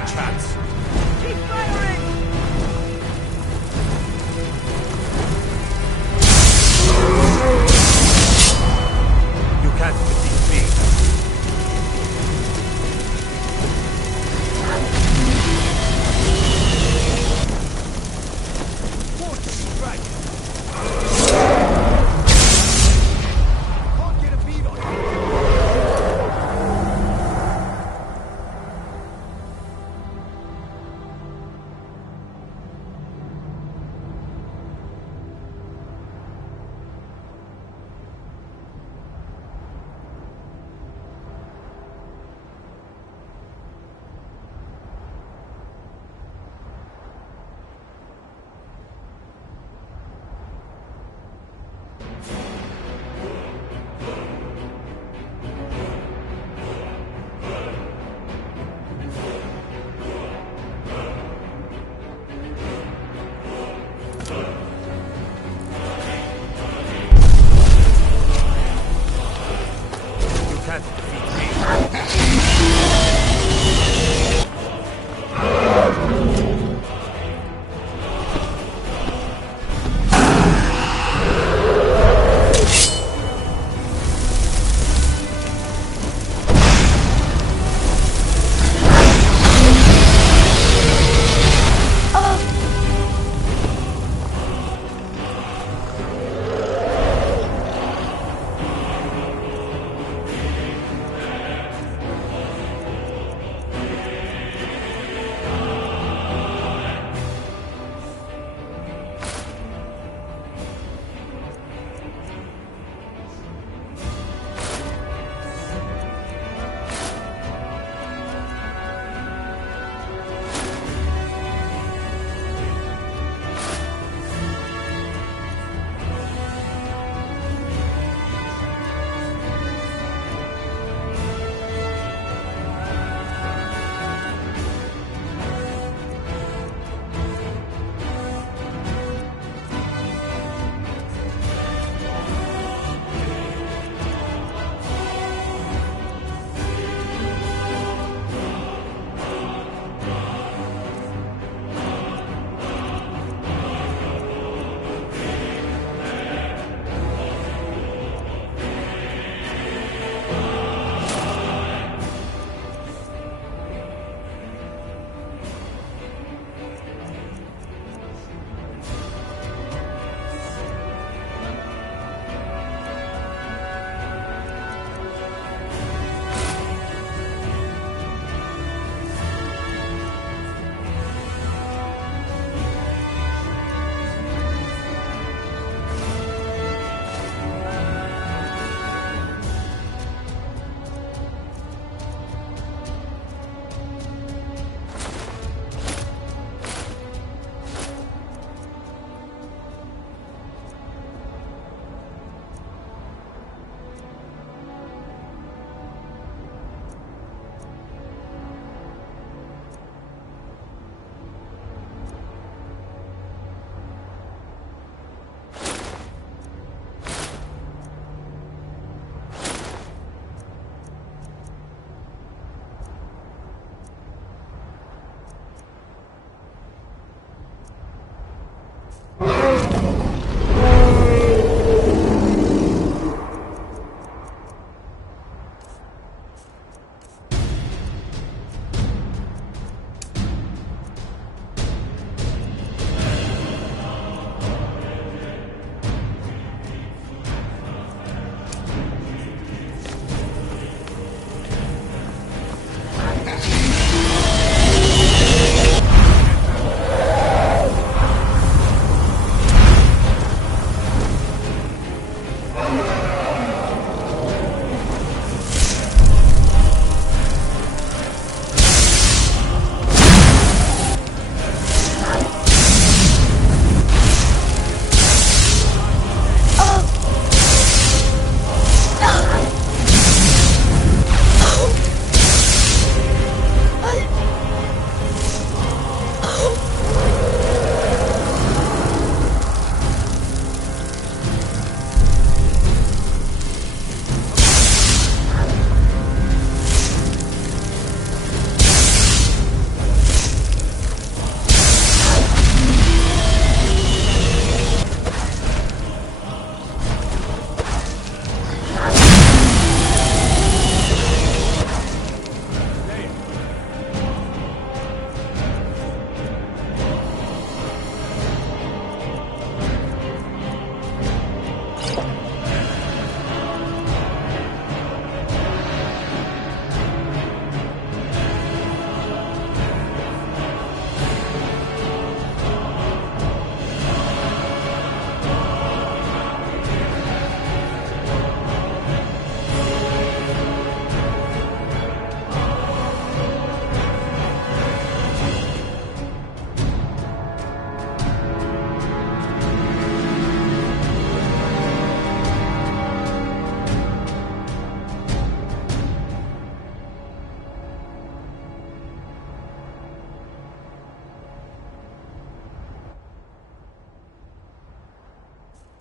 a chance. Keep firing! You can't defeat me. Force strike. Can't get a beat on you.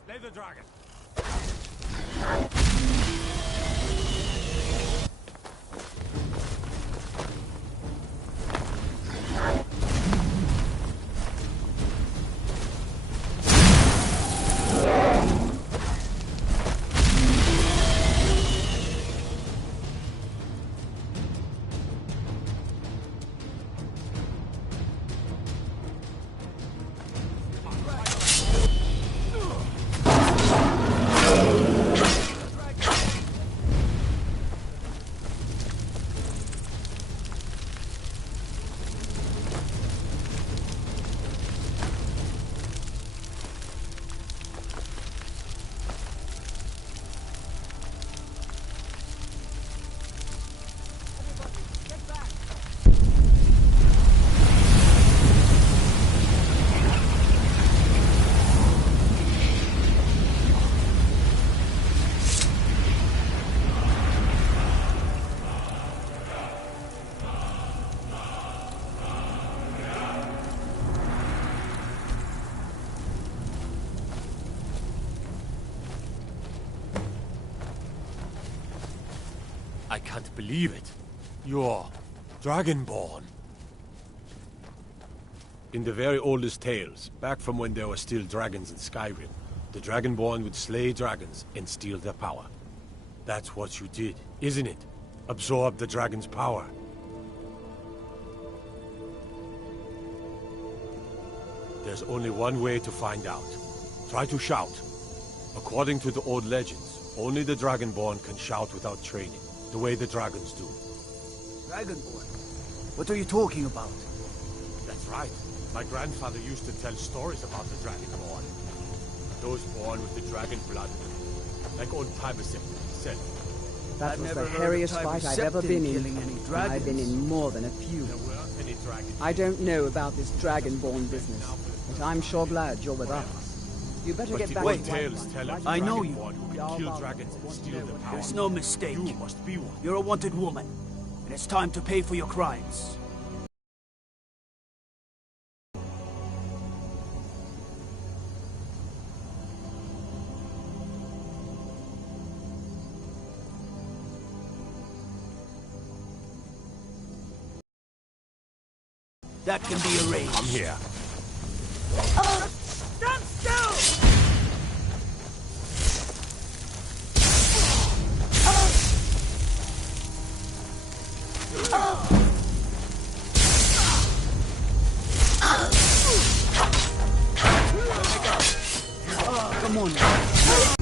Slay the dragon. I can't believe it. You're Dragonborn. In the very oldest tales, back from when there were still dragons in Skyrim, the Dragonborn would slay dragons and steal their power. That's what you did, isn't it? Absorb the dragon's power. There's only one way to find out. Try to shout. According to the old legends, only the Dragonborn can shout without training, the way the dragons do. Dragonborn? What are you talking about? That's right. My grandfather used to tell stories about the Dragonborn. Those born with the dragon blood in them. Like old Tybusip said. That I've was the never heard of hairiest fight I've ever been in. killing any And I've been dragons. in more than a few. There weren't any dragons. I don't know about this Dragonborn business, but I'm sure glad you're with us. You better But get the back old to tales tell of I know you. Dragonborn who can kill dragons and steal their power. There's no mistake. You must be one. You're a wanted woman, and it's time to pay for your crimes. That can be arranged. I'm here. Stand still! Come on now.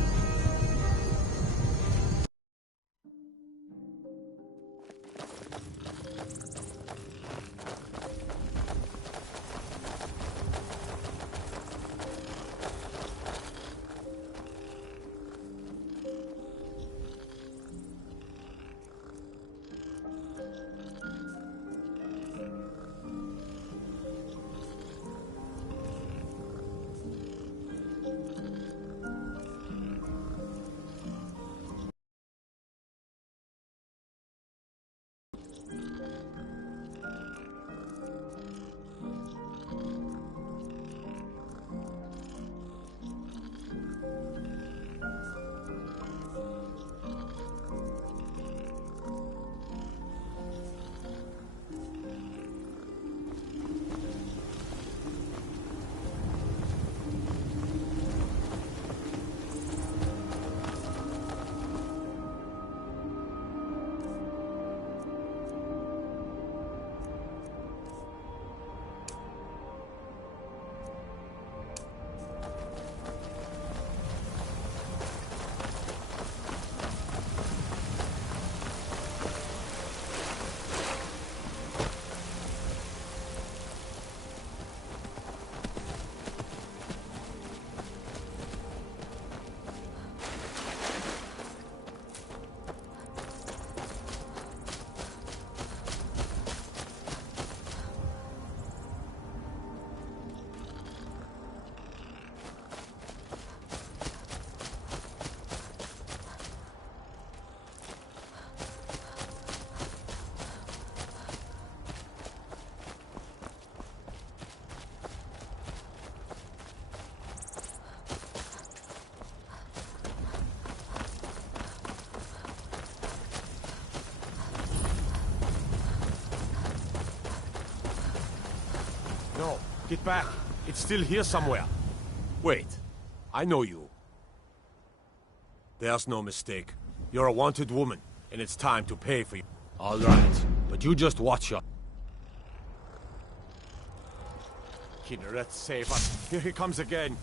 No, get back. It's still here somewhere. Wait, I know you. There's no mistake. You're a wanted woman, and it's time to pay for you. All right, but you just watch your... Kinneret, save us. Here he comes again.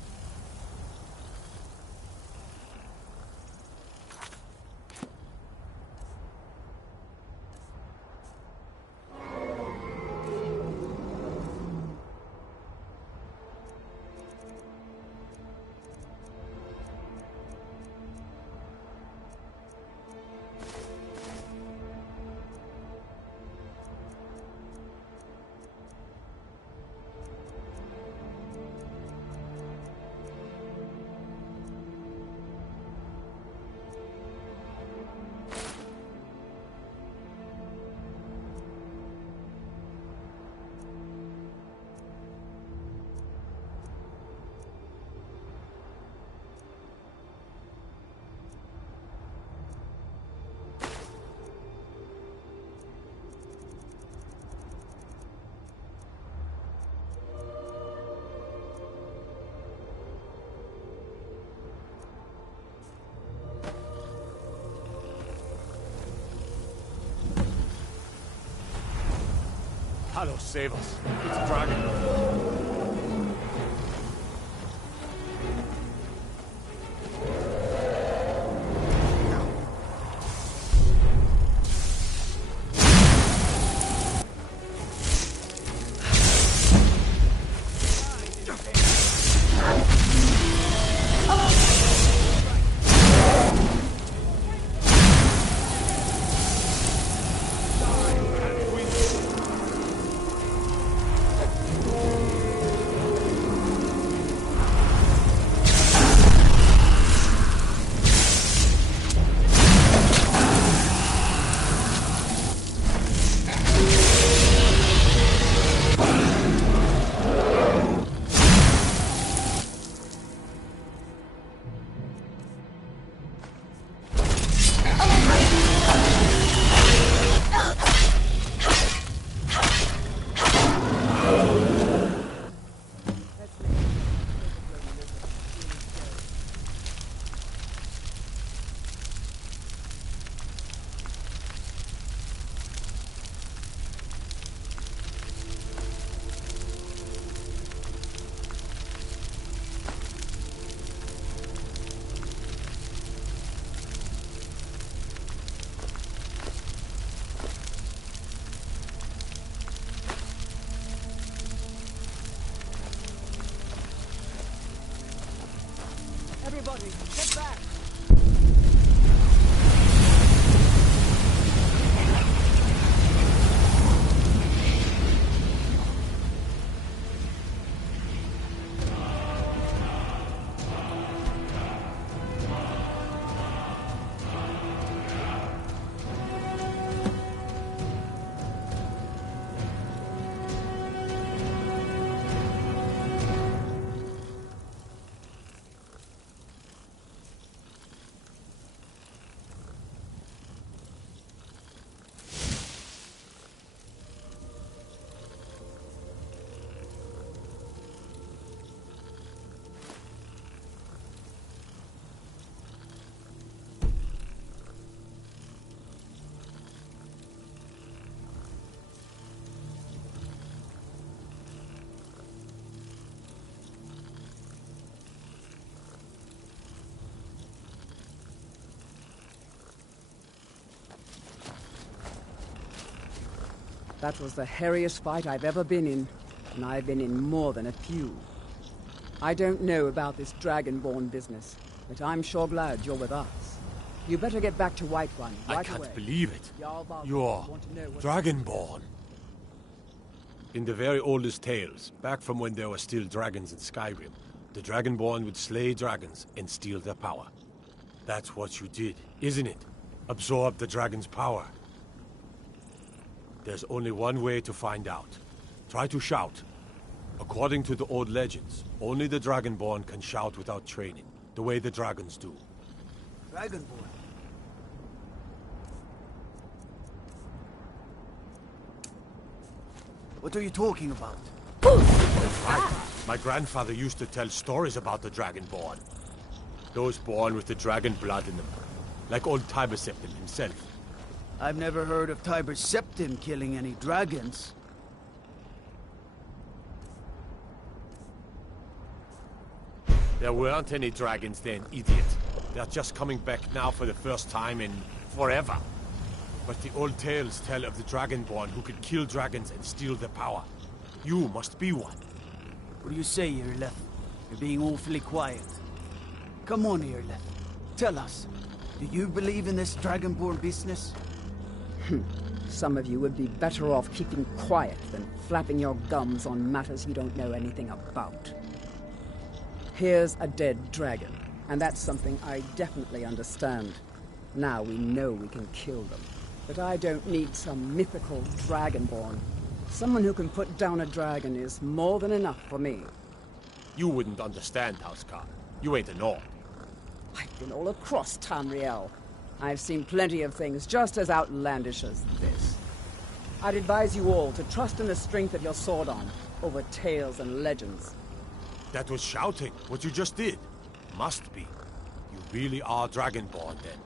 Hallo, save us. It's a dragon. Everybody, get back! That was the hairiest fight I've ever been in, and I've been in more than a few. I don't know about this Dragonborn business, but I'm sure glad you're with us. You better get back to Whiterun right I can't away. believe it. Jarl Balgruuf You're want to know what's- Dragonborn. In the very oldest tales, back from when there were still dragons in Skyrim, the Dragonborn would slay dragons and steal their power. That's what you did, isn't it? Absorb the dragon's power. There's only one way to find out. Try to shout. According to the old legends, only the Dragonborn can shout without training, the way the dragons do. Dragonborn. What are you talking about? Right. My grandfather used to tell stories about the Dragonborn. Those born with the dragon blood in them. Like old Tiber Septim himself. I've never heard of Tiber Septim killing any dragons. There weren't any dragons then, idiot. They're just coming back now for the first time in forever. But the old tales tell of the Dragonborn who could kill dragons and steal their power. You must be one. What do you say, Irleth? You're being awfully quiet. Come on, Irleth. Tell us. Do you believe in this Dragonborn business? Some of you would be better off keeping quiet than flapping your gums on matters you don't know anything about. Here's a dead dragon, and that's something I definitely understand. Now we know we can kill them. But I don't need some mythical Dragonborn. Someone who can put down a dragon is more than enough for me. You wouldn't understand, Housecar. You ain't a Nord. I've been all across Tamriel. I've seen plenty of things just as outlandish as this. I'd advise you all to trust in the strength of your sword arm over tales and legends. That was shouting, what you just did. Must be. You really are Dragonborn, then.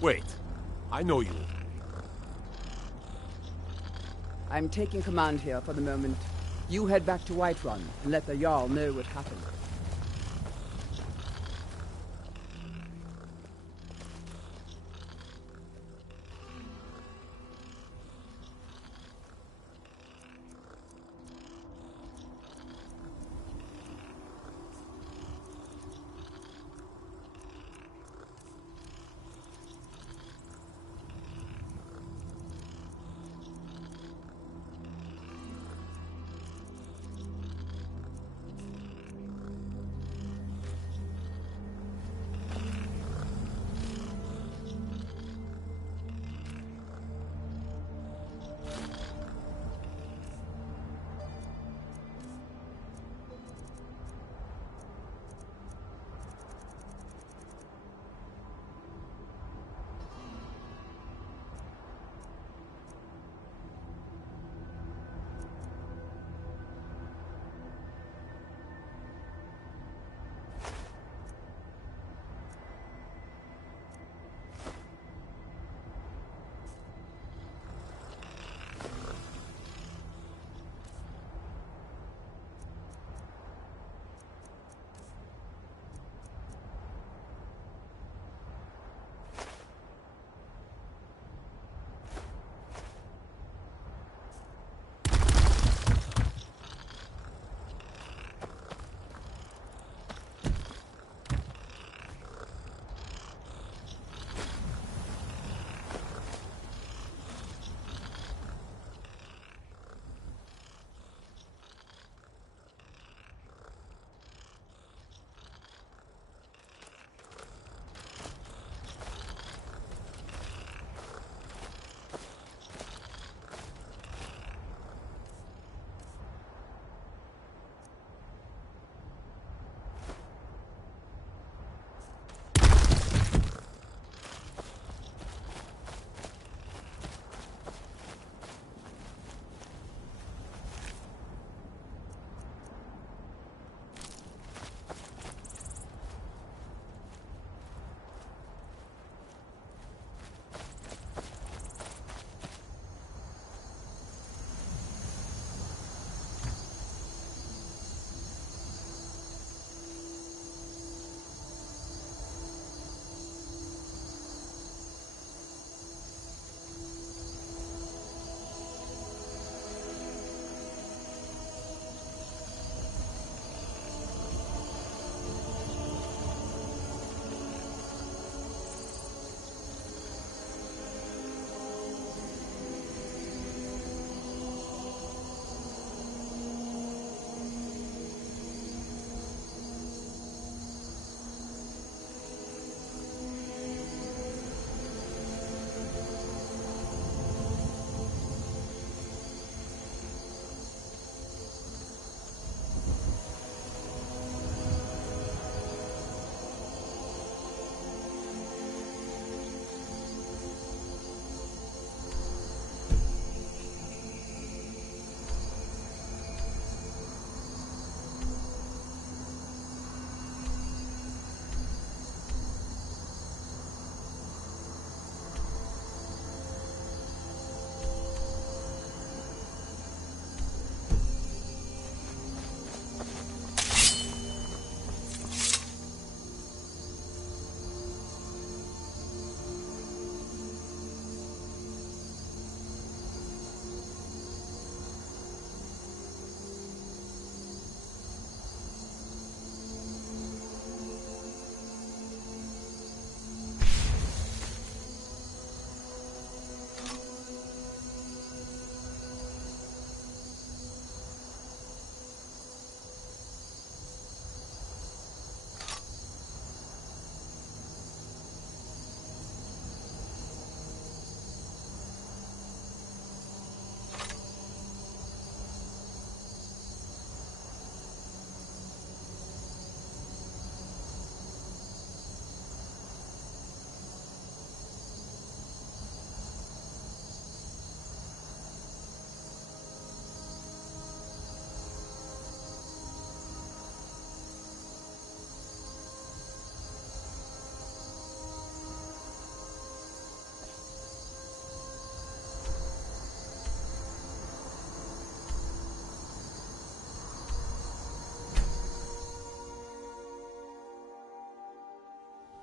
Wait, I know you. I'm taking command here for the moment. You head back to Whiterun and let the Jarl know what happened.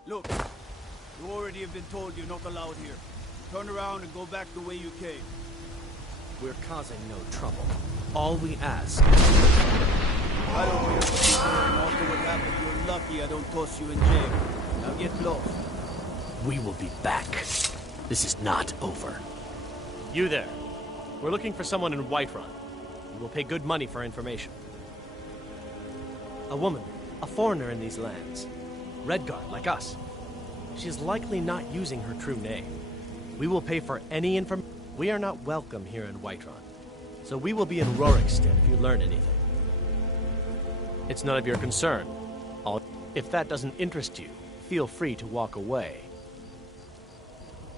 Look, you already have been told you're not allowed here. Turn around and go back the way you came. We're causing no trouble. All we ask... I don't care what you're doing. After what happened, you're lucky I don't toss you in jail. Now get lost. We will be back. This is not over. You there. We're looking for someone in Whiterun. We will pay good money for information. A woman, a foreigner in these lands. Redguard, like us. She is likely not using her true name. We will pay for any information. We are not welcome here in Whiterun, so we will be in Rorikstead if you learn anything. It's none of your concern. If that doesn't interest you, feel free to walk away.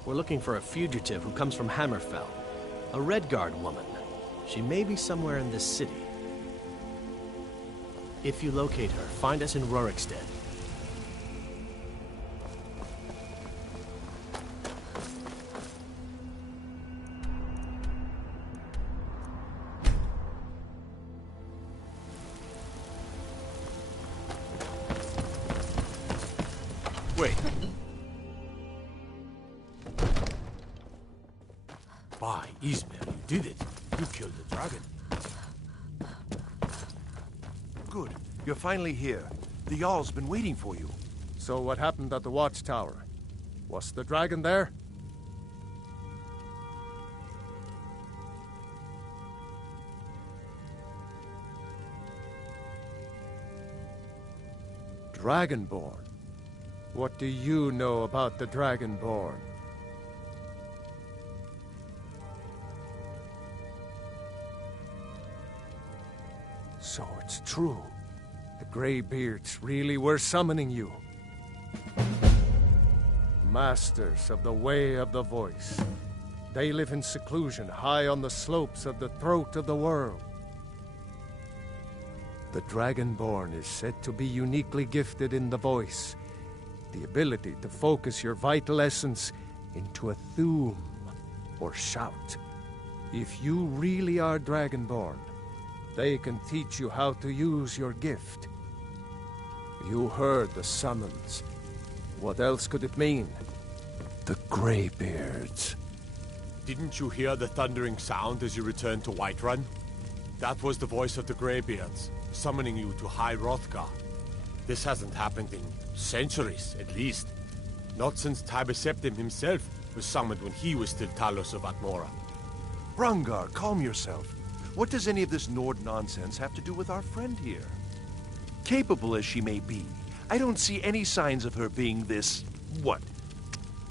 We're looking for a fugitive who comes from Hammerfell. A Redguard woman. She may be somewhere in this city. If you locate her, find us in Rorikstead. Wait. By Ismail, you did it. You killed the dragon. Good. You're finally here. The Jarl's been waiting for you. So what happened at the watchtower? Was the dragon there? Dragonborn? What do you know about the Dragonborn? So it's true. The Greybeards really were summoning you. Masters of the Way of the Voice. They live in seclusion, high on the slopes of the throat of the world. The Dragonborn is said to be uniquely gifted in the voice. The ability to focus your vital essence into a thum, or shout. If you really are Dragonborn, they can teach you how to use your gift. You heard the summons. What else could it mean? The Greybeards. Didn't you hear the thundering sound as you returned to Whiterun? That was the voice of the Greybeards, summoning you to High Hrothgar. This hasn't happened in centuries, at least. Not since Tibeseptim himself was summoned when he was still Talos of Atmora. Brungar, calm yourself. What does any of this Nord nonsense have to do with our friend here? Capable as she may be, I don't see any signs of her being this... what?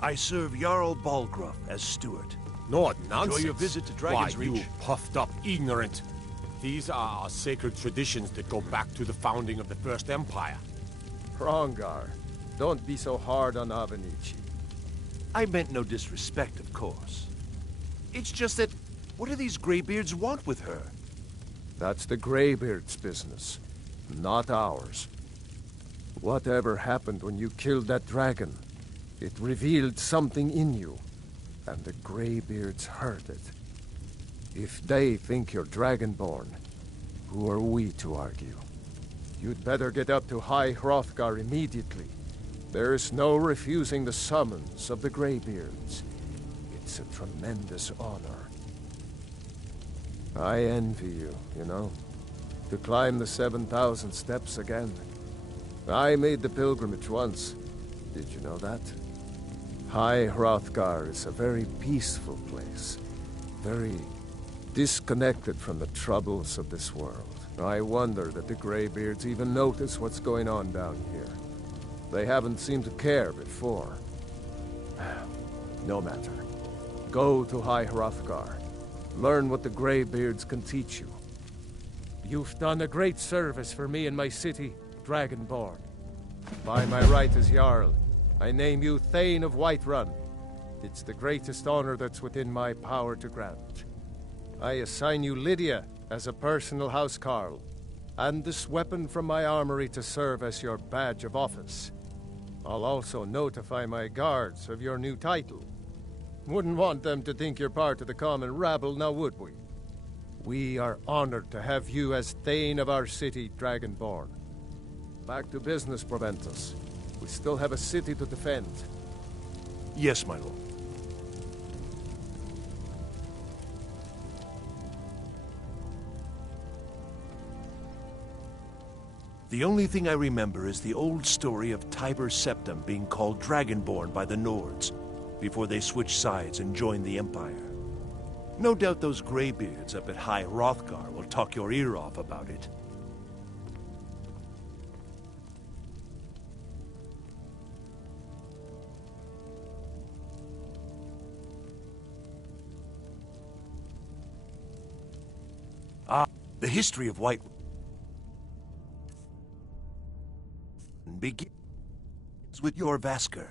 I serve Jarl Balgruuf as steward. Nord nonsense. Enjoy your visit to Dragon's Why, Reach. you puffed up ignorant. These are our sacred traditions that go back to the founding of the First Empire. Hrongar, don't be so hard on Avenici. I meant no disrespect, of course. It's just that, what do these Greybeards want with her? That's the Greybeards' business, not ours. Whatever happened when you killed that dragon, it revealed something in you, and the Greybeards heard it. If they think you're Dragonborn, who are we to argue? You'd better get up to High Hrothgar immediately. There's no refusing the summons of the Greybeards. It's a tremendous honor. I envy you, you know, to climb the 7,000 steps again. I made the pilgrimage once. Did you know that? High Hrothgar is a very peaceful place. Very disconnected from the troubles of this world. I wonder that the Greybeards even notice what's going on down here. They haven't seemed to care before. No matter. Go to High Hrothgar. Learn what the Greybeards can teach you. You've done a great service for me and my city, Dragonborn. By my right as Jarl, I name you Thane of Whiterun. It's the greatest honor that's within my power to grant. I assign you Lydia as a personal housecarl, and this weapon from my armory to serve as your badge of office. I'll also notify my guards of your new title. Wouldn't want them to think you're part of the common rabble, now would we? We are honored to have you as Thane of our city, Dragonborn. Back to business, Proventus. We still have a city to defend. Yes, my lord. The only thing I remember is the old story of Tiber Septim being called Dragonborn by the Nords, before they switched sides and joined the Empire. No doubt those graybeards up at High Hrothgar will talk your ear off about it. Ah, the history of White begins with your Vasker,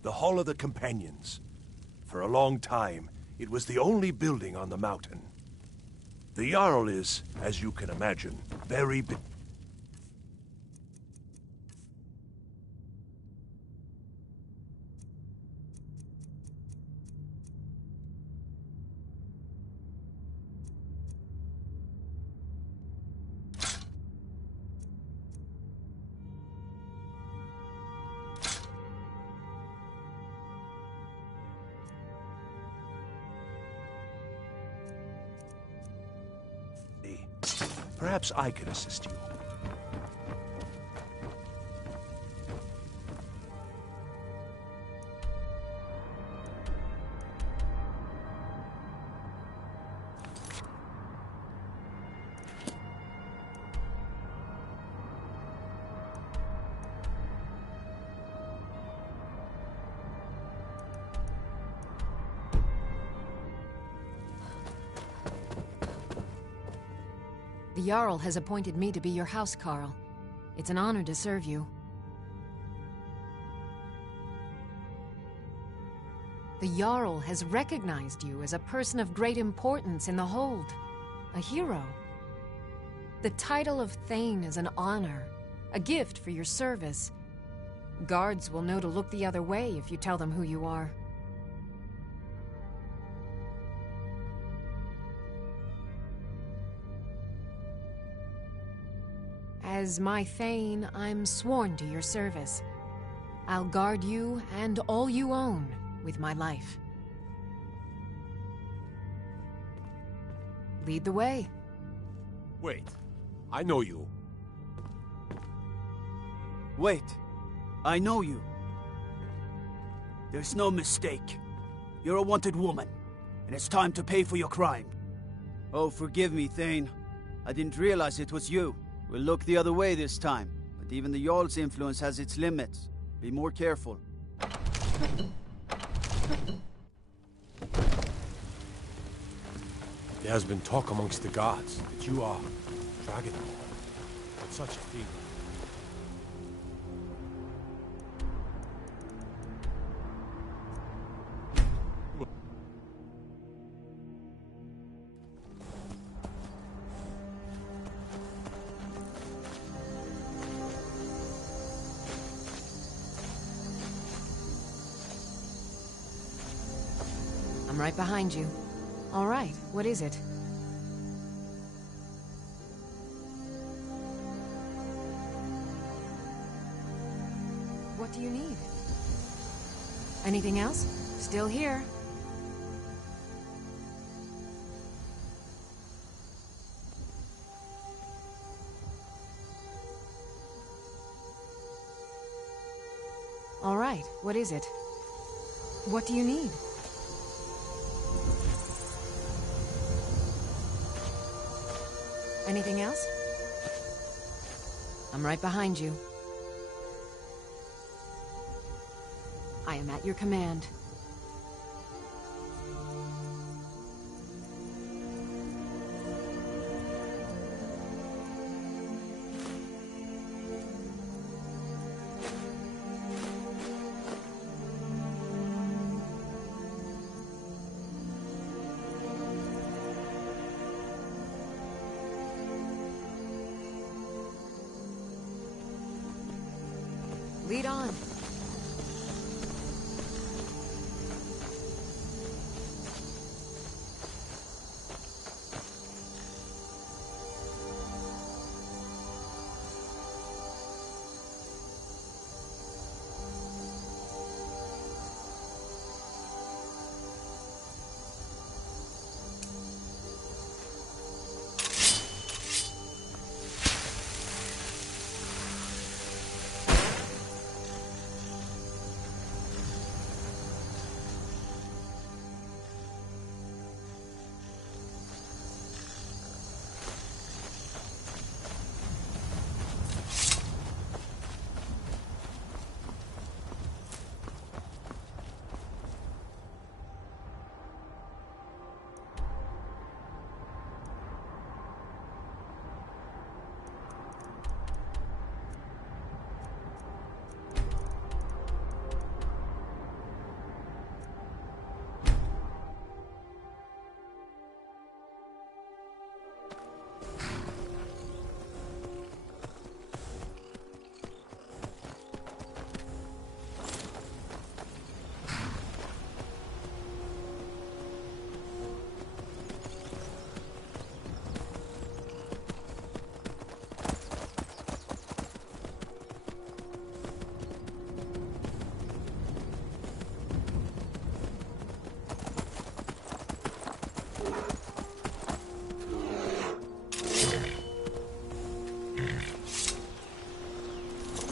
the Hall of the Companions. For a long time, it was the only building on the mountain. The Jarl is, as you can imagine, very Perhaps I can assist you. The Jarl has appointed me to be your housecarl. It's an honor to serve you. The Jarl has recognized you as a person of great importance in the Hold. A hero. The title of Thane is an honor, a gift for your service. Guards will know to look the other way if you tell them who you are. As my Thane, I'm sworn to your service. I'll guard you and all you own with my life. Lead the way. Wait, I know you. Wait, I know you. There's no mistake. You're a wanted woman, and it's time to pay for your crime. Oh, forgive me, Thane. I didn't realize it was you. We'll look the other way this time, but even the Jarl's influence has its limits. Be more careful. There has been talk amongst the gods that you are Dragonborn. But such a thing. I'm right behind you. All right, what is it? What do you need? Anything else? Still here. All right, what is it? What do you need? Anything else? I'm right behind you. I am at your command. Lead on.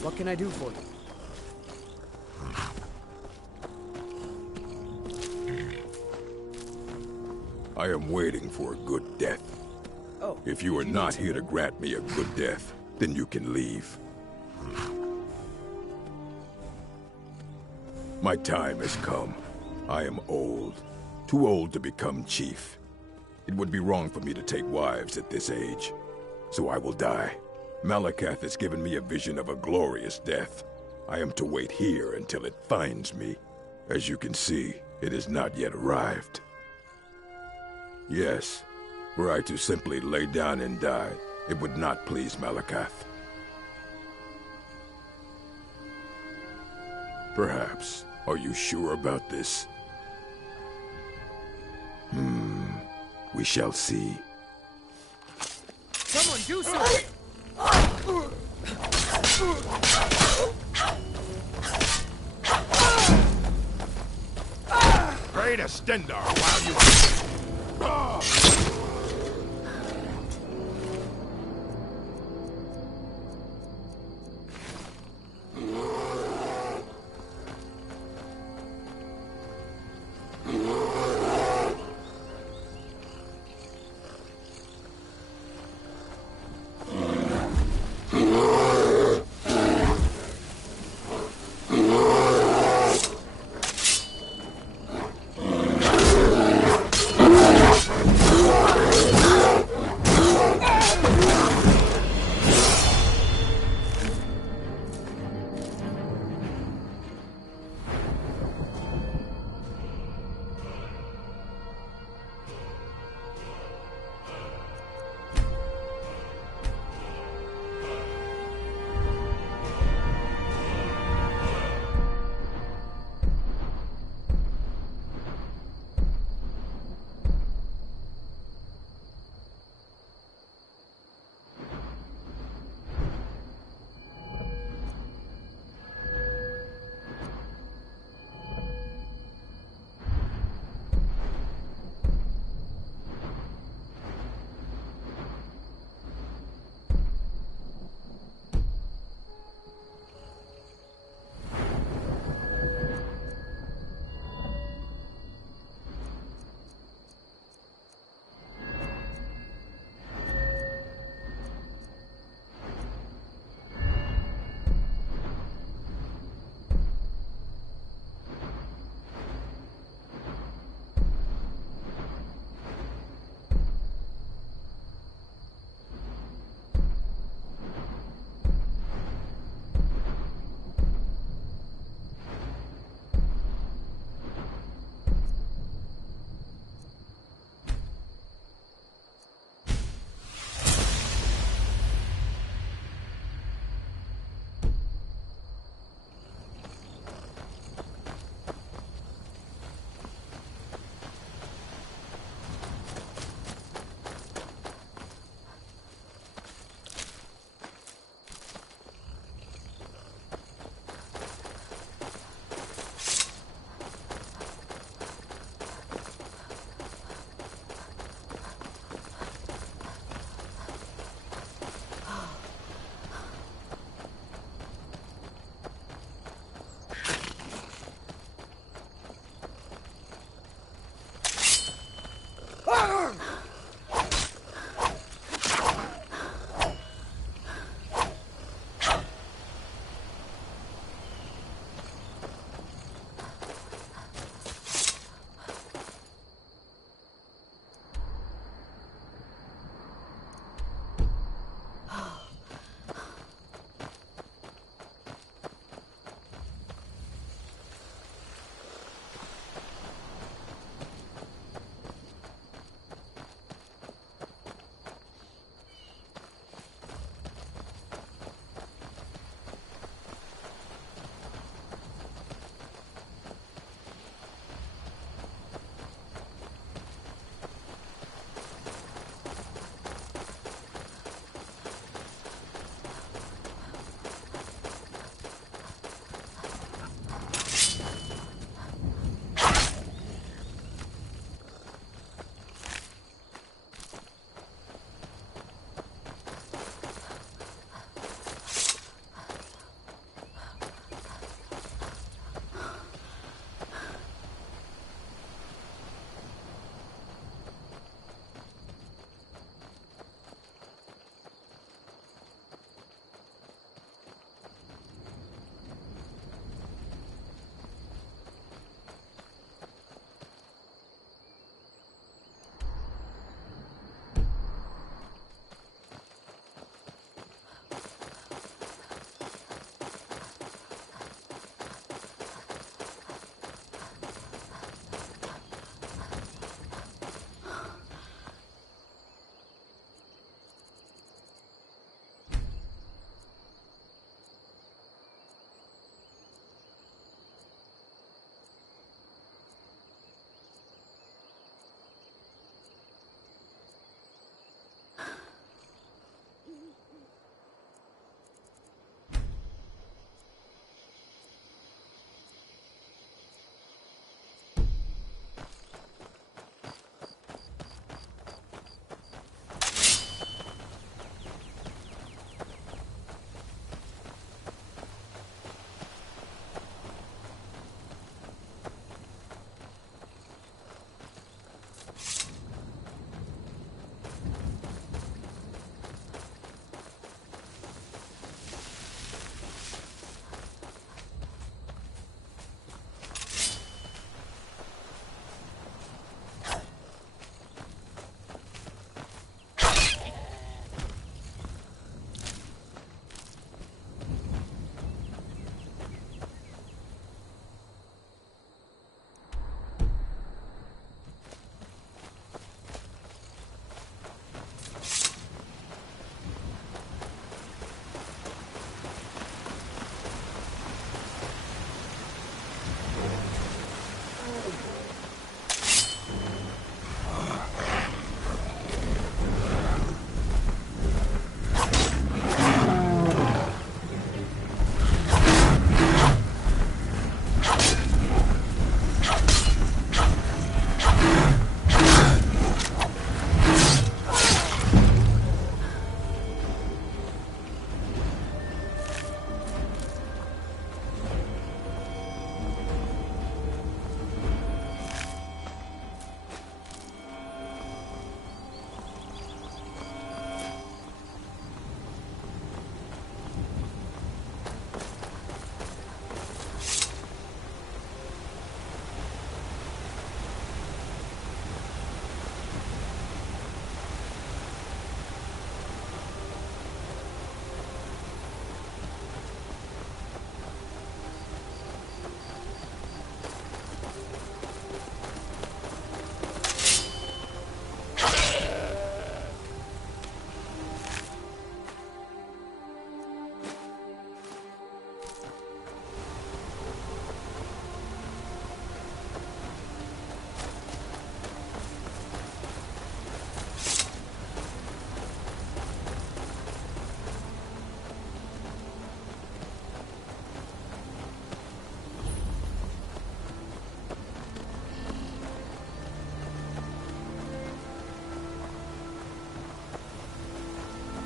What can I do for you? I am waiting for a good death. Oh. If you are not here to grant me a good death, then you can leave. My time has come. I am old. Too old to become chief. It would be wrong for me to take wives at this age. So I will die. Malakath has given me a vision of a glorious death. I am to wait here until it finds me. As you can see, it has not yet arrived. Yes, were I to simply lay down and die, it would not please Malakath. Perhaps. Are you sure about this? We shall see. Someone do something! Pray to Stendar while you...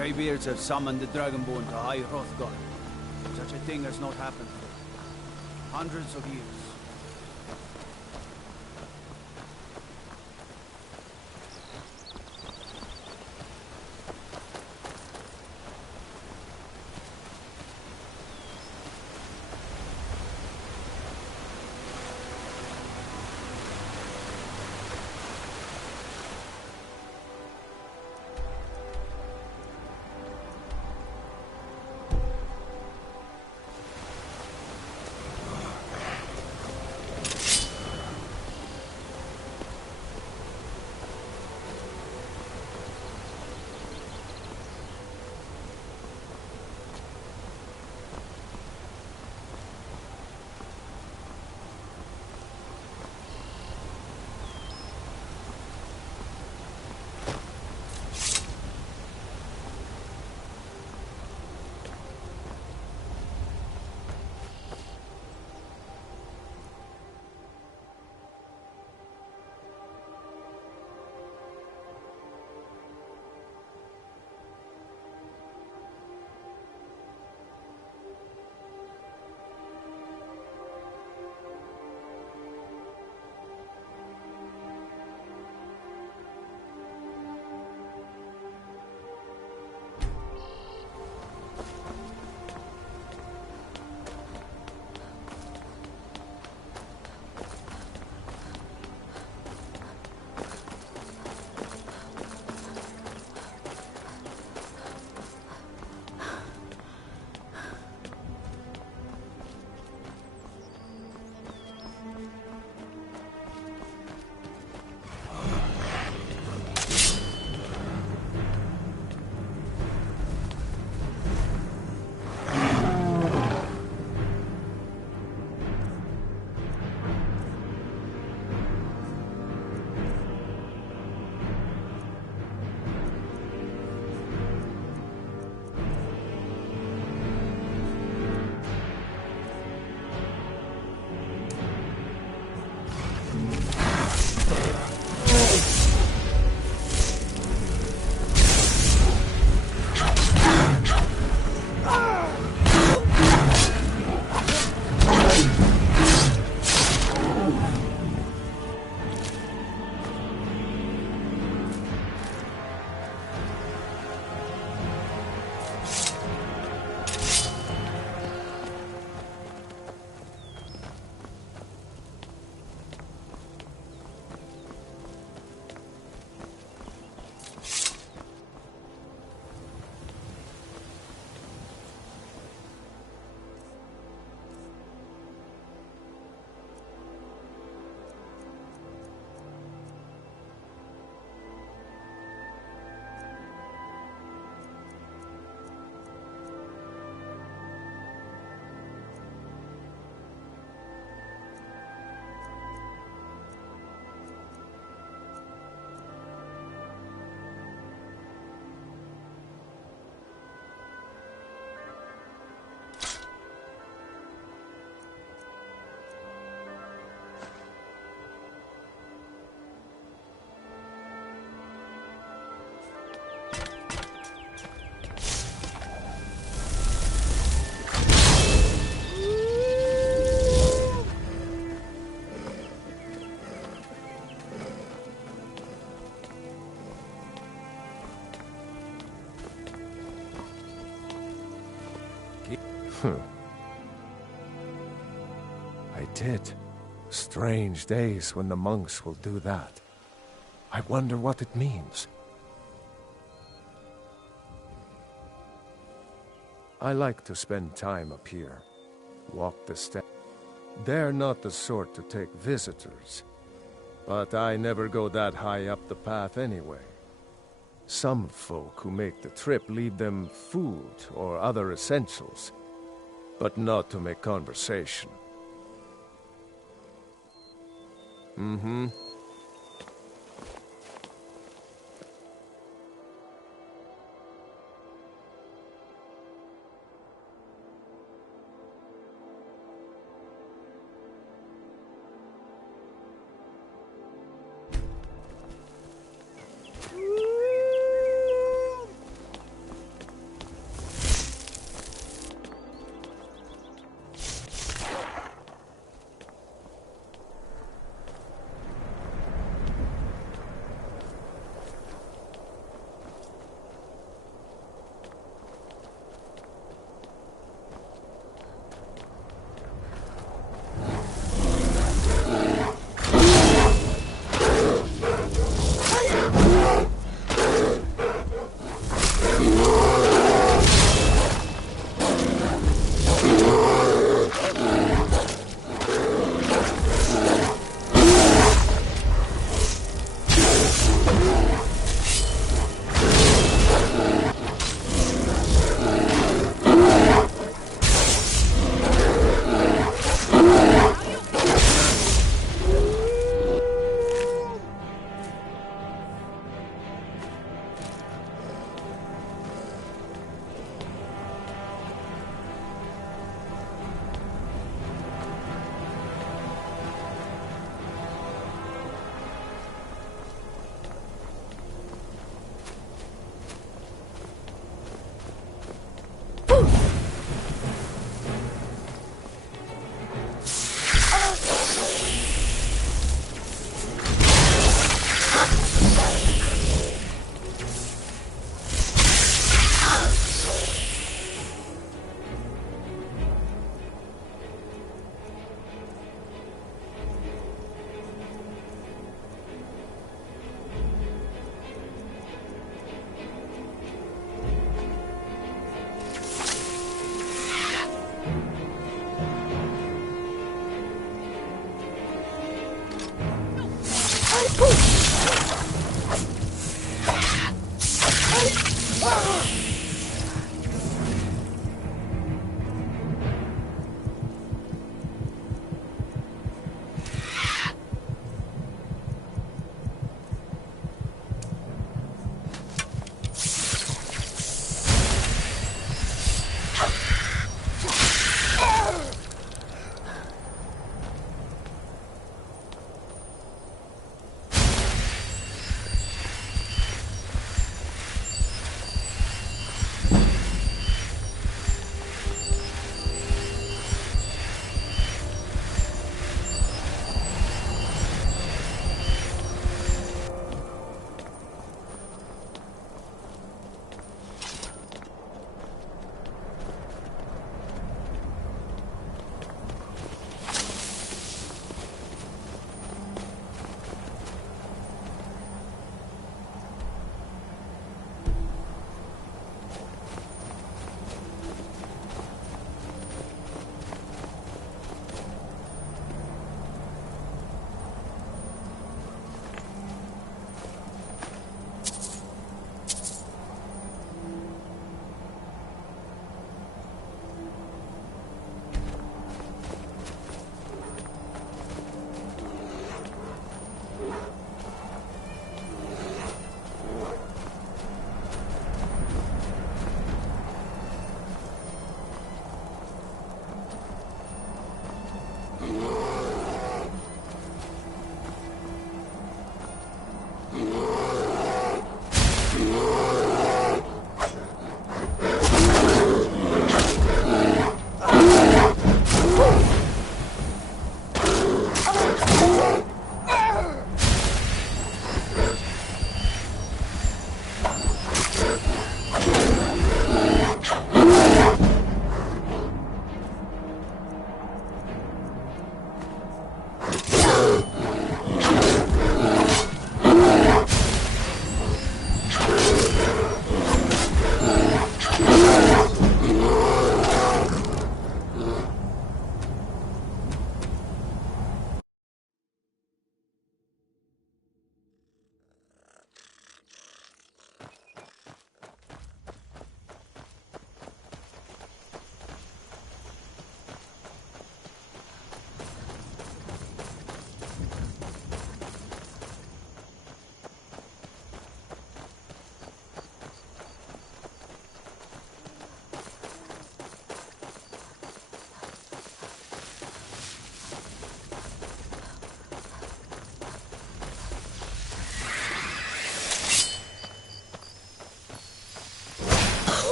Greybeards have summoned the Dragonborn to High Hrothgar. Such a thing has not happened for hundreds of years. I did. Strange days when the monks will do that. I wonder what it means. I like to spend time up here. Walk the steps. They're not the sort to take visitors. But I never go that high up the path anyway. Some folk who make the trip leave them food or other essentials, but not to make conversation. Mm-hmm.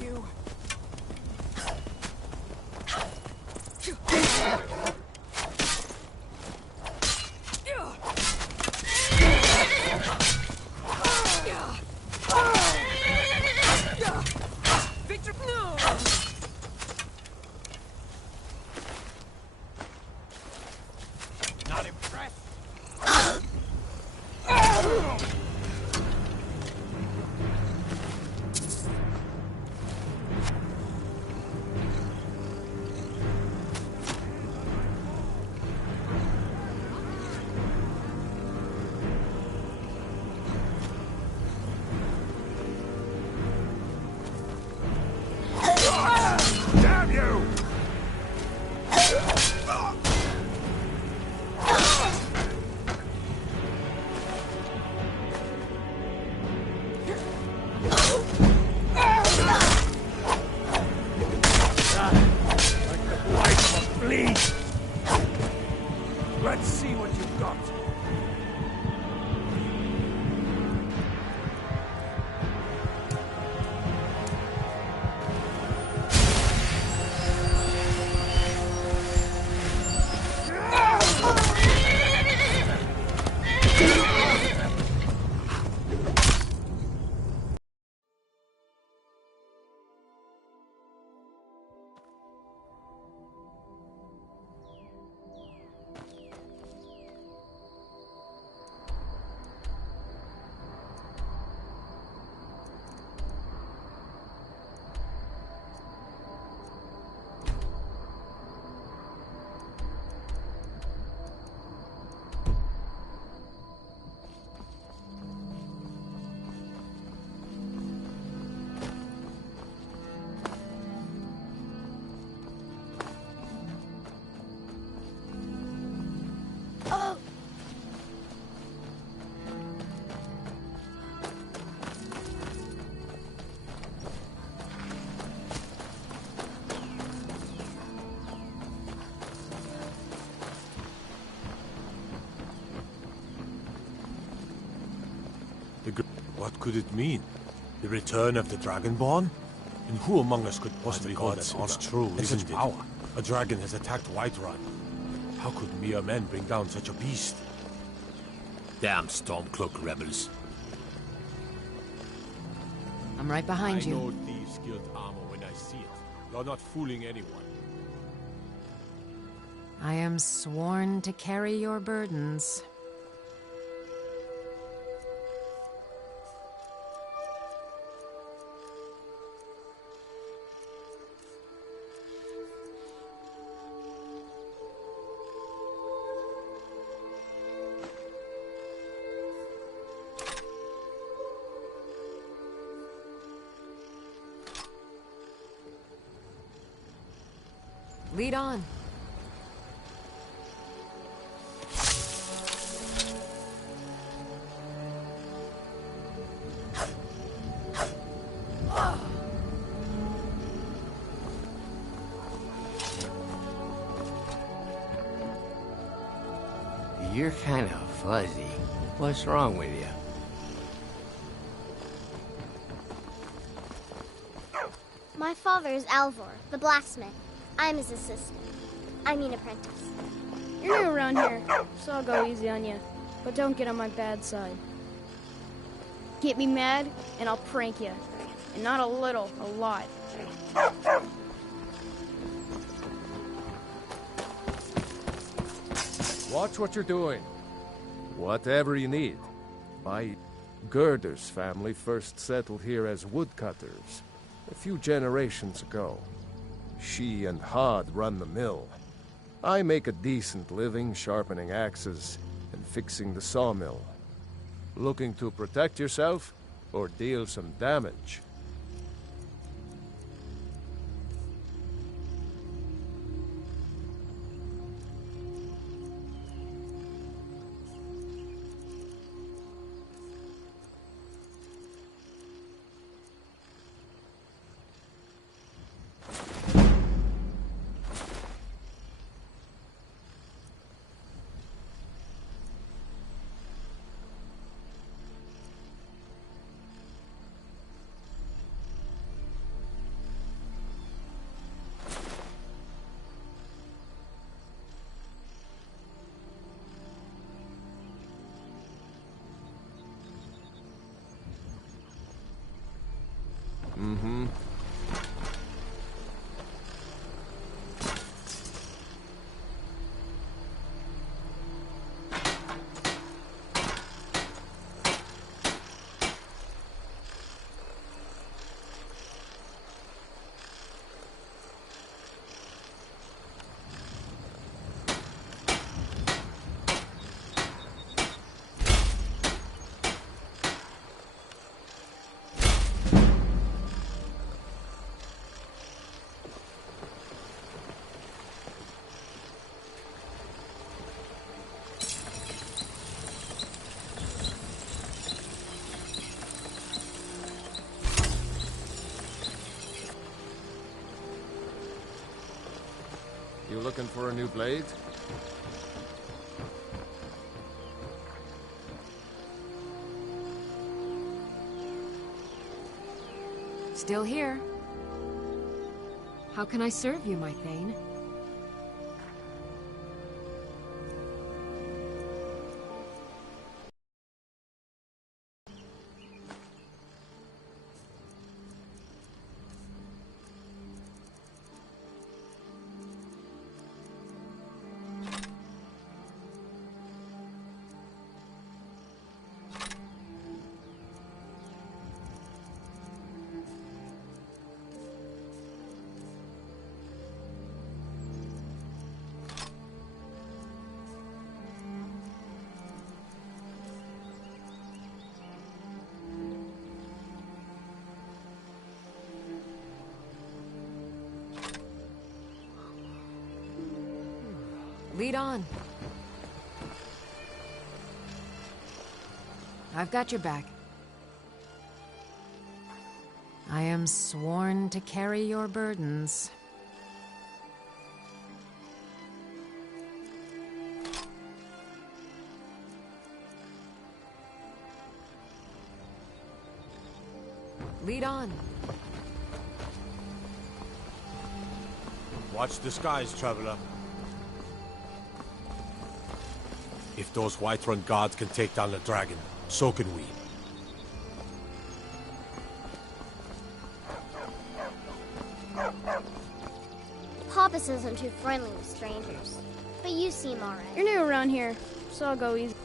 you. Victor, no! Not impressed. Damn you! Let's see what you've got. What could it mean? The return of the Dragonborn? And who among us could possibly hold that odds true, isn't it? Power. A dragon has attacked Whiterun. How could mere men bring down such a beast? Damn Stormcloak rebels. I'm right behind I you. know thieves' guild armor when I see it. You're not fooling anyone. I am sworn to carry your burdens. Lead on. You're kind of fuzzy. What's wrong with you? My father is Alvor, the blacksmith. I'm his assistant. I mean apprentice. You're new around here, so I'll go easy on you. But don't get on my bad side. Get me mad, and I'll prank you. And not a little, a lot. Watch what you're doing. Whatever you need. My Girder's family first settled here as woodcutters a few generations ago. She and Hod run the mill. I make a decent living sharpening axes and fixing the sawmill. Looking to protect yourself or deal some damage? You looking for a new blade? Still here. How can I serve you, my Thane? Lead on. I've got your back. I am sworn to carry your burdens. Lead on. Watch the skies, traveler. If those Whiterun guards can take down the dragon, so can we. Papas isn't too friendly with strangers, but you seem alright. You're new around here, so I'll go easy.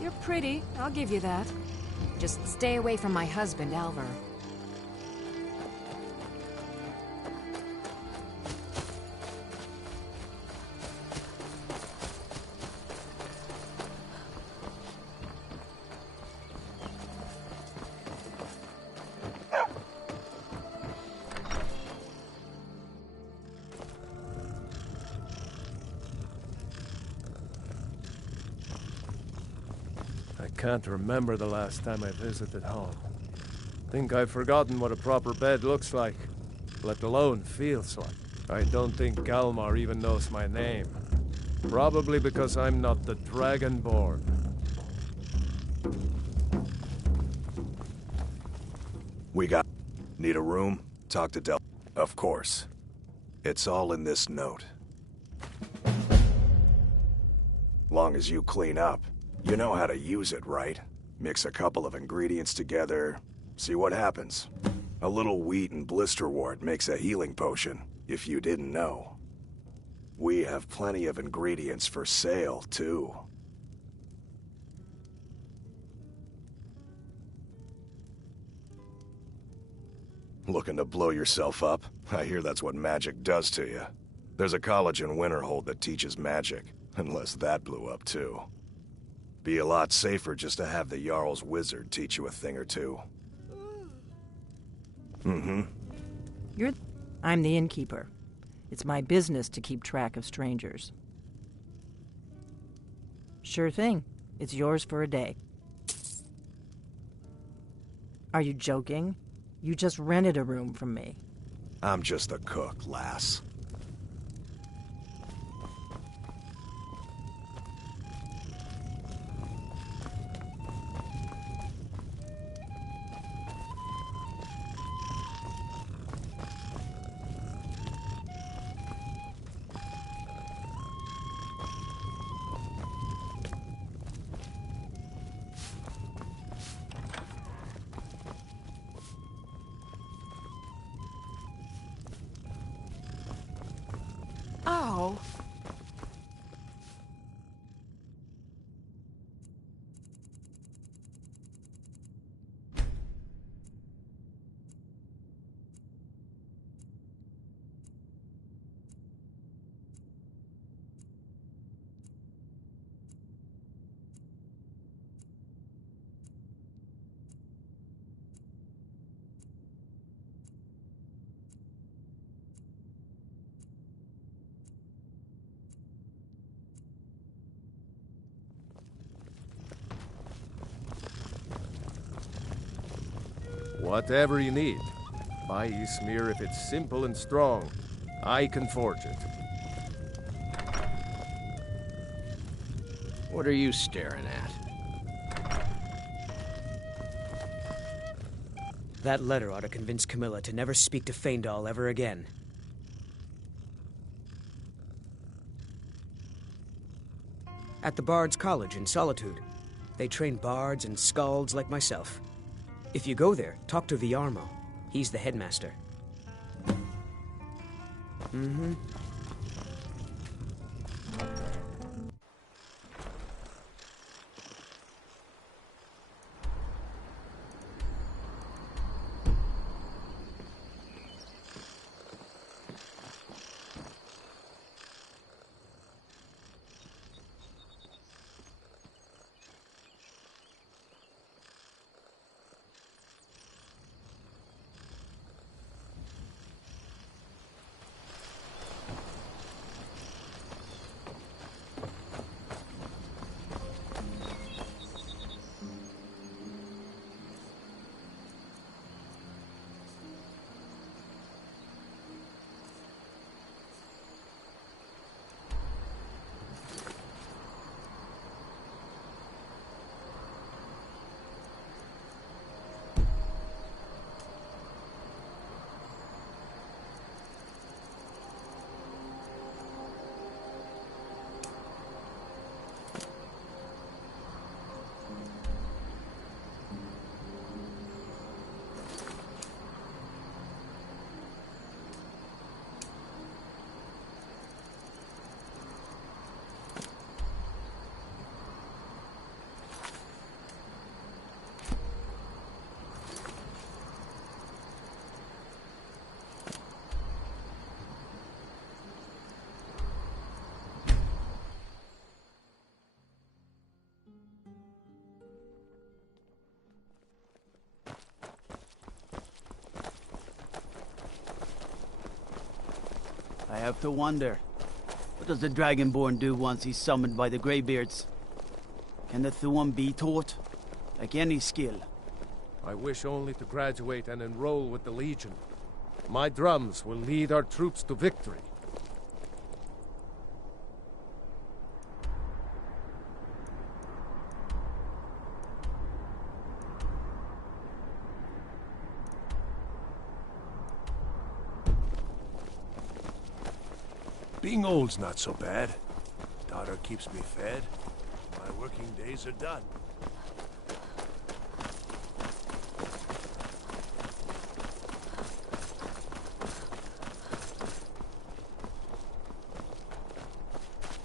You're pretty, I'll give you that. Just stay away from my husband, Alvar. I can't remember the last time I visited home. Think I've forgotten what a proper bed looks like, let alone feels like. I don't think Galmar even knows my name. Probably because I'm not the Dragonborn. Need a room? Talk to Del. Of course. It's all in this note. Long as you clean up. You know how to use it, right? Mix a couple of ingredients together, see what happens. A little wheat and blisterwort makes a healing potion, if you didn't know. We have plenty of ingredients for sale, too. Looking to blow yourself up? I hear that's what magic does to you. There's a college in Winterhold that teaches magic, unless that blew up, too. Be a lot safer just to have the Jarl's wizard teach you a thing or two. I'm the innkeeper. It's my business to keep track of strangers. Sure thing. It's yours for a day. Are you joking? You just rented a room from me. I'm just the cook, lass. Whatever you need. Buy Ysmir if it's simple and strong. I can forge it. What are you staring at? That letter ought to convince Camilla to never speak to Feindal ever again. At the Bard's College in Solitude, they train bards and skalds like myself. If you go there, talk to Viarmo. He's the headmaster. Mm-hmm. I have to wonder, what does the Dragonborn do once he's summoned by the Greybeards? Can the Thuum be taught? Like any skill? I wish only to graduate and enroll with the Legion. My drums will lead our troops to victory. Being old's not so bad. Daughter keeps me fed. My working days are done.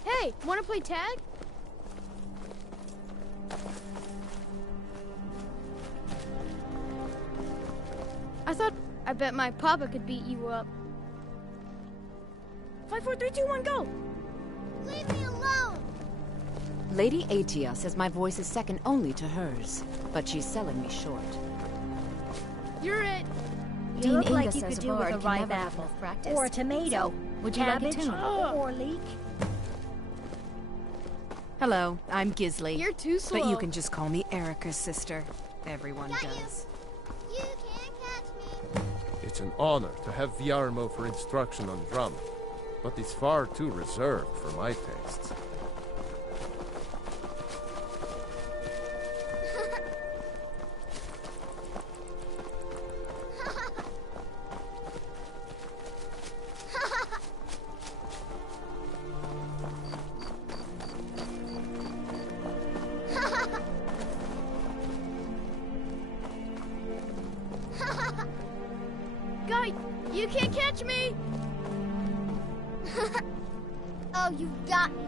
Hey, wanna play tag? I bet my papa could beat you up. 5, 4, 3, 2, 1, go! Leave me alone! Lady Atia says my voice is second only to hers, but she's selling me short. You're it! You look like you could do with a ripe apple, or a tomato, Would you like a cabbage, tuna? or leek. Hello, I'm Gisli. You're too slow. But you can just call me Erica's sister. Everyone does. You can't catch me! It's an honor to have Viarmo for instruction on drum, but it's far too reserved for my tastes. Guy, you can't catch me! Oh, you got me.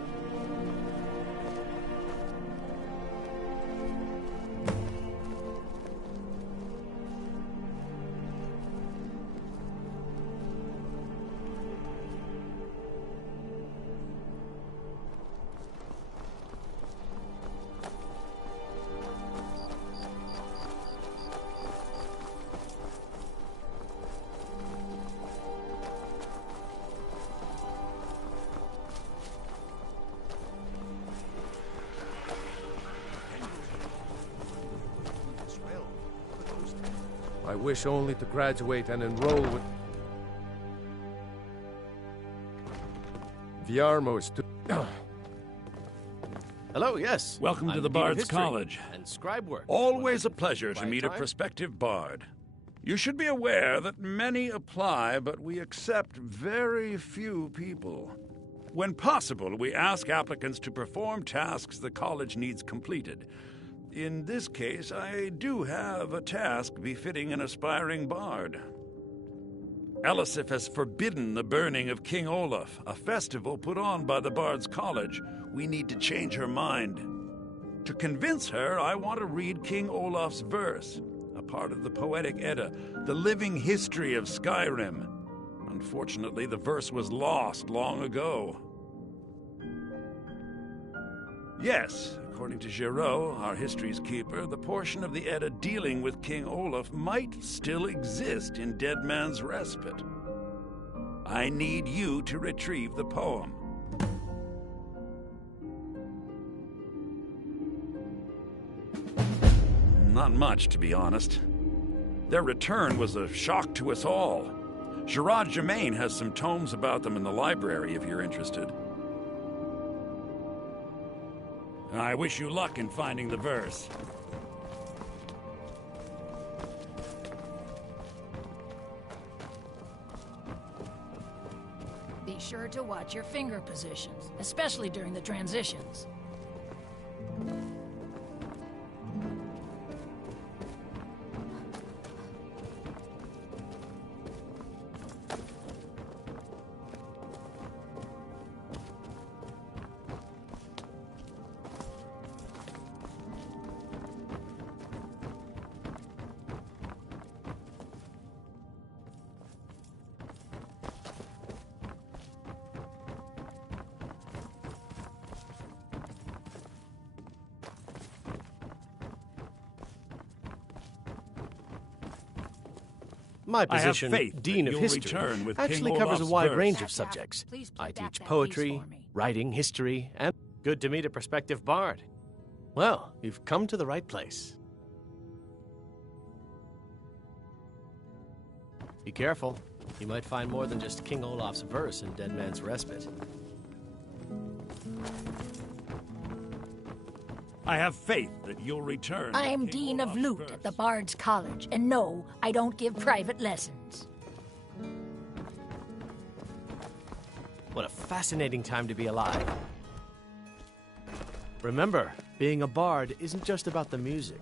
I wish only to graduate and enroll with... Viarmo is too... Hello, yes. Welcome I'm to the Dean of Bard's History College. And scribe work. Always a pleasure to meet a time? prospective bard. You should be aware that many apply, but we accept very few people. When possible, we ask applicants to perform tasks the college needs completed. In this case, I do have a task befitting an aspiring bard. Elisif has forbidden the burning of King Olaf, a festival put on by the Bard's College. We need to change her mind. To convince her, I want to read King Olaf's verse, a part of the Poetic Edda, the living history of Skyrim. Unfortunately, the verse was lost long ago. Yes, according to Giraud, our history's keeper, the portion of the Edda dealing with King Olaf might still exist in Dead Man's Respite. I need you to retrieve the poem. Not much, to be honest. Their return was a shock to us all. Gerard Germain has some tomes about them in the library if you're interested. I wish you luck in finding the verse. Be sure to watch your finger positions, especially during the transitions. My I have position, faith Dean that of you'll History, return with actually King covers a Olaf's wide verse. range of subjects. I teach poetry, writing, history, and good to meet a prospective bard. Well, you've come to the right place. Be careful. You might find more than just King Olaf's verse in Dead Man's Respite. I have faith that you'll return. I am Dean of Lute at the Bard's College, and no, I don't give private lessons. What a fascinating time to be alive. Remember, being a bard isn't just about the music.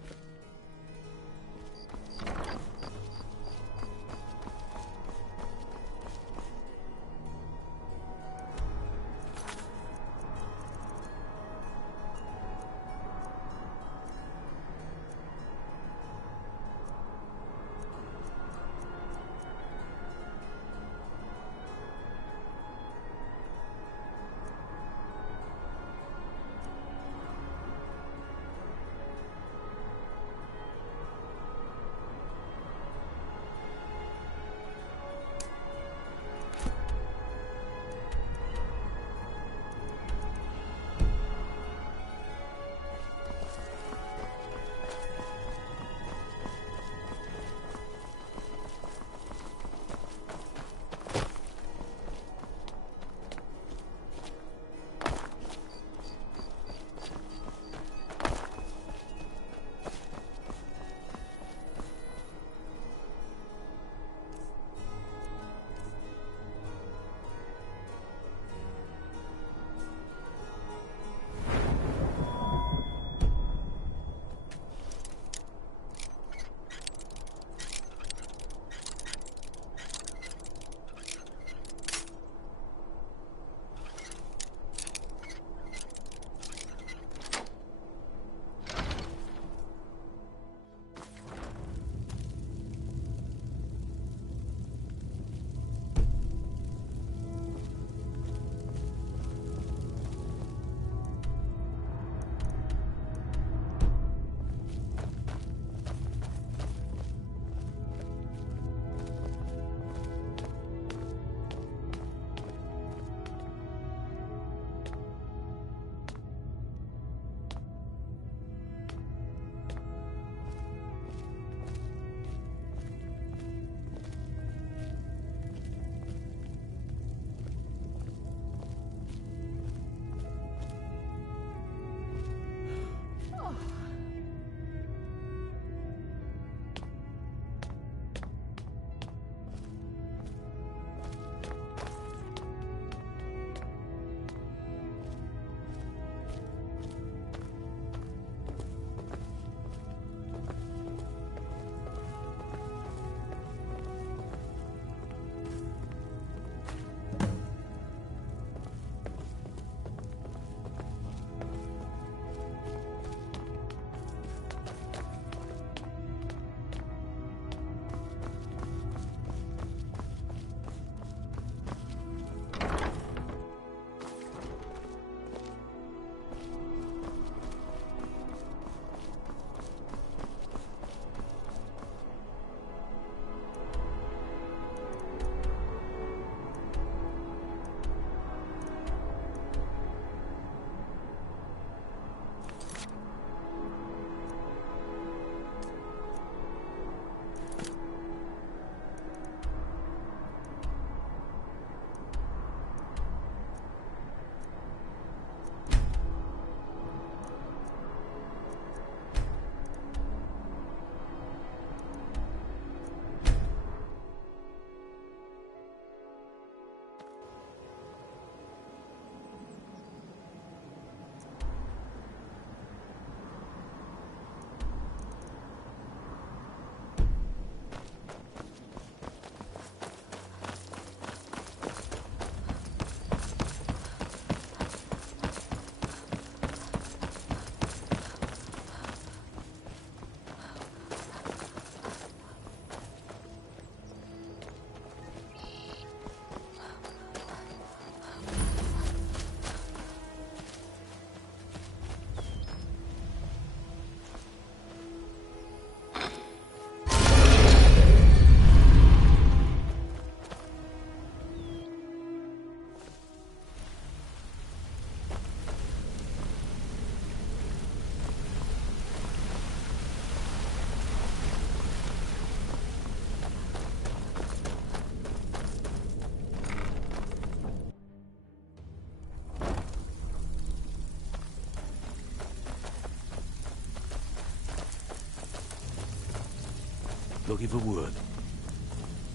Looking for wood.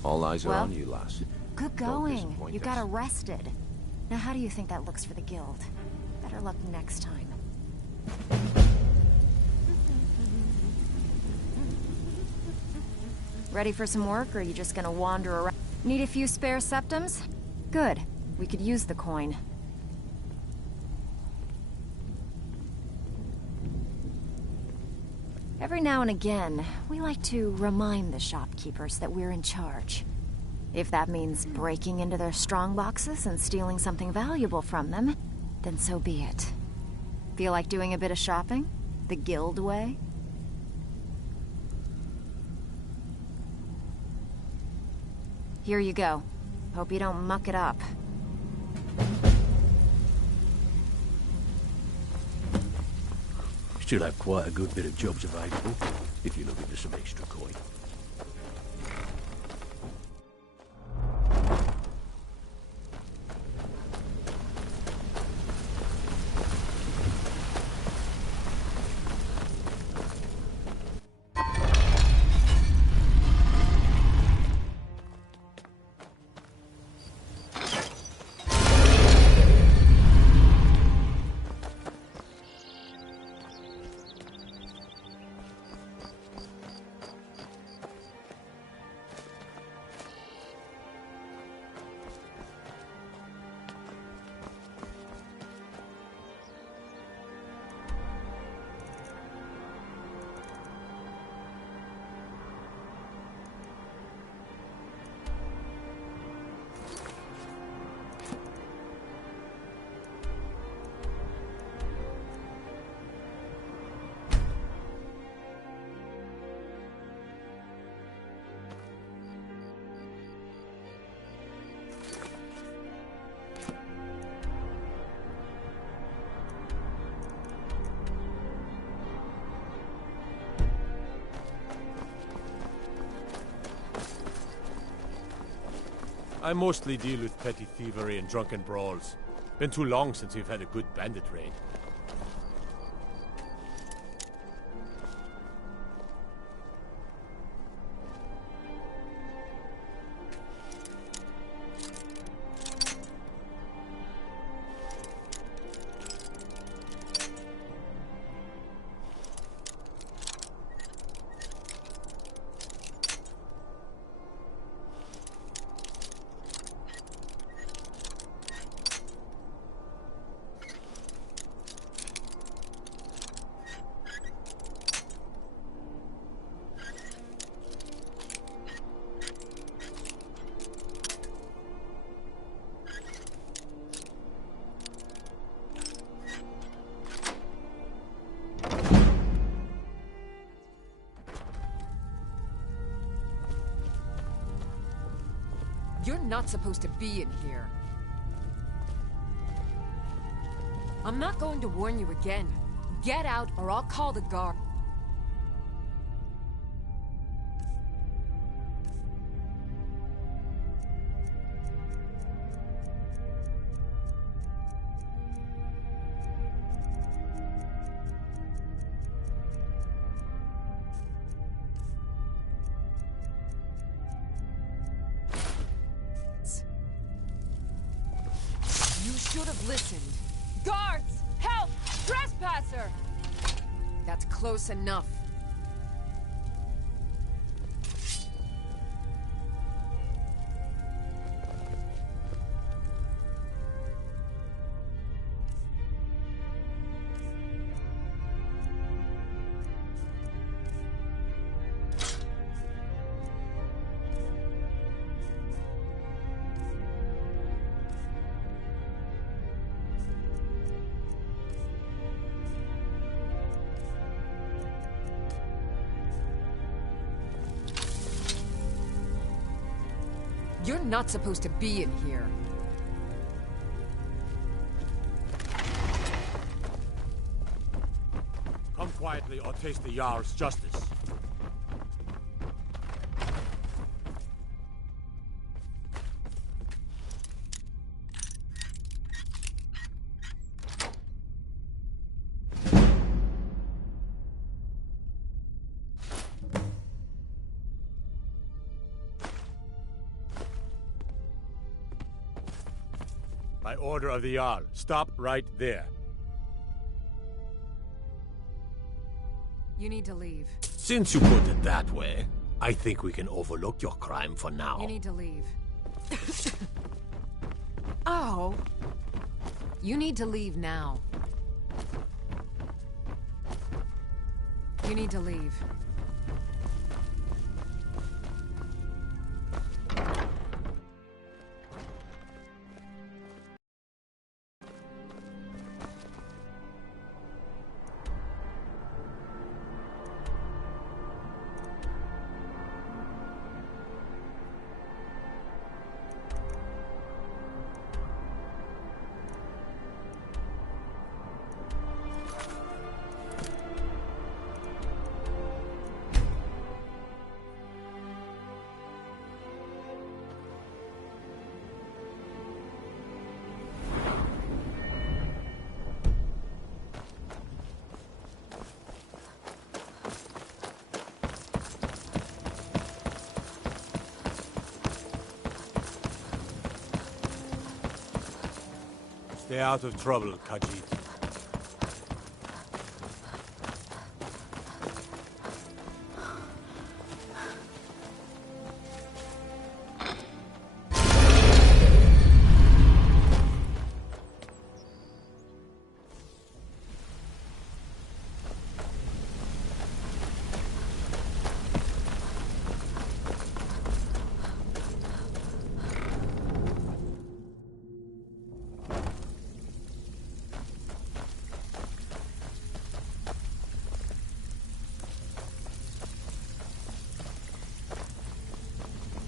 All eyes are Well, on you, lass. Good Don't going. disappoint You us. got arrested. Now how do you think that looks for the guild? Better luck next time. Ready for some work, or are you just gonna wander around? Need a few spare septums? Good. We could use the coin. Every now and again, we like to remind the shopkeepers that we're in charge. If that means breaking into their strongboxes and stealing something valuable from them, then so be it. Feel like doing a bit of shopping? The guild way? Here you go. Hope you don't muck it up. Still have quite a good bit of jobs available, if you're looking for some extra coin. I mostly deal with petty thievery and drunken brawls. Been too long since we've had a good bandit raid. You're not supposed to be in here. I'm not going to warn you again. Get out or I'll call the guard. You should have listened. Guards! Help! Trespasser! That's close enough. You're not supposed to be in here. Come quietly or taste the Jarl's justice. By order of the Jarl. Stop right there. You need to leave. Since you put it that way, I think we can overlook your crime for now. You need to leave. Oh! You need to leave now. You need to leave. Stay out of trouble, Khajiit.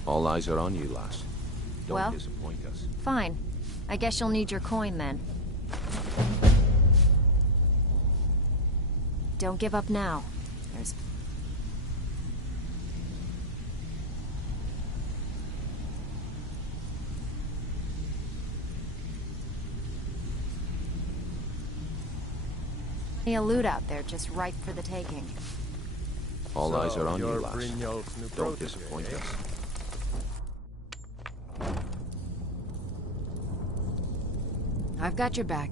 All eyes are on you, lass. Don't Well, disappoint us. Fine. I guess you'll need your coin then. Don't give up now. There's... plenty of loot out there just ripe for the taking. All eyes are on you, you're lass. Brynjolf's new Don't protege, disappoint eh? us. I've got your back.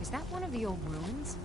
Is that one of the old ruins?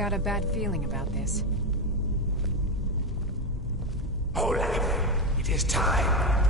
got a bad feeling about this. Olaf, it is time.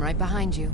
I'm right behind you.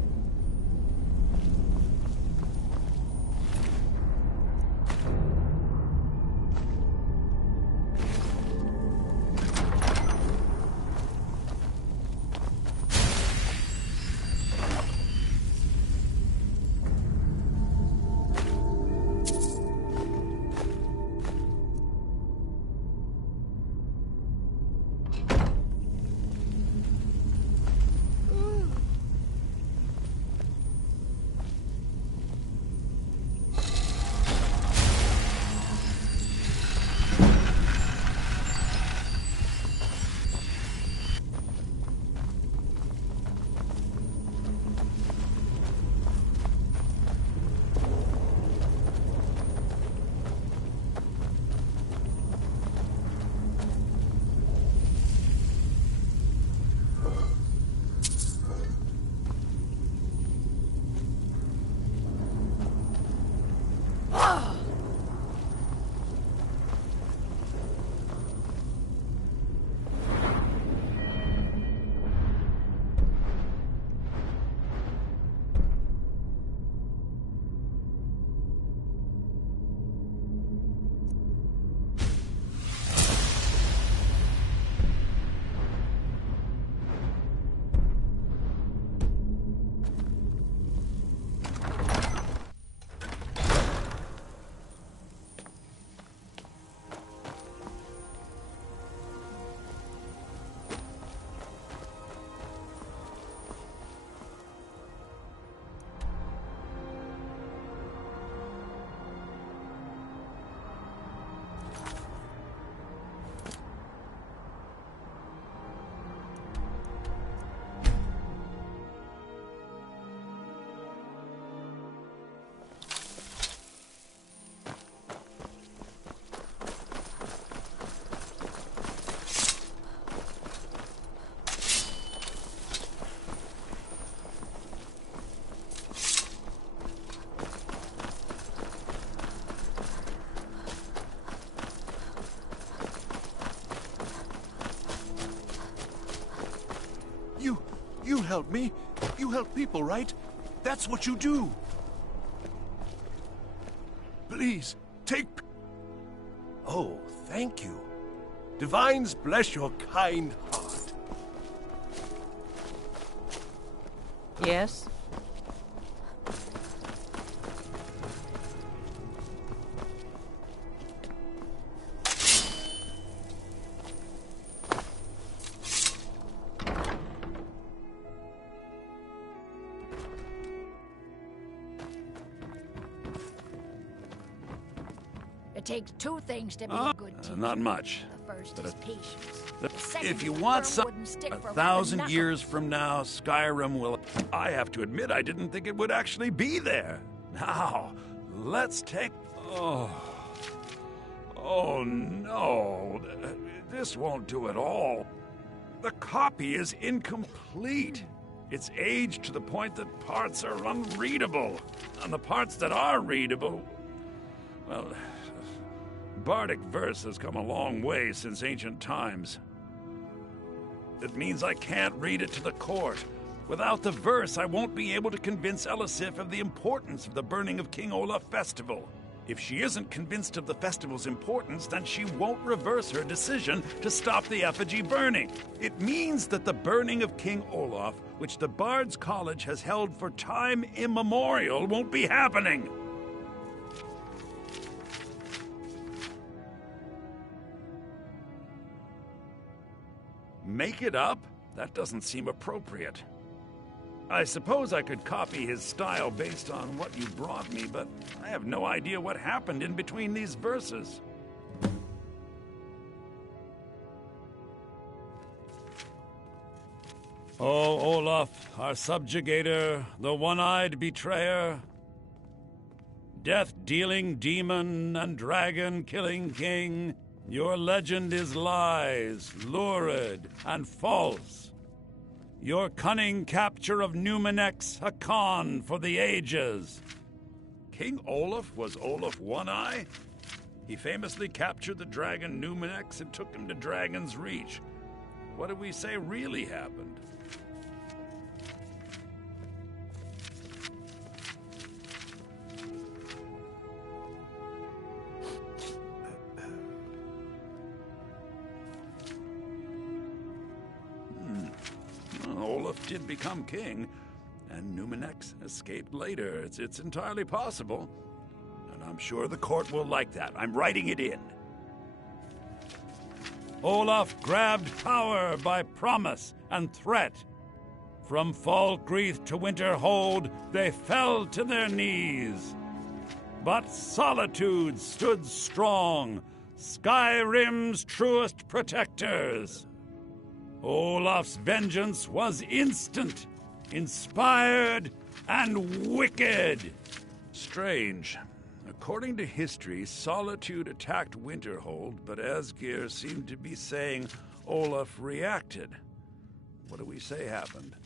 help me. You help people, right? That's what you do. Please, take... Oh, thank you. Divines bless your kind heart. Yes? It takes two things to be a good teacher. Not much. The first But is patience. The second If you is want firm some, wooden stick for 1,000 rapping years from now, Skyrim will... I have to admit, I didn't think it would actually be there. Now, let's take... Oh no. This won't do at all. The copy is incomplete. It's aged to the point that parts are unreadable. And the parts that are readable... Well, Bardic verse has come a long way since ancient times. It means I can't read it to the court. Without the verse, I won't be able to convince Elisif of the importance of the burning of King Olaf festival. If she isn't convinced of the festival's importance, then she won't reverse her decision to stop the effigy burning. It means that the burning of King Olaf, which the Bard's College has held for time immemorial, won't be happening. Make it up? That doesn't seem appropriate. I suppose I could copy his style based on what you brought me, but I have no idea what happened in between these verses. Oh, Olaf, our subjugator, the one-eyed betrayer, death-dealing demon and dragon-killing king, your legend is lies, lurid, and false. Your cunning capture of Numenex, a con for the ages. King Olaf was Olaf One-Eye? He famously captured the dragon Numenex and took him to Dragon's Reach. What did we say really happened? Olaf did become king, and Numenex escaped later. It's entirely possible. And I'm sure the court will like that. I'm writing it in. Olaf grabbed power by promise and threat. From Falkreath to Winterhold, they fell to their knees. But Solitude stood strong, Skyrim's truest protectors. Olaf's vengeance was instant, inspired, and wicked. Strange. According to history, Solitude attacked Winterhold, but Asgeir seemed to be saying Olaf reacted. What do we say happened?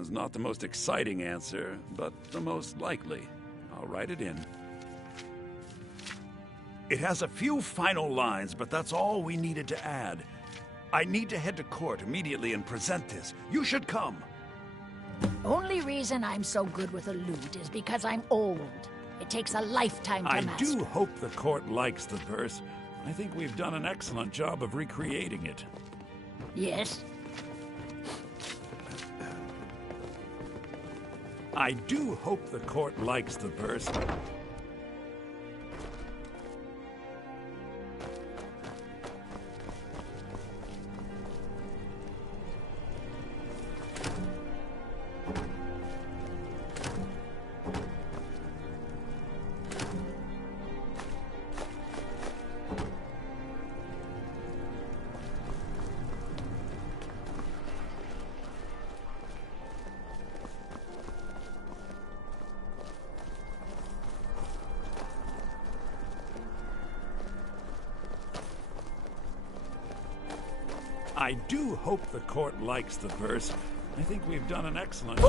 Is not the most exciting answer, but the most likely. I'll write it in. It has a few final lines, but that's all we needed to add. I need to head to court immediately and present this. You should come. Only reason I'm so good with a lute is because I'm old. It takes a lifetime to master. I do hope the court likes the verse. I think we've done an excellent job of recreating it. Yes? I do hope the court likes the verse. I do hope the court likes the verse. I think we've done an excellent...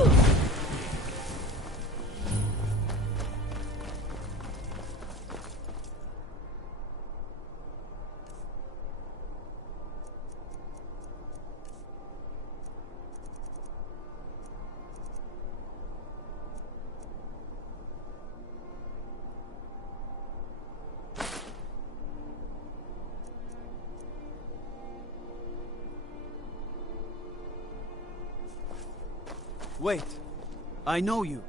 Wait. I know you.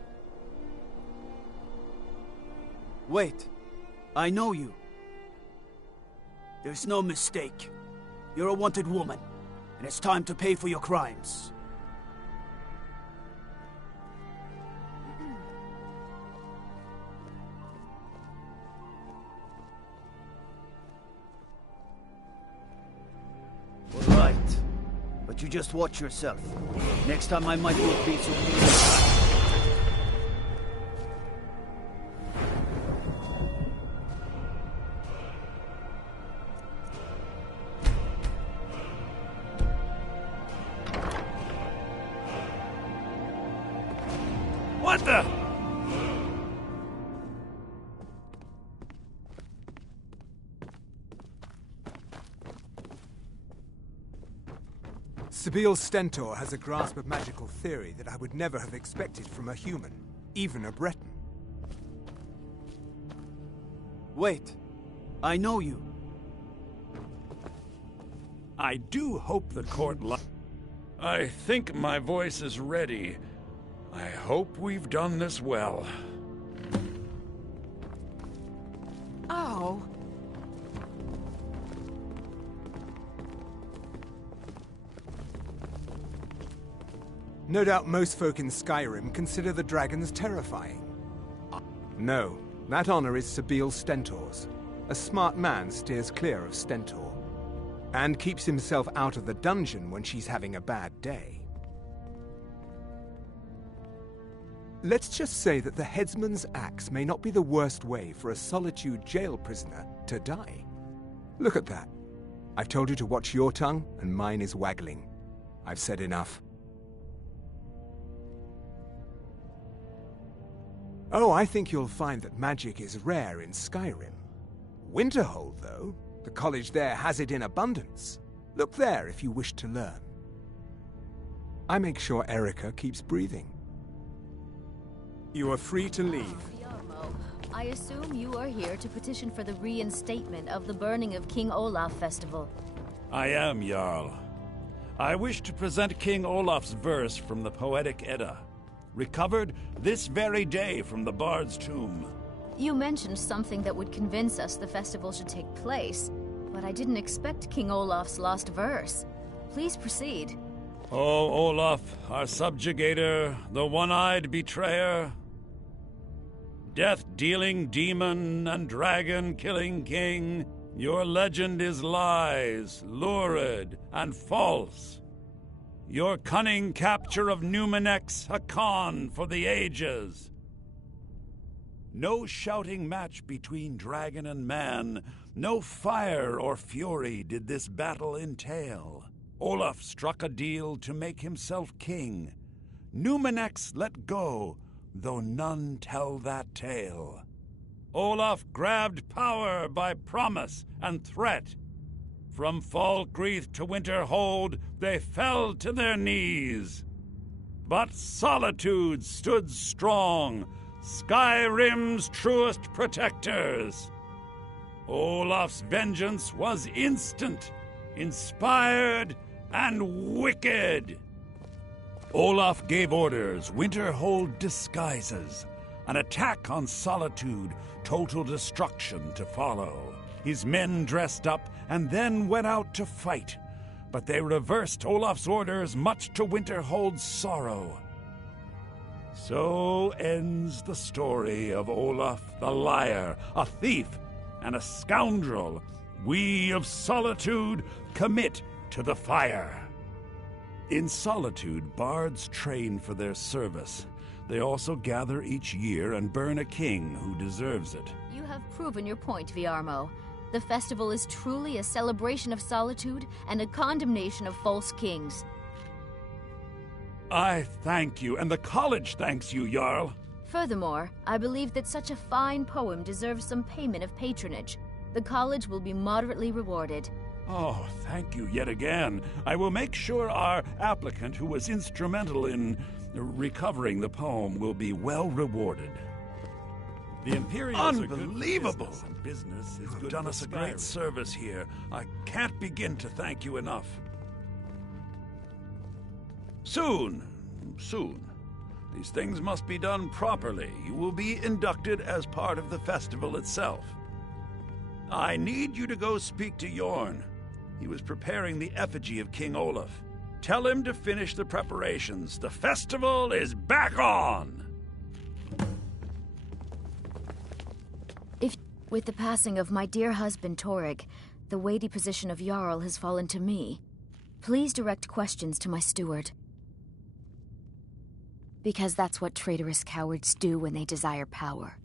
Wait. I know you. There's no mistake. You're a wanted woman, and it's time to pay for your crimes. All right. But you just watch yourself. Next time I might not be so pleased. What the? Sabine Stentor has a grasp of magical theory that I would never have expected from a human, even a Breton. Wait. I know you. I do hope the court I think my voice is ready. I hope we've done this well. Oh. No doubt most folk in Skyrim consider the dragons terrifying. No, that honor is Sabine Stentor's. A smart man steers clear of Stentor, and keeps himself out of the dungeon when she's having a bad day. Let's just say that the headsman's axe may not be the worst way for a Solitude jail prisoner to die. Look at that. I've told you to watch your tongue, and mine is waggling. I've said enough. Oh, I think you'll find that magic is rare in Skyrim. Winterhold, though, the college there has it in abundance. Look there if you wish to learn. I make sure Erica keeps breathing. You are free to leave. I assume you are here to petition for the reinstatement of the burning of King Olaf festival. I am, Jarl. I wish to present King Olaf's verse from the Poetic Edda, recovered this very day from the Bard's tomb. You mentioned something that would convince us the festival should take place, but I didn't expect King Olaf's lost verse. Please proceed. O Olaf, our subjugator, the one-eyed betrayer, death-dealing demon and dragon-killing king, your legend is lies, lurid, and false. Your cunning capture of Numenex, a con for the ages. No shouting match between dragon and man, no fire or fury did this battle entail. Olaf struck a deal to make himself king. Numenex let go, though none tell that tale. Olaf grabbed power by promise and threat. From Falkreath to Winterhold, they fell to their knees. But Solitude stood strong, Skyrim's truest protectors. Olaf's vengeance was instant, inspired, and wicked. Olaf gave orders, Winterhold disguises, an attack on Solitude, total destruction to follow. His men dressed up and then went out to fight, but they reversed Olaf's orders, much to Winterhold's sorrow. So ends the story of Olaf the liar, a thief, and a scoundrel. We of Solitude commit to the fire. In Solitude, bards train for their service. They also gather each year and burn a king who deserves it. You have proven your point, Viarmo. The festival is truly a celebration of solitude and a condemnation of false kings. I thank you, and the college thanks you, Jarl. Furthermore, I believe that such a fine poem deserves some payment of patronage. The college will be moderately rewarded. Oh, thank you yet again. I will make sure our applicant, who was instrumental in recovering the poem, will be well rewarded. The Imperials Unbelievable! Are good business is good. Done us a great service here. I can't begin to thank you enough. Soon. These things must be done properly. You will be inducted as part of the festival itself. I need you to go speak to Yorn. He was preparing the effigy of King Olaf. Tell him to finish the preparations. The festival is back on! With the passing of my dear husband Torrig, the weighty position of Jarl has fallen to me. Please direct questions to my steward. Because that's what traitorous cowards do when they desire power.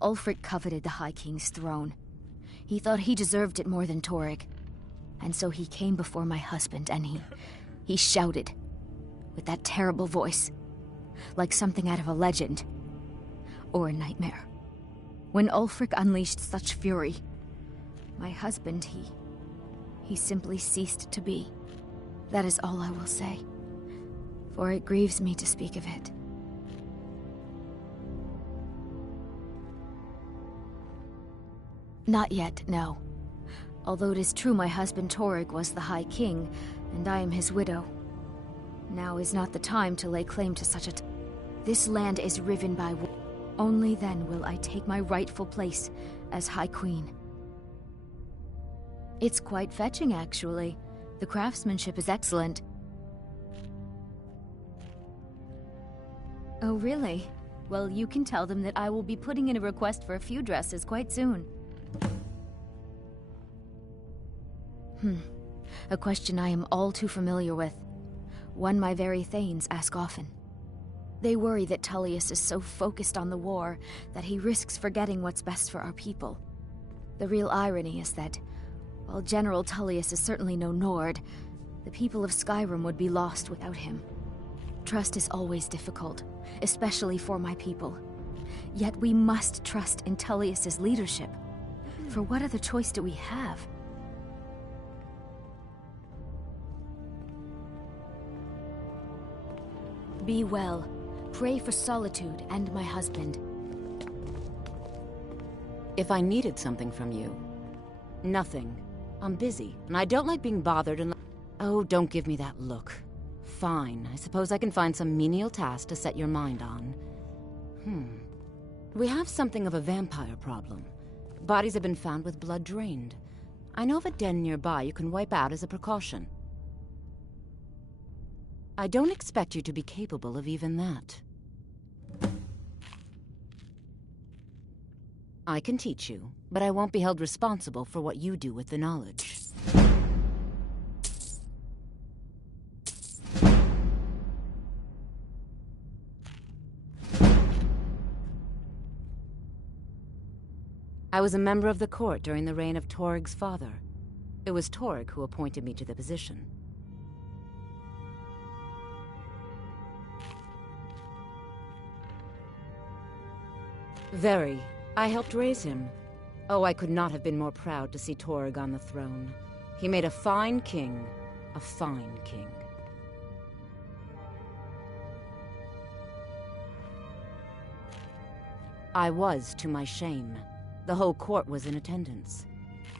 Ulfric coveted the High King's throne. He thought he deserved it more than Torrig. And so he came before my husband and he shouted, with that terrible voice, like something out of a legend, or a nightmare. When Ulfric unleashed such fury, my husband, he simply ceased to be. That is all I will say, for it grieves me to speak of it. Not yet, no. Although it is true my husband Torrig was the High King, and I am his widow. Now is not the time to lay claim to such a This land is riven by war. Only then will I take my rightful place as High Queen. It's quite fetching, actually. The craftsmanship is excellent. Oh, really? Well, you can tell them that I will be putting in a request for a few dresses quite soon. A question I am all too familiar with. One my very thanes ask often. They worry that Tullius is so focused on the war that he risks forgetting what's best for our people. The real irony is that, while General Tullius is certainly no Nord, the people of Skyrim would be lost without him. Trust is always difficult, especially for my people. Yet we must trust in Tullius's leadership. For what other choice do we have? Be well. Pray for solitude and my husband. If I needed something from you... Nothing. I'm busy, and I don't like being bothered unless... Oh, don't give me that look. Fine, I suppose I can find some menial task to set your mind on. We have something of a vampire problem. Bodies have been found with blood drained. I know of a den nearby you can wipe out as a precaution. I don't expect you to be capable of even that. I can teach you, but I won't be held responsible for what you do with the knowledge. I was a member of the court during the reign of Torrig's father. It was Torrig who appointed me to the position. Very. I helped raise him. Oh, I could not have been more proud to see Torrig on the throne. He made a fine king. A fine king. I was, to my shame. The whole court was in attendance.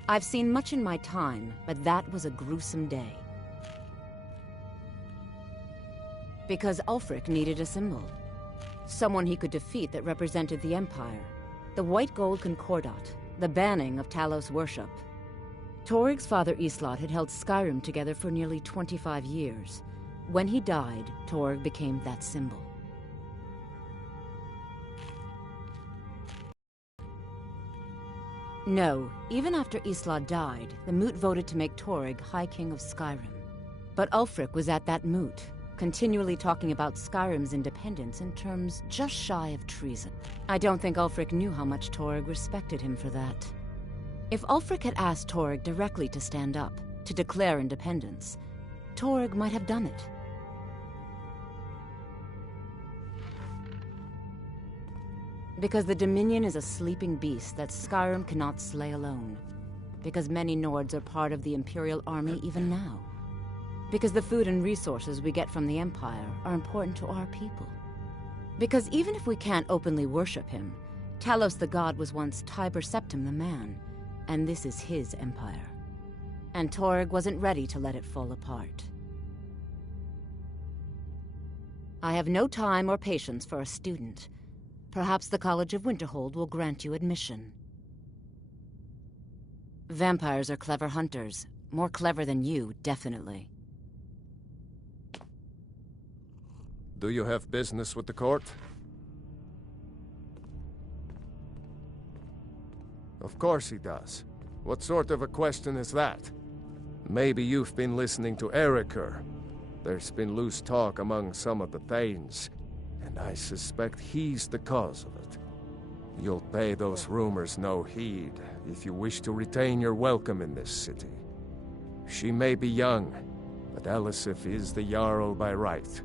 I've seen much in my time, but that was a gruesome day. Because Ulfric needed a symbol. Someone he could defeat that represented the Empire. The white gold concordat, the banning of Talos worship. Torrig's father Islot had held Skyrim together for nearly 25 years. When he died, Torrig became that symbol. No, even after Islot died, the Moot voted to make Torrig High King of Skyrim. But Ulfric was at that Moot, continually talking about Skyrim's independence in terms just shy of treason. I don't think Ulfric knew how much Torrig respected him for that. If Ulfric had asked Torrig directly to stand up, to declare independence, Torrig might have done it. Because the Dominion is a sleeping beast that Skyrim cannot slay alone. Because many Nords are part of the Imperial Army even now. Because the food and resources we get from the Empire are important to our people. Because even if we can't openly worship him, Talos the god was once Tiber Septim the man, and this is his empire. And Torg wasn't ready to let it fall apart. I have no time or patience for a student. Perhaps the College of Winterhold will grant you admission. Vampires are clever hunters. More clever than you, definitely. Do you have business with the court? Of course he does. What sort of a question is that? Maybe you've been listening to Eriker. There's been loose talk among some of the Thanes, and I suspect he's the cause of it. You'll pay those rumors no heed if you wish to retain your welcome in this city. She may be young, but Elisif is the Jarl by right.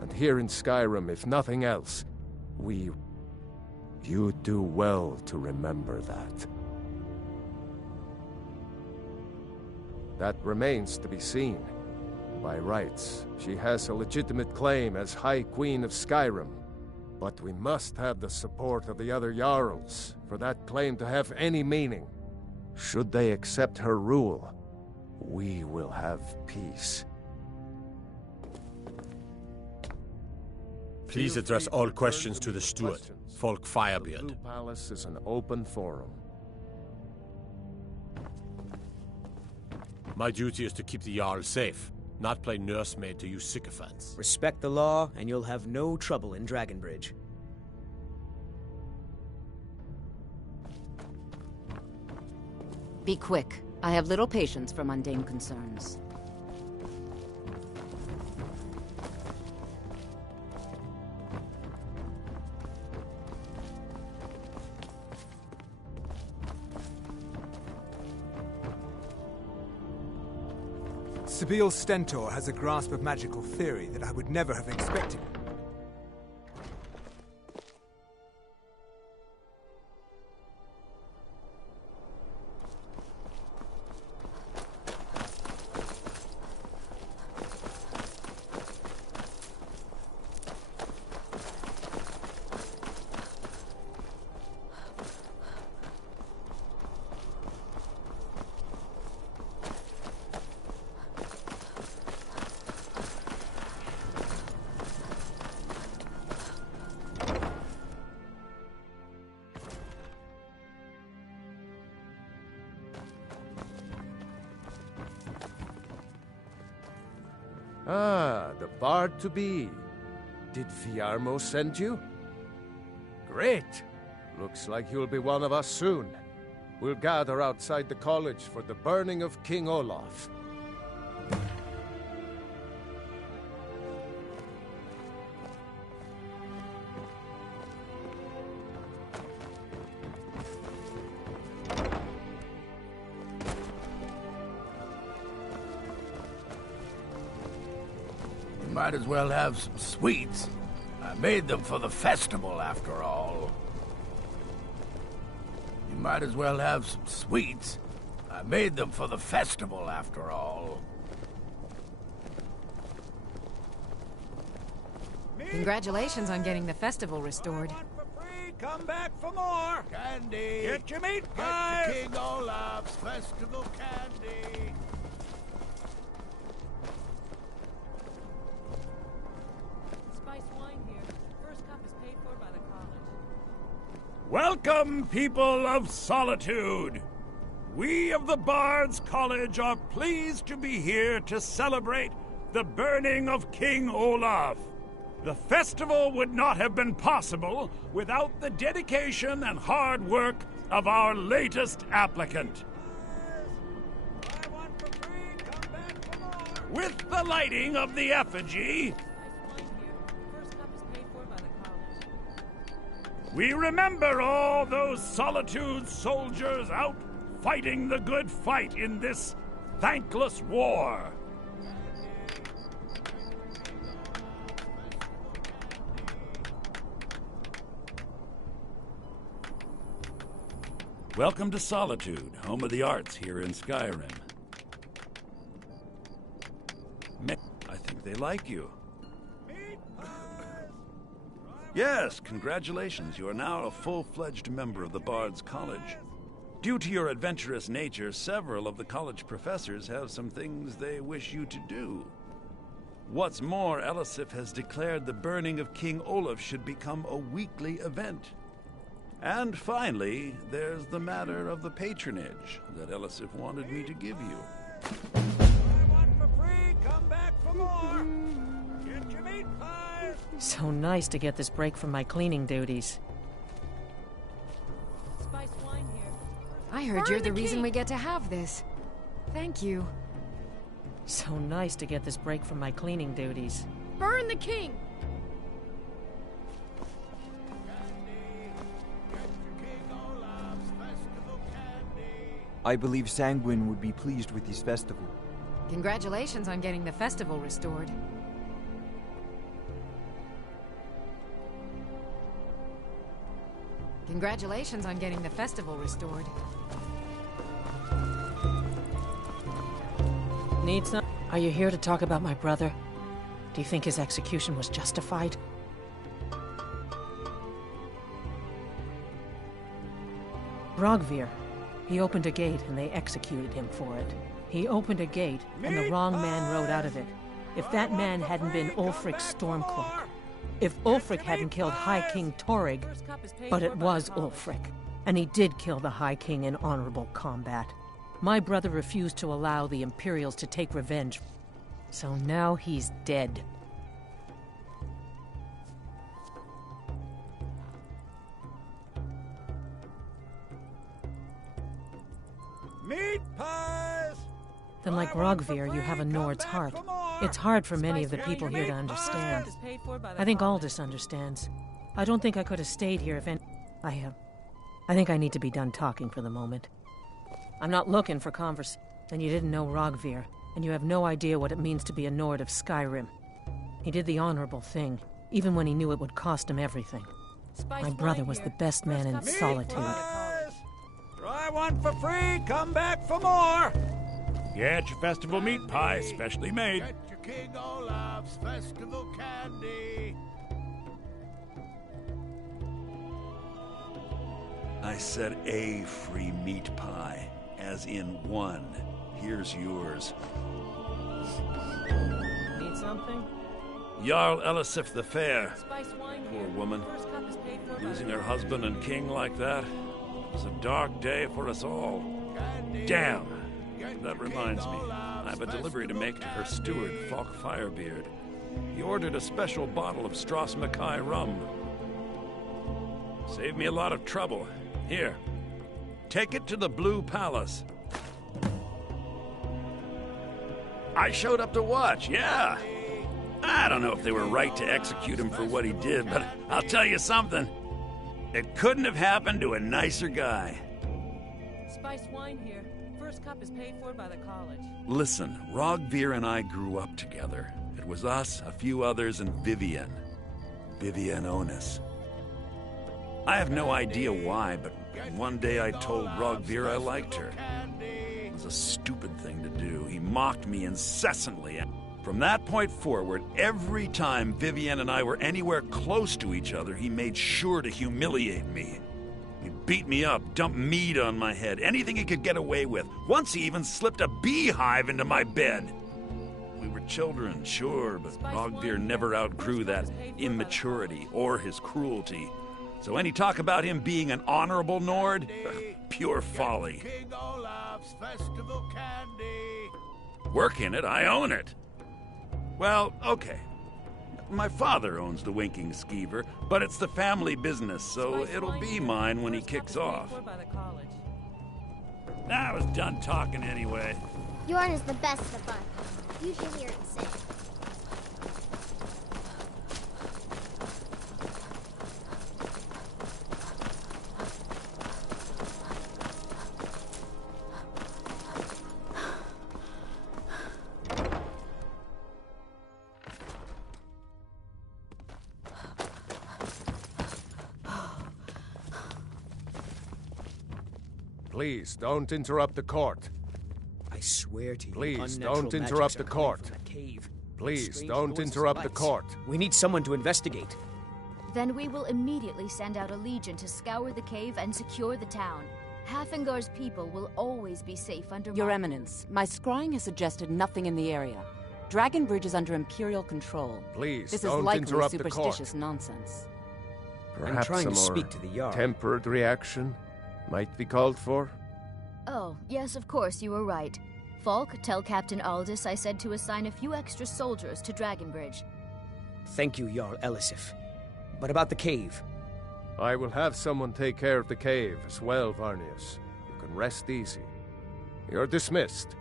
And here in Skyrim, if nothing else, you do well to remember that. That remains to be seen. By rights, she has a legitimate claim as High Queen of Skyrim. But we must have the support of the other Jarls for that claim to have any meaning. Should they accept her rule, we will have peace. Please address all questions to the steward, Folk The Firebeard. Blue Palace is an open forum. My duty is to keep the Jarl safe, not play nursemaid to you sycophants. Respect the law, and you'll have no trouble in Dragonbridge. Be quick. I have little patience for mundane concerns. Sabine Stentor has a grasp of magical theory that I would never have expected. Ah, the bard-to-be. Did Viarmo send you? Great! Looks like you'll be one of us soon. We'll gather outside the college for the burning of King Olaf. Might as well have some sweets. I made them for the festival, after all. You might as well have some sweets. I made them for the festival, after all. Congratulations on getting the festival restored. Come back for more! Candy! Get your meat pies! Get King Olaf's festival candy! Welcome, people of Solitude! We of the Bards College are pleased to be here to celebrate the burning of King Olaf. The festival would not have been possible without the dedication and hard work of our latest applicant. With the lighting of the effigy, we remember all those Solitude soldiers out fighting the good fight in this thankless war. Welcome to Solitude, home of the arts here in Skyrim. I think they like you. Yes, congratulations. You are now a full-fledged member of the Bard's College. Due to your adventurous nature, several of the college professors have some things they wish you to do. What's more, Elisif has declared the burning of King Olaf should become a weekly event. And finally, there's the matter of the patronage that Elisif wanted me to give you. I want for free, come back for more. Get your meat pies. So nice to get this break from my cleaning duties. Spiced wine here. I heard you're the reason we get to have this. Thank you. So nice to get this break from my cleaning duties. Burn the king! I believe Sanguine would be pleased with this festival. Congratulations on getting the festival restored. Congratulations on getting the festival restored. Need some? Are you here to talk about my brother? Do you think his execution was justified? Rogvir. He opened a gate and they executed him for it. He opened a gate and the wrong man rode out of it. If that man hadn't been Ulfric's Stormcloak. If Ulfric hadn't killed High King Torrig. But it was Ulfric. And he did kill the High King in honorable combat. My brother refused to allow the Imperials to take revenge. So now he's dead. Meat pies! Then like Rogvir, you have a Nord's heart. It's hard for many of the people here to understand. I think Aldous understands. I don't think I could have stayed here if any... I think I need to be done talking for the moment. I'm not looking for converse. Then you didn't know Rogvir, and you have no idea what it means to be a Nord of Skyrim. He did the honorable thing, even when he knew it would cost him everything. My brother was the best man in Solitude. Try one for free, come back for more. Get your festival meat pie, specially made. Get your King Olaf's festival candy. I said a free meat pie, as in one. Here's yours. Need something? Jarl Elisif the Fair. Poor woman. Losing her husband and king like that. It was a dark day for us all. Damn! That reminds me. I have a delivery to make to her steward, Falk Firebeard. He ordered a special bottle of Strass Mackay rum. Saved me a lot of trouble. Here. Take it to the Blue Palace. I showed up to watch, yeah. I don't know if they were right to execute him for what he did, but I'll tell you something. It couldn't have happened to a nicer guy. Spiced wine here. First cup is paid for by the college. Listen, Rogvir and I grew up together. It was us, a few others, and Vivian. Vivian Onus. I have no idea why, but one day I told Rogvir I liked her. It was a stupid thing to do. He mocked me incessantly. From that point forward, every time Vivian and I were anywhere close to each other, he made sure to humiliate me. He beat me up, dumped meat on my head, anything he could get away with. Once he even slipped a beehive into my bed. We were children, sure, but Rogvir never outgrew that immaturity or his cruelty. So any talk about him being an honorable Nord? Pure folly. King Olaf's festival candy. Work in it, I own it. Well, okay. My father owns the Winking Skeever, but it's the family business, so it'll be mine when he kicks off. I was done talking anyway. Yorn is the best of the bunch. You should hear it sing. Please, don't interrupt the court. I swear to you, please, unnatural don't interrupt magics the are coming court. from that cave. Please, Strange don't noises interrupt and the lights. court. We need someone to investigate. Then we will immediately send out a legion to scour the cave and secure the town. Hafingar's people will always be safe under Your my... Eminence, my scrying has suggested nothing in the area. Dragon Bridge is under Imperial control. Please, this don't is likely interrupt the court. superstitious nonsense. Perhaps trying a to more speak to the Jarl. tempered reaction might be called for? Oh, yes, of course, you were right. Falk, tell Captain Aldous I said to assign a few extra soldiers to Dragonbridge. Thank you, Jarl Elisif. But about the cave? I will have someone take care of the cave as well, Varnius. You can rest easy. You're dismissed.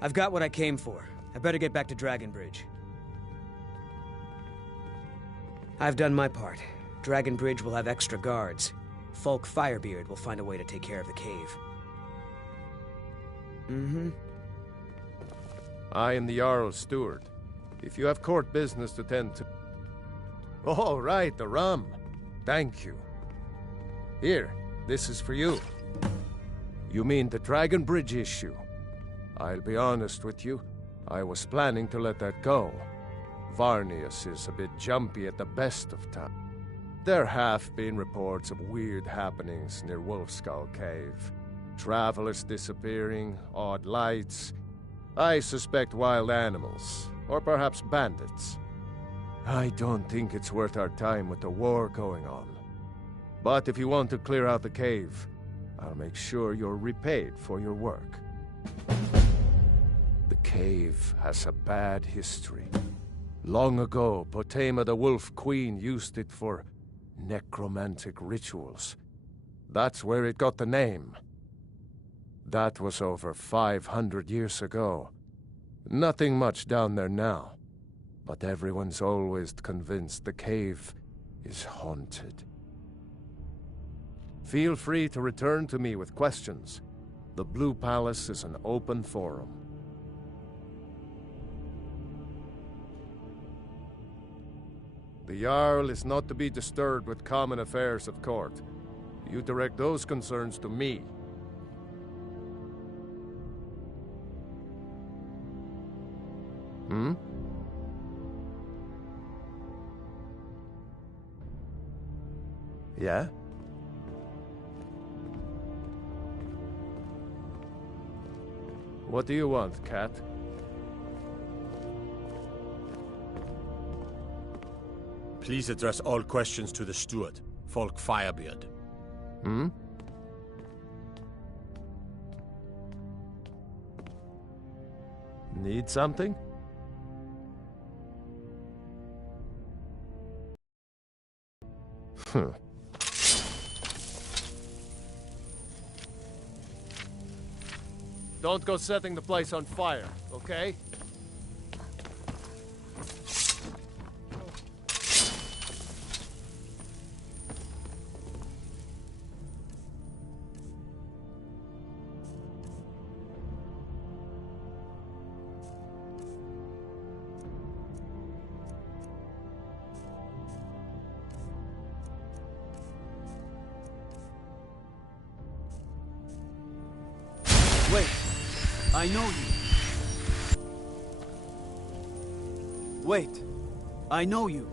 I've got what I came for. I better get back to Dragonbridge. I've done my part. Dragonbridge will have extra guards. Falk Firebeard will find a way to take care of the cave. Mm-hmm. I am the Jarl's steward. If you have court business to tend to... Oh, right, the rum. Thank you. Here, this is for you. You mean the Dragon Bridge issue? I'll be honest with you. I was planning to let that go. Varnius is a bit jumpy at the best of times. There have been reports of weird happenings near Wolfskull Cave. Travelers disappearing, odd lights. I suspect wild animals, or perhaps bandits. I don't think it's worth our time with the war going on. But if you want to clear out the cave, I'll make sure you're repaid for your work. The cave has a bad history. Long ago, Potema the Wolf Queen used it for necromantic rituals. That's where it got the name. That was over 500 years ago. Nothing much down there now. But everyone's always convinced the cave is haunted. Feel free to return to me with questions. The Blue Palace is an open forum. The Jarl is not to be disturbed with common affairs of court. You direct those concerns to me. Hmm? Yeah? What do you want, Cat? Please address all questions to the steward, Falk Firebeard. Hmm? Need something? Don't go setting the place on fire, okay? Wait, I know you. Wait, I know you.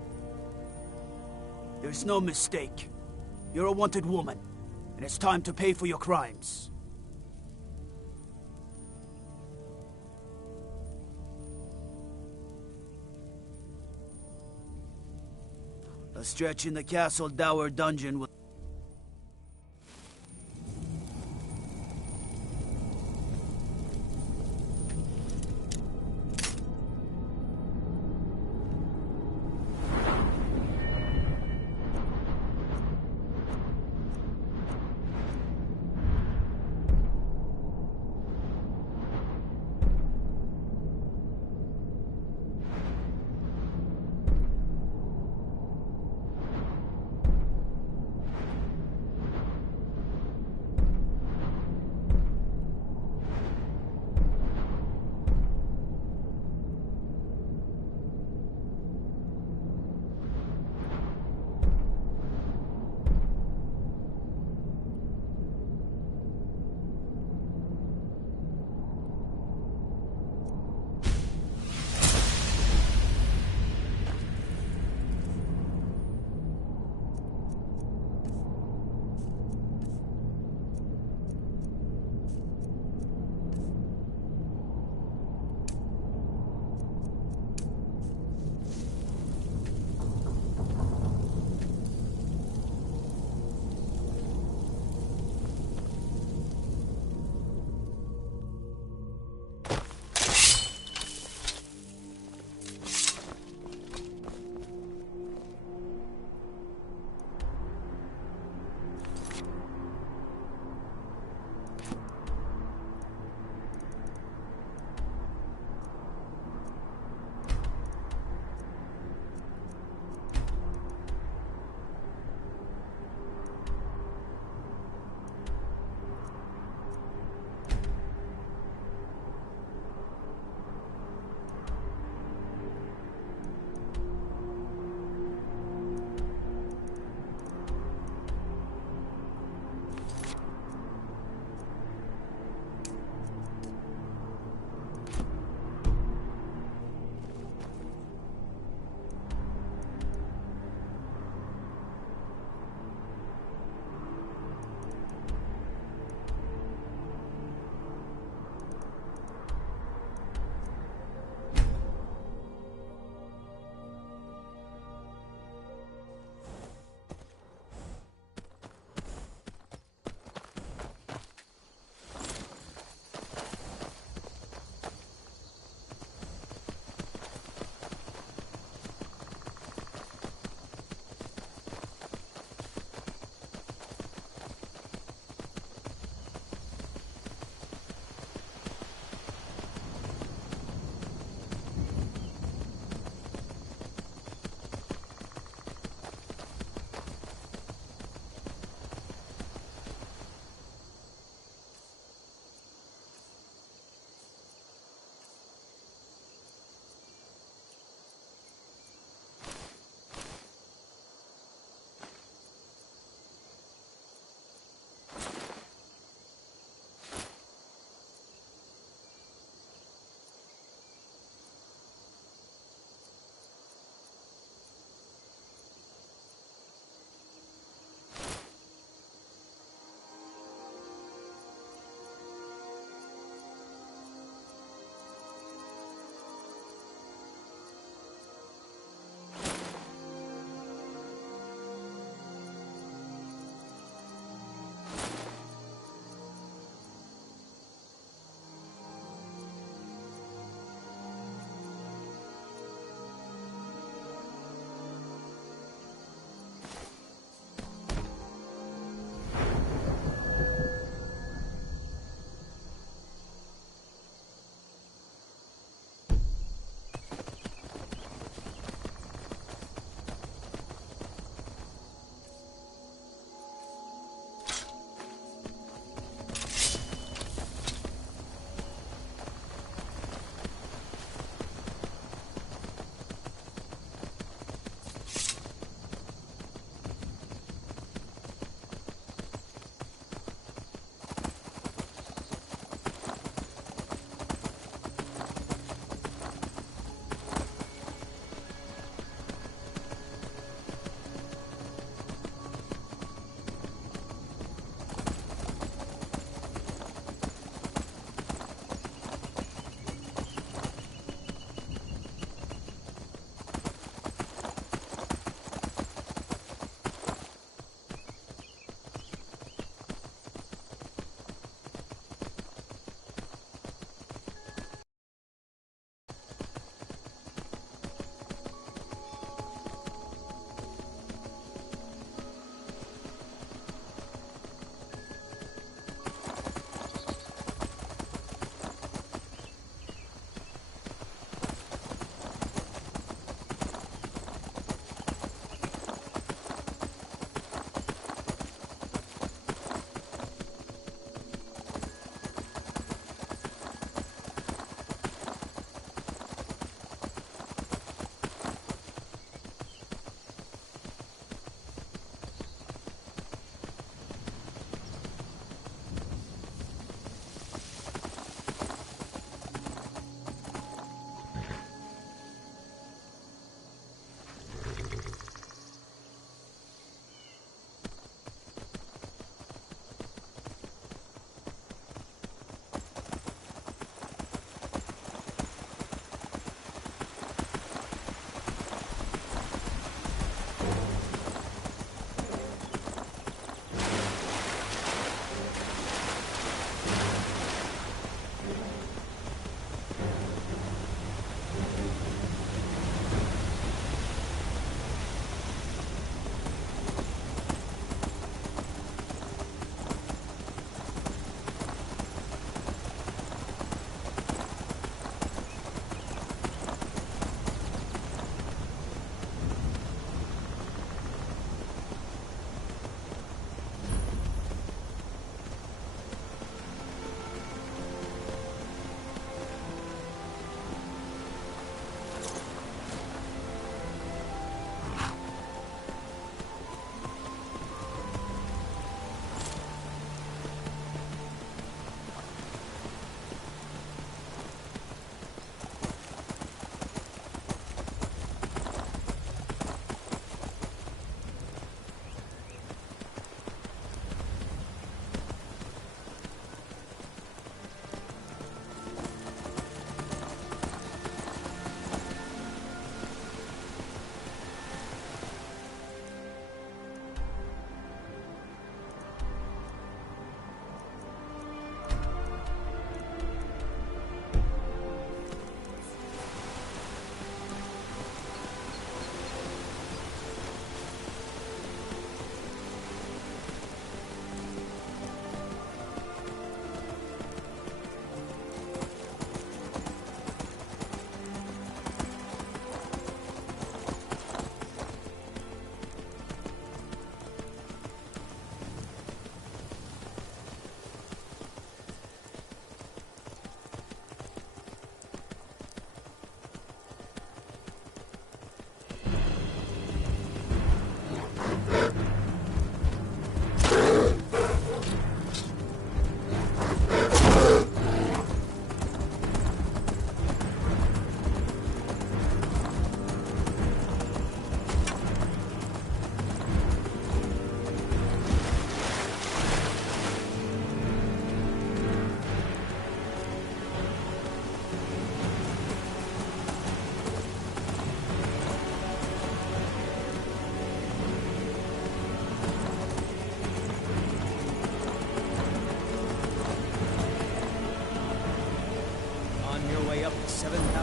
There's no mistake. You're a wanted woman, and it's time to pay for your crimes. A stretch in the Castle Dower dungeon will...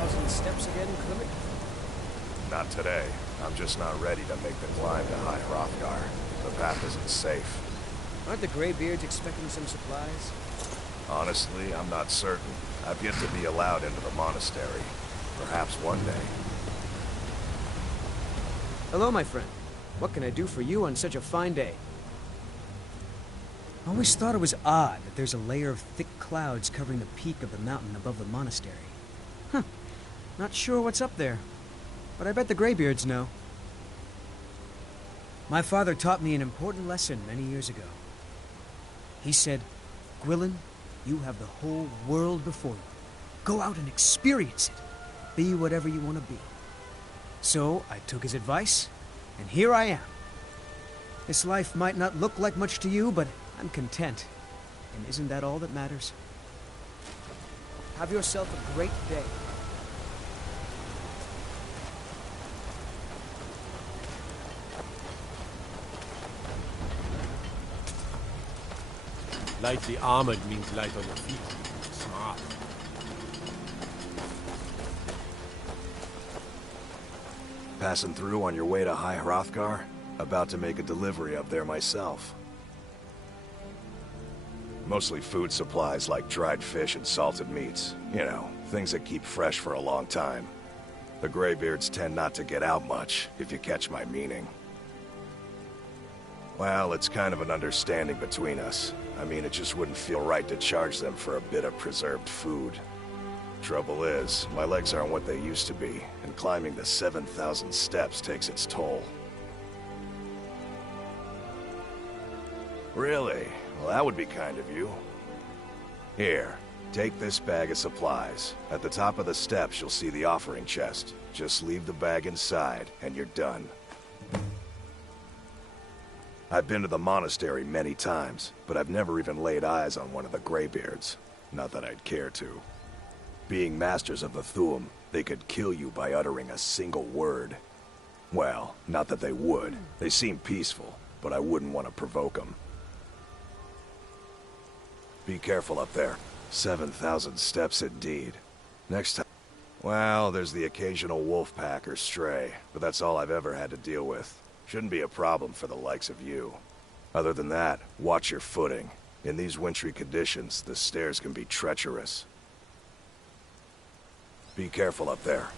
7,000 steps again, Clement? Not today. I'm just not ready to make the climb to High Hrothgar. The path isn't safe. Aren't the Greybeards expecting some supplies? Honestly, I'm not certain. I've yet to be allowed into the monastery. Perhaps one day. Hello, my friend. What can I do for you on such a fine day? I always thought it was odd that there's a layer of thick clouds covering the peak of the mountain above the monastery. Huh. Not sure what's up there, but I bet the Greybeards know. My father taught me an important lesson many years ago. He said, Gwilyn, you have the whole world before you. Go out and experience it. Be whatever you want to be. So I took his advice, and here I am. This life might not look like much to you, but I'm content. And isn't that all that matters? Have yourself a great day. Lightly armored means light on your feet. Smart. Passing through on your way to High Hrothgar? About to make a delivery up there myself. Mostly food supplies like dried fish and salted meats. You know, things that keep fresh for a long time. The Greybeards tend not to get out much, if you catch my meaning. Well, it's kind of an understanding between us. I mean, it just wouldn't feel right to charge them for a bit of preserved food. Trouble is, my legs aren't what they used to be, and climbing the 7,000 steps takes its toll. Really? Well, that would be kind of you. Here, take this bag of supplies. At the top of the steps, you'll see the offering chest. Just leave the bag inside, and you're done. I've been to the monastery many times, but I've never even laid eyes on one of the Greybeards. Not that I'd care to. Being masters of the Thu'um, they could kill you by uttering a single word. Well, not that they would. They seem peaceful, but I wouldn't want to provoke them. Be careful up there. 7,000 steps indeed. Next time... Well, there's the occasional wolf pack or stray, but that's all I've ever had to deal with. Shouldn't be a problem for the likes of you. Other than that, watch your footing. In these wintry conditions, the stairs can be treacherous. Be careful up there.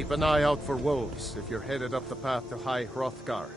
Keep an eye out for wolves if you're headed up the path to High Hrothgar.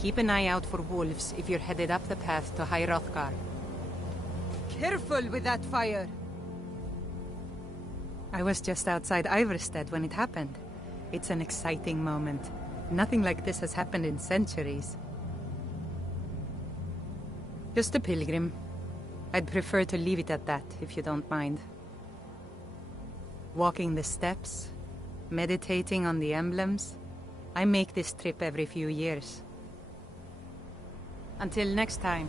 Keep an eye out for wolves if you're headed up the path to High Hrothgar. Careful with that fire! I was just outside Iverstead when it happened. It's an exciting moment. Nothing like this has happened in centuries. Just a pilgrim. I'd prefer to leave it at that, if you don't mind. Walking the steps, meditating on the emblems. I make this trip every few years. Until next time.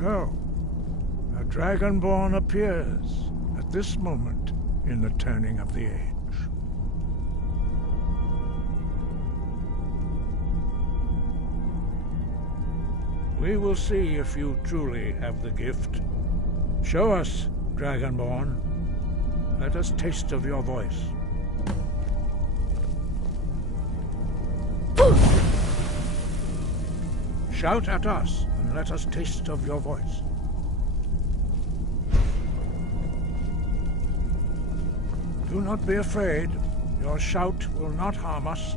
So, a Dragonborn appears at this moment in the turning of the age. We will see if you truly have the gift. Show us, Dragonborn. Let us taste of your voice. Shout at us, and let us taste of your voice. Do not be afraid. Your shout will not harm us.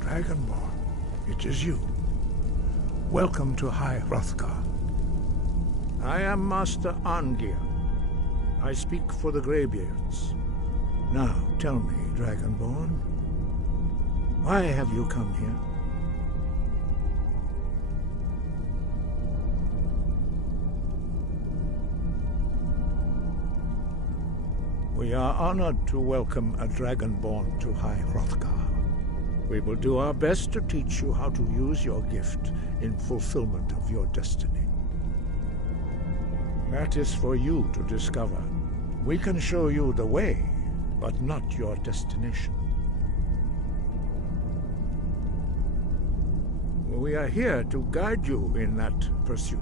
Dragonborn, it is you. Welcome to High Hrothgar. I am Master Arngeir. I speak for the Greybeards. Now, tell me, Dragonborn, why have you come here? We are honored to welcome a Dragonborn to High Hrothgar. We will do our best to teach you how to use your gift in fulfillment of your destiny. That is for you to discover. We can show you the way, but not your destination. We are here to guide you in that pursuit,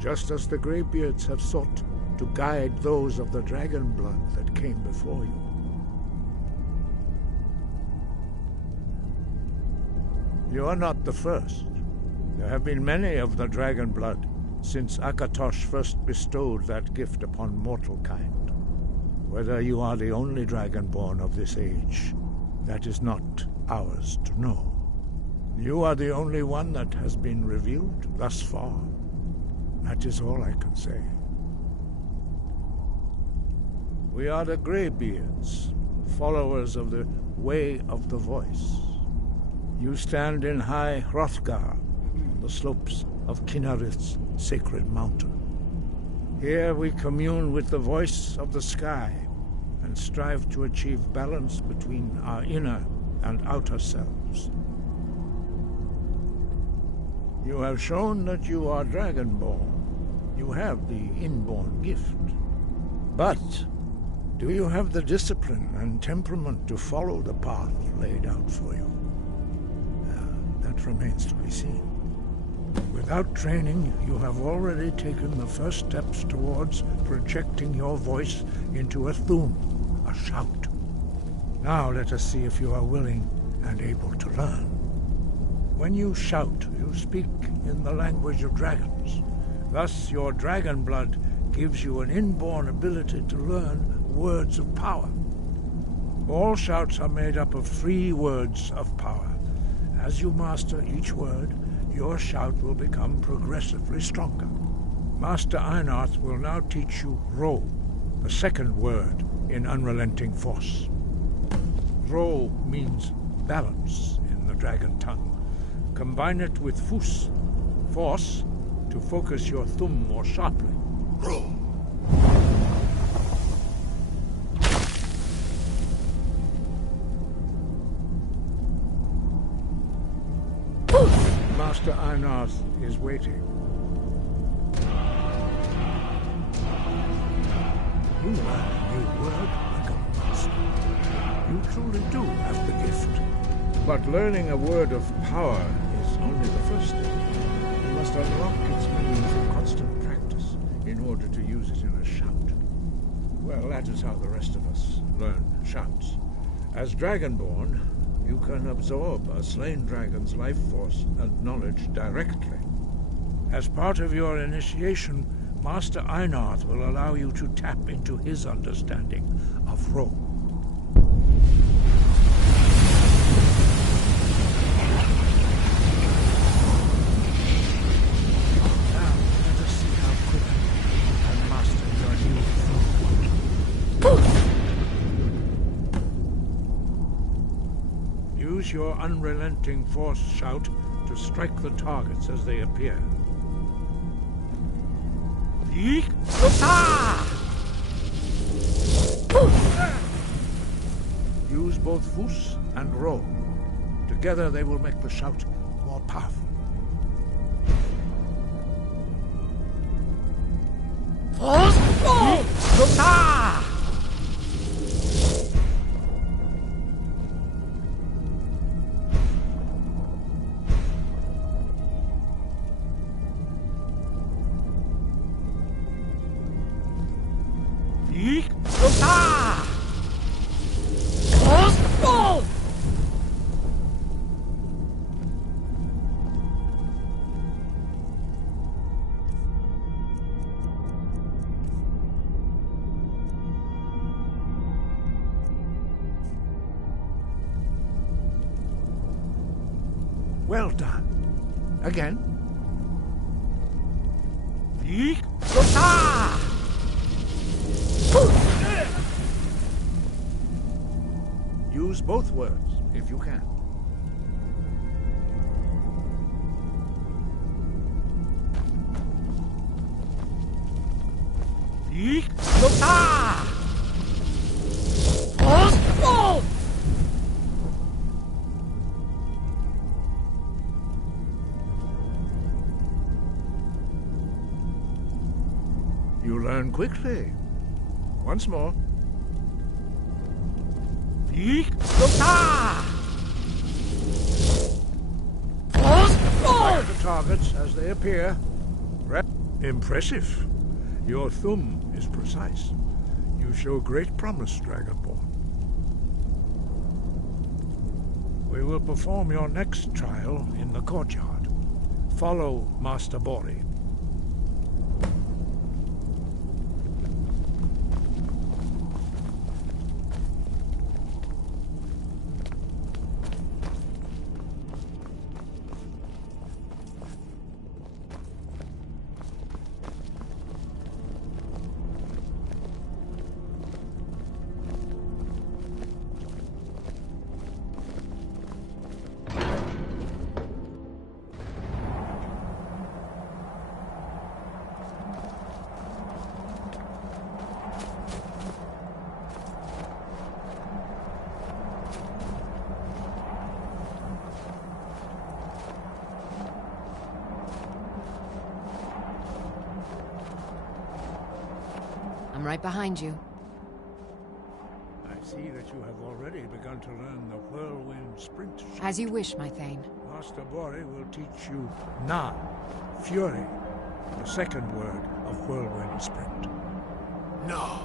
just as the Greybeards have sought to guide those of the dragon blood that came before you. You are not the first. There have been many of the dragon blood since Akatosh first bestowed that gift upon mortal kind. Whether you are the only dragonborn of this age, that is not ours to know. You are the only one that has been revealed thus far. That is all I can say. We are the Greybeards, followers of the Way of the Voice. You stand in High Hrothgar, the slopes of Kinnarith's sacred mountain. Here we commune with the voice of the sky and strive to achieve balance between our inner and outer selves. You have shown that you are Dragonborn. You have the inborn gift. But do you have the discipline and temperament to follow the path laid out for you? That remains to be seen. Without training, you have already taken the first steps towards projecting your voice into a thum, a shout. Now let us see if you are willing and able to learn. When you shout, you speak in the language of dragons. Thus, your dragon blood gives you an inborn ability to learn words of power. All shouts are made up of 3 words of power. As you master each word, your shout will become progressively stronger. Master Einarth will now teach you Ro, the second word in Unrelenting Force. Ro means balance in the dragon tongue. Combine it with Fus, force, to focus your thumb more sharply. Ro. Master Einarth is waiting. You learn a new word like a master. You truly do have the gift. But learning a word of power is only the first step. You must unlock its meaning through constant practice in order to use it in a shout. Well, that is how the rest of us learn shouts. As Dragonborn, you can absorb a slain dragon's life force and knowledge directly. As part of your initiation, Master Einarth will allow you to tap into his understanding of Ro. Now, let us see how quickly you can master your new form. Use your unrelenting force shout to strike the targets as they appear. Use both Fus and Ro. Together they will make the shout more powerful. Well done. Again. Use both words, if you can. You learn quickly. Once more. Fire the targets as they appear. Impressive. Your thumb is precise. You show great promise, Dragonborn. We will perform your next trial in the courtyard. Follow Master Bori. I'm right behind you. I see that you have already begun to learn the whirlwind sprint. As you wish, my Thane. Master Bori will teach you Na, Fury, the second word of whirlwind sprint. No.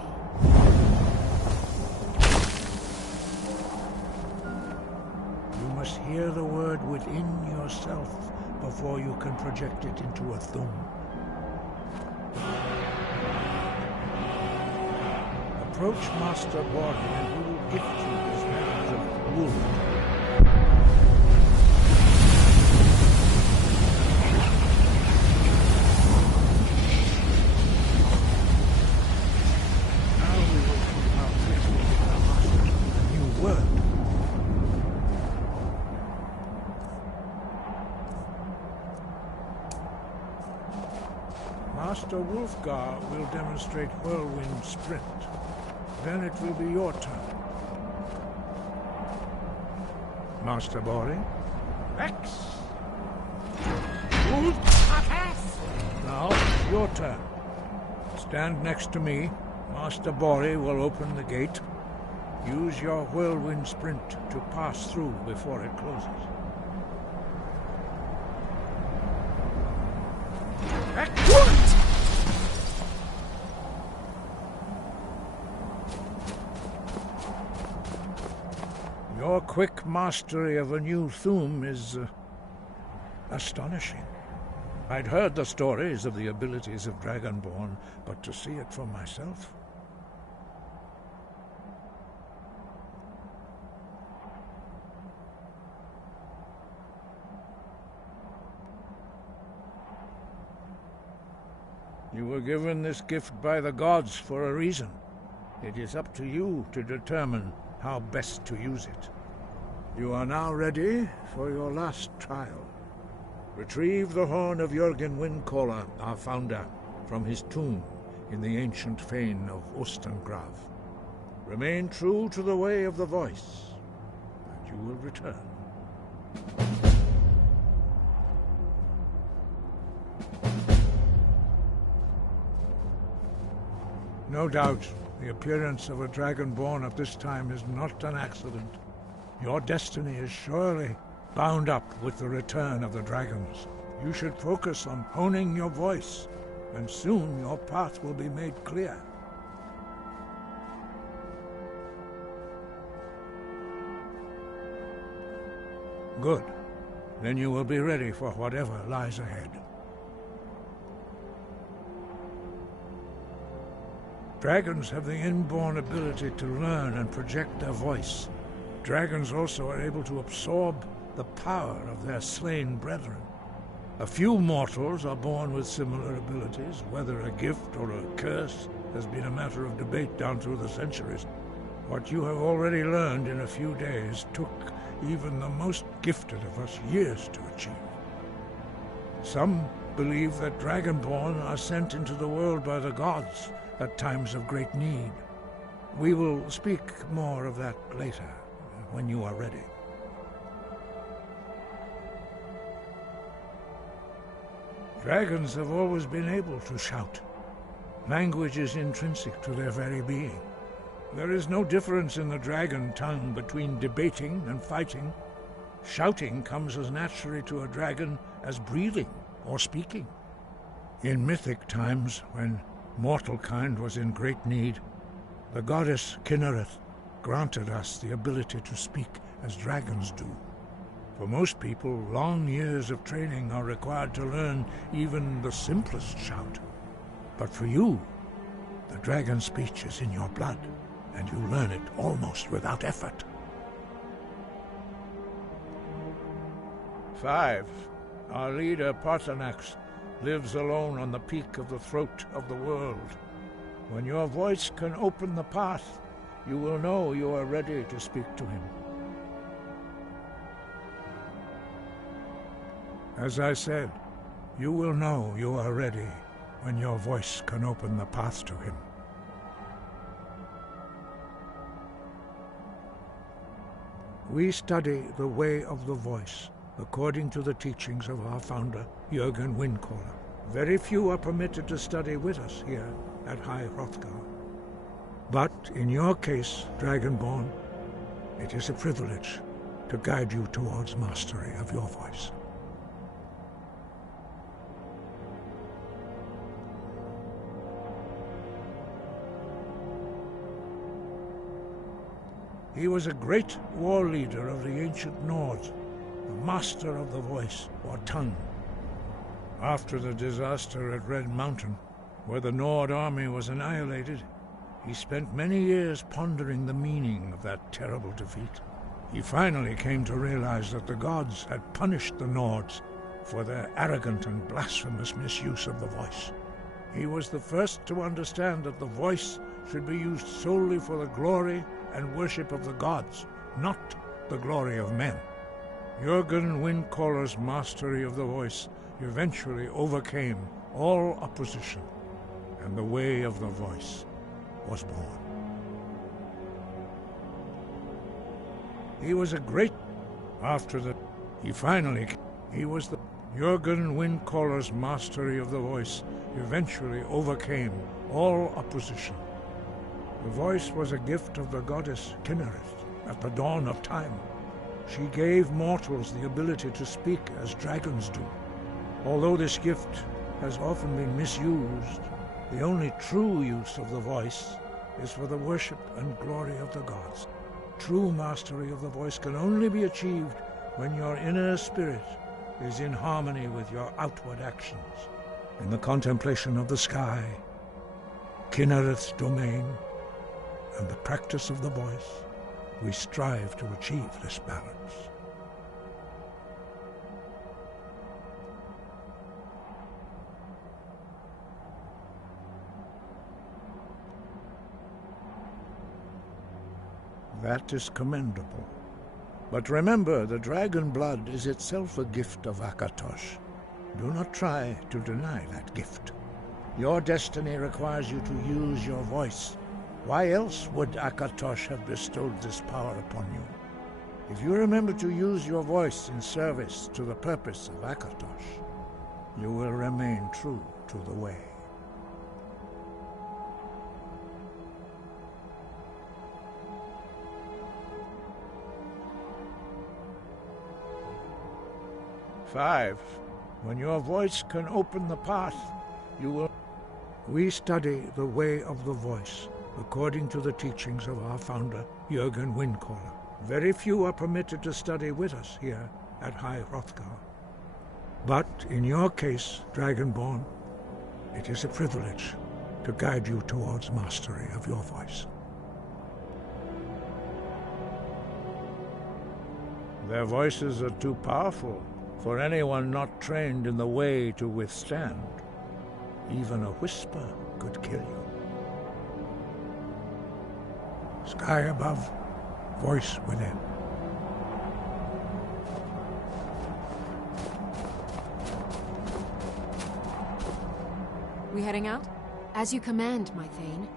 You must hear the word within yourself before you can project it into a thum. Approach Master Bori and he will gift you his hands of wood. Now we will see how quickly you can master a new word. Master Wulfgar will demonstrate whirlwind sprint. Then it will be your turn. Master Bori? Rex! Now, your turn. Stand next to me. Master Bori will open the gate. Use your whirlwind sprint to pass through before it closes. Excellent! Your quick mastery of a new thum is astonishing. I'd heard the stories of the abilities of Dragonborn, but to see it for myself... You were given this gift by the gods for a reason. It is up to you to determine how best to use it. You are now ready for your last trial. Retrieve the horn of Jürgen Windcaller, our founder, from his tomb in the ancient fane of Ostengrav. Remain true to the way of the voice, and you will return. No doubt, the appearance of a dragonborn at this time is not an accident. Your destiny is surely bound up with the return of the dragons. You should focus on honing your voice, and soon your path will be made clear. Good. Then you will be ready for whatever lies ahead. Dragons have the inborn ability to learn and project their voice. Dragons also are able to absorb the power of their slain brethren. A few mortals are born with similar abilities. Whether a gift or a curse has been a matter of debate down through the centuries. What you have already learned in a few days took even the most gifted of us years to achieve. Some believe that Dragonborn are sent into the world by the gods at times of great need. We will speak more of that later, when you are ready. Dragons have always been able to shout. Language is intrinsic to their very being. There is no difference in the dragon tongue between debating and fighting. Shouting comes as naturally to a dragon as breathing or speaking. In mythic times, when mortal kind was in great need, the goddess Kinnereth granted us the ability to speak as dragons do. For most people, long years of training are required to learn even the simplest shout. But for you, the dragon speech is in your blood, and you learn it almost without effort. 5. Our leader, Parthenax, lives alone on the peak of the throat of the world. When your voice can open the path, you will know you are ready to speak to him. As I said, you will know you are ready when your voice can open the path to him. We study the way of the voice, according to the teachings of our founder, Jürgen Windcaller. Very few are permitted to study with us here at High Hrothgar. But in your case, Dragonborn, it is a privilege to guide you towards mastery of your voice. He was a great war leader of the ancient Nords, a master of the voice, or tongue. After the disaster at Red Mountain, where the Nord army was annihilated, he spent many years pondering the meaning of that terrible defeat. He finally came to realize that the gods had punished the Nords for their arrogant and blasphemous misuse of the voice. He was the first to understand that the voice should be used solely for the glory and worship of the gods, not the glory of men. Jürgen Windcaller's mastery of the voice eventually overcame all opposition, and the way of the voice was born. He was a great... After that, he was the... Jürgen Windcaller's mastery of the voice eventually overcame all opposition. The voice was a gift of the goddess Kinnereth at the dawn of time. She gave mortals the ability to speak as dragons do. Although this gift has often been misused, the only true use of the voice is for the worship and glory of the gods. True mastery of the voice can only be achieved when your inner spirit is in harmony with your outward actions. In the contemplation of the sky, Kinnereth's domain, and the practice of the voice, we strive to achieve this balance. That is commendable. But remember, the dragon blood is itself a gift of Akatosh. Do not try to deny that gift. Your destiny requires you to use your voice Why else would Akatosh have bestowed this power upon you? If you remember to use your voice in service to the purpose of Akatosh, you will remain true to the way. Five, when your voice can open the path, you will... We study the way of the voice, according to the teachings of our founder, Jürgen Windcaller. Very few are permitted to study with us here at High Hrothgar. But in your case, Dragonborn, it is a privilege to guide you towards mastery of your voice. Their voices are too powerful for anyone not trained in the way to withstand. Even a whisper could kill you. Sky above, voice within. We heading out? As you command, my Thane.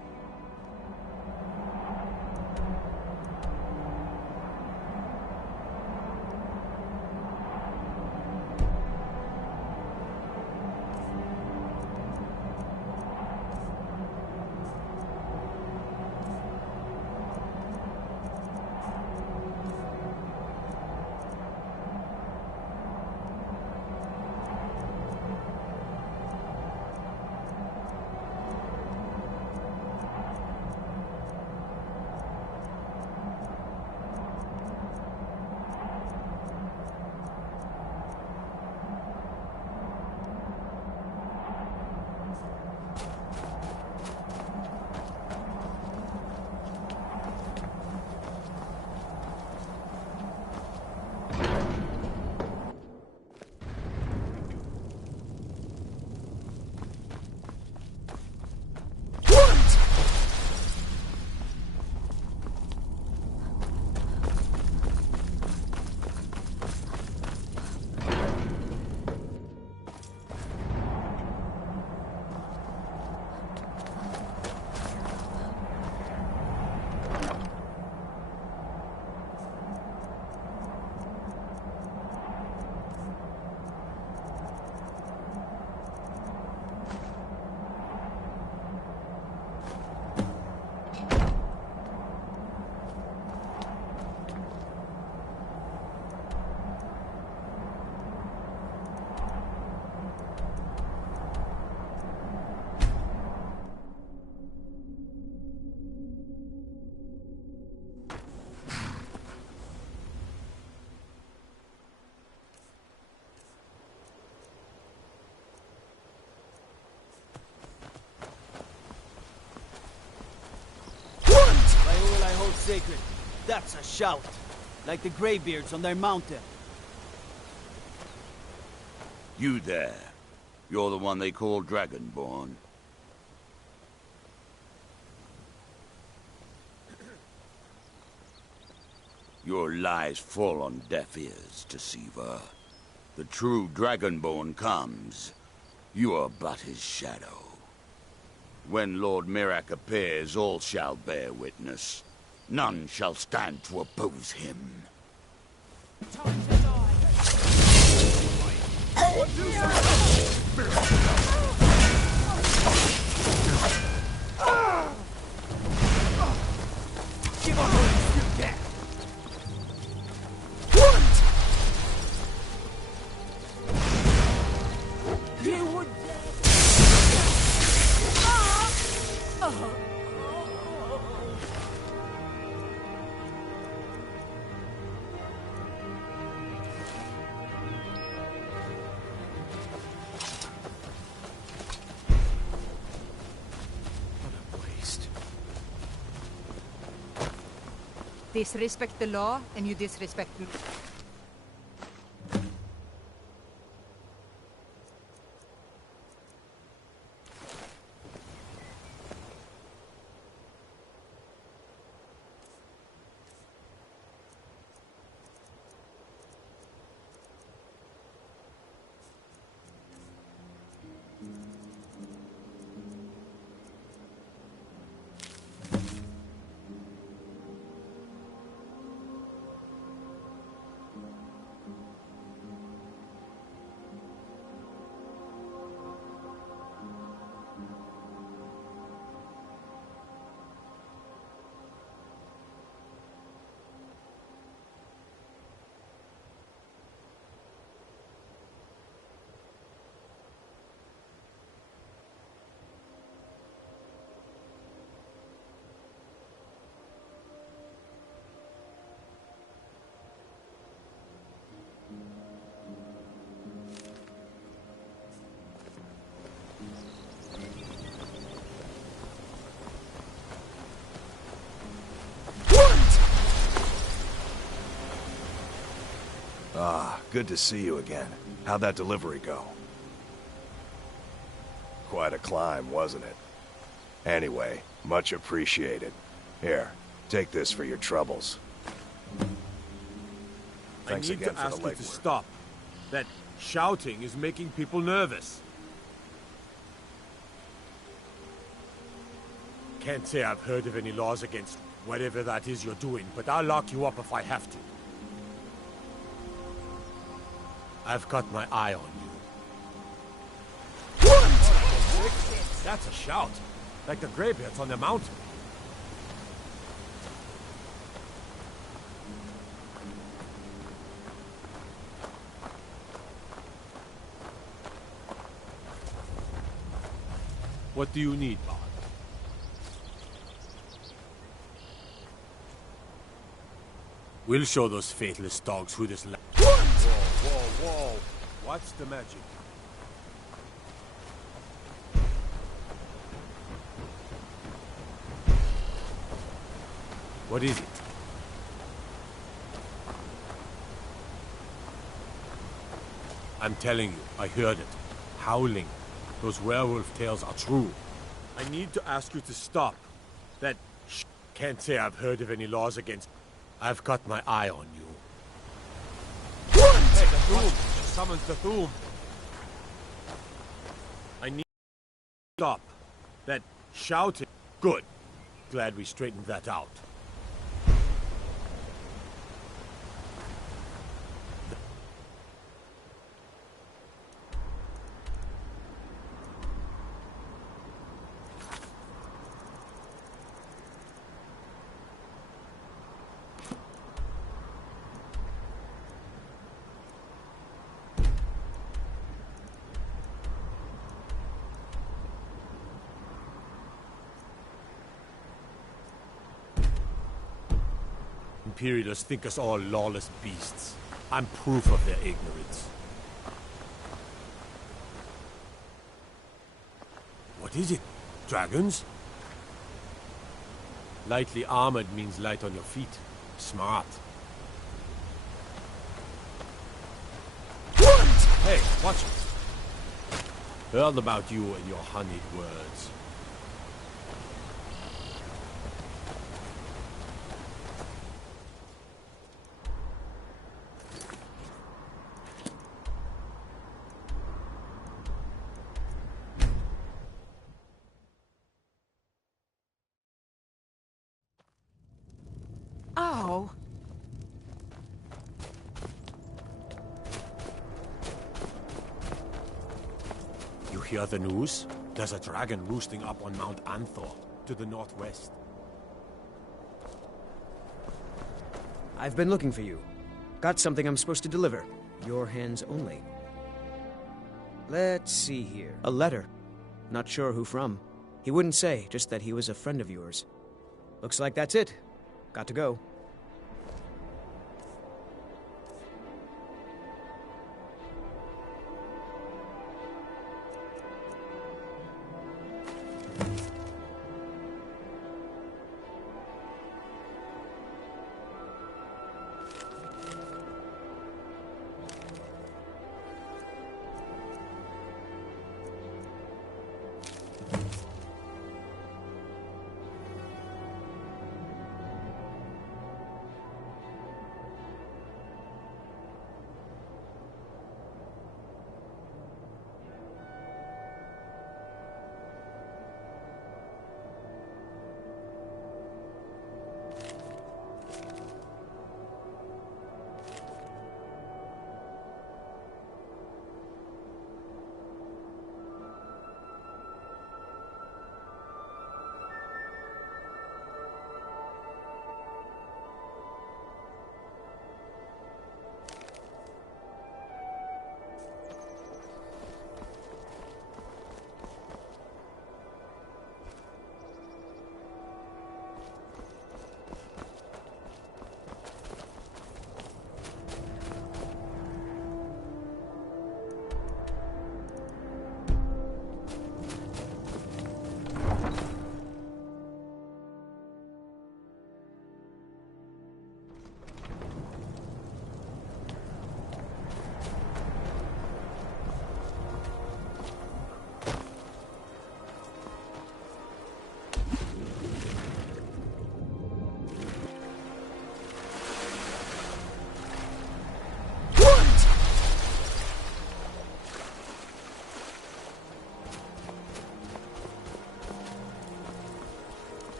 Sacred. That's a shout. Like the Greybeards on their mountain. You there. You're the one they call Dragonborn. Your lies fall on deaf ears, Deceiver. The true Dragonborn comes. You are but his shadow. When Lord Mirak appears, all shall bear witness. None shall stand to oppose him. Time to die. Give up what you get. You would. Disrespect the law, and you disrespect me. Good to see you again. How'd that delivery go? Quite a climb, wasn't it? Anyway, much appreciated. Here, take this for your troubles. Thanks I need again to for ask the you to legwork. stop. That shouting is making people nervous. Can't say I've heard of any laws against whatever that is you're doing, but I'll lock you up if I have to. I've got my eye on you. That's a shout. Like the greybeards on the mountain. What do you need, Bard? We'll show those faithless dogs who this land. Whoa, whoa, whoa! What's the magic? What is it? I'm telling you, I heard it. Howling. Those werewolf tales are true. I need to ask you to stop. That can't say I've heard of any laws against. I've got my eye on you. Hey, the Doom! It summons the Doom! I need to stop. That shouting. Good. Glad we straightened that out. Imperialists think us all lawless beasts. I'm proof of their ignorance. What is it? Dragons? Lightly armored means light on your feet. Smart. Hey, watch it. Heard about you and your honeyed words. Oh. You hear the news? There's a dragon roosting up on Mount Anthor, to the northwest. I've been looking for you. Got something I'm supposed to deliver. Your hands only. Let's see here. A letter. Not sure who from. He wouldn't say, just that he was a friend of yours. Looks like that's it. Got to go.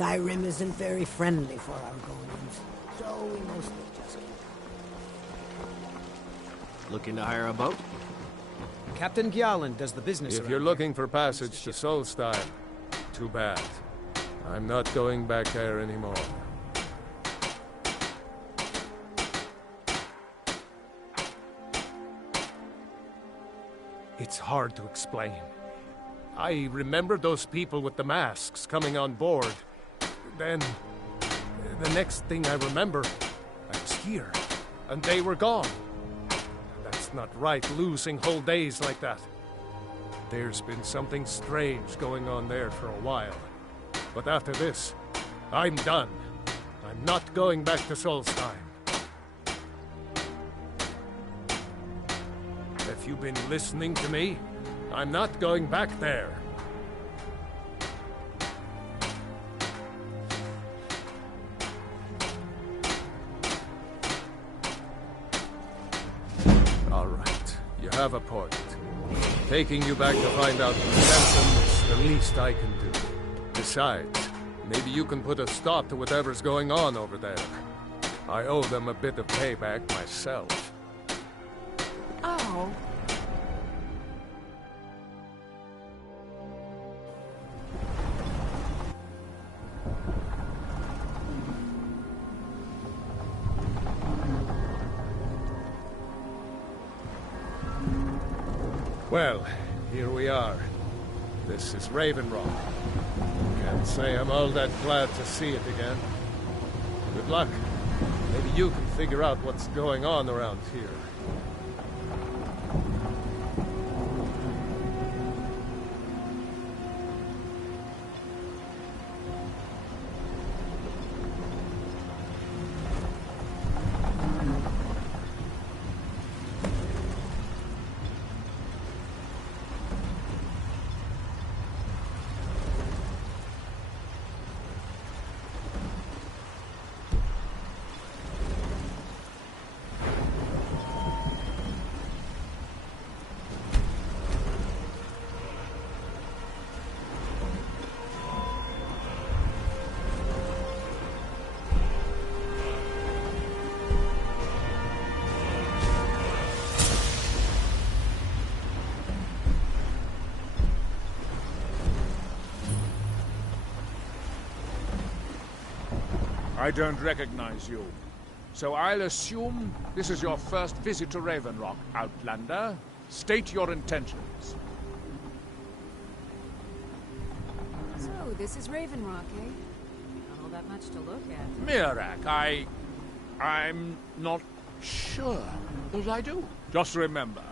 Skyrim isn't very friendly for Argonians, so we mostly just... Looking to hire a boat? Captain Gjalland does the business If around you're here. looking for passage to Solstheim, too bad. I'm not going back there anymore. It's hard to explain. I remember those people with the masks coming on board. Then, the next thing I remember, I was here, and they were gone. That's not right, losing whole days like that. There's been something strange going on there for a while. But after this, I'm done. I'm not going back to Solstheim. If you've been listening to me, I'm not going back there. All right, you have a point. Taking you back to find out the symptom is the least I can do. Besides, maybe you can put a stop to whatever's going on over there. I owe them a bit of payback myself. Oh. Well, here we are. This is Raven Rock. Can't say I'm all that glad to see it again. Good luck. Maybe you can figure out what's going on around here. I don't recognize you. So I'll assume this is your first visit to Raven Rock, Outlander. State your intentions. So, this is Raven Rock, eh? Not all that much to look at. Mirak, I'm not sure that I do. Just remember,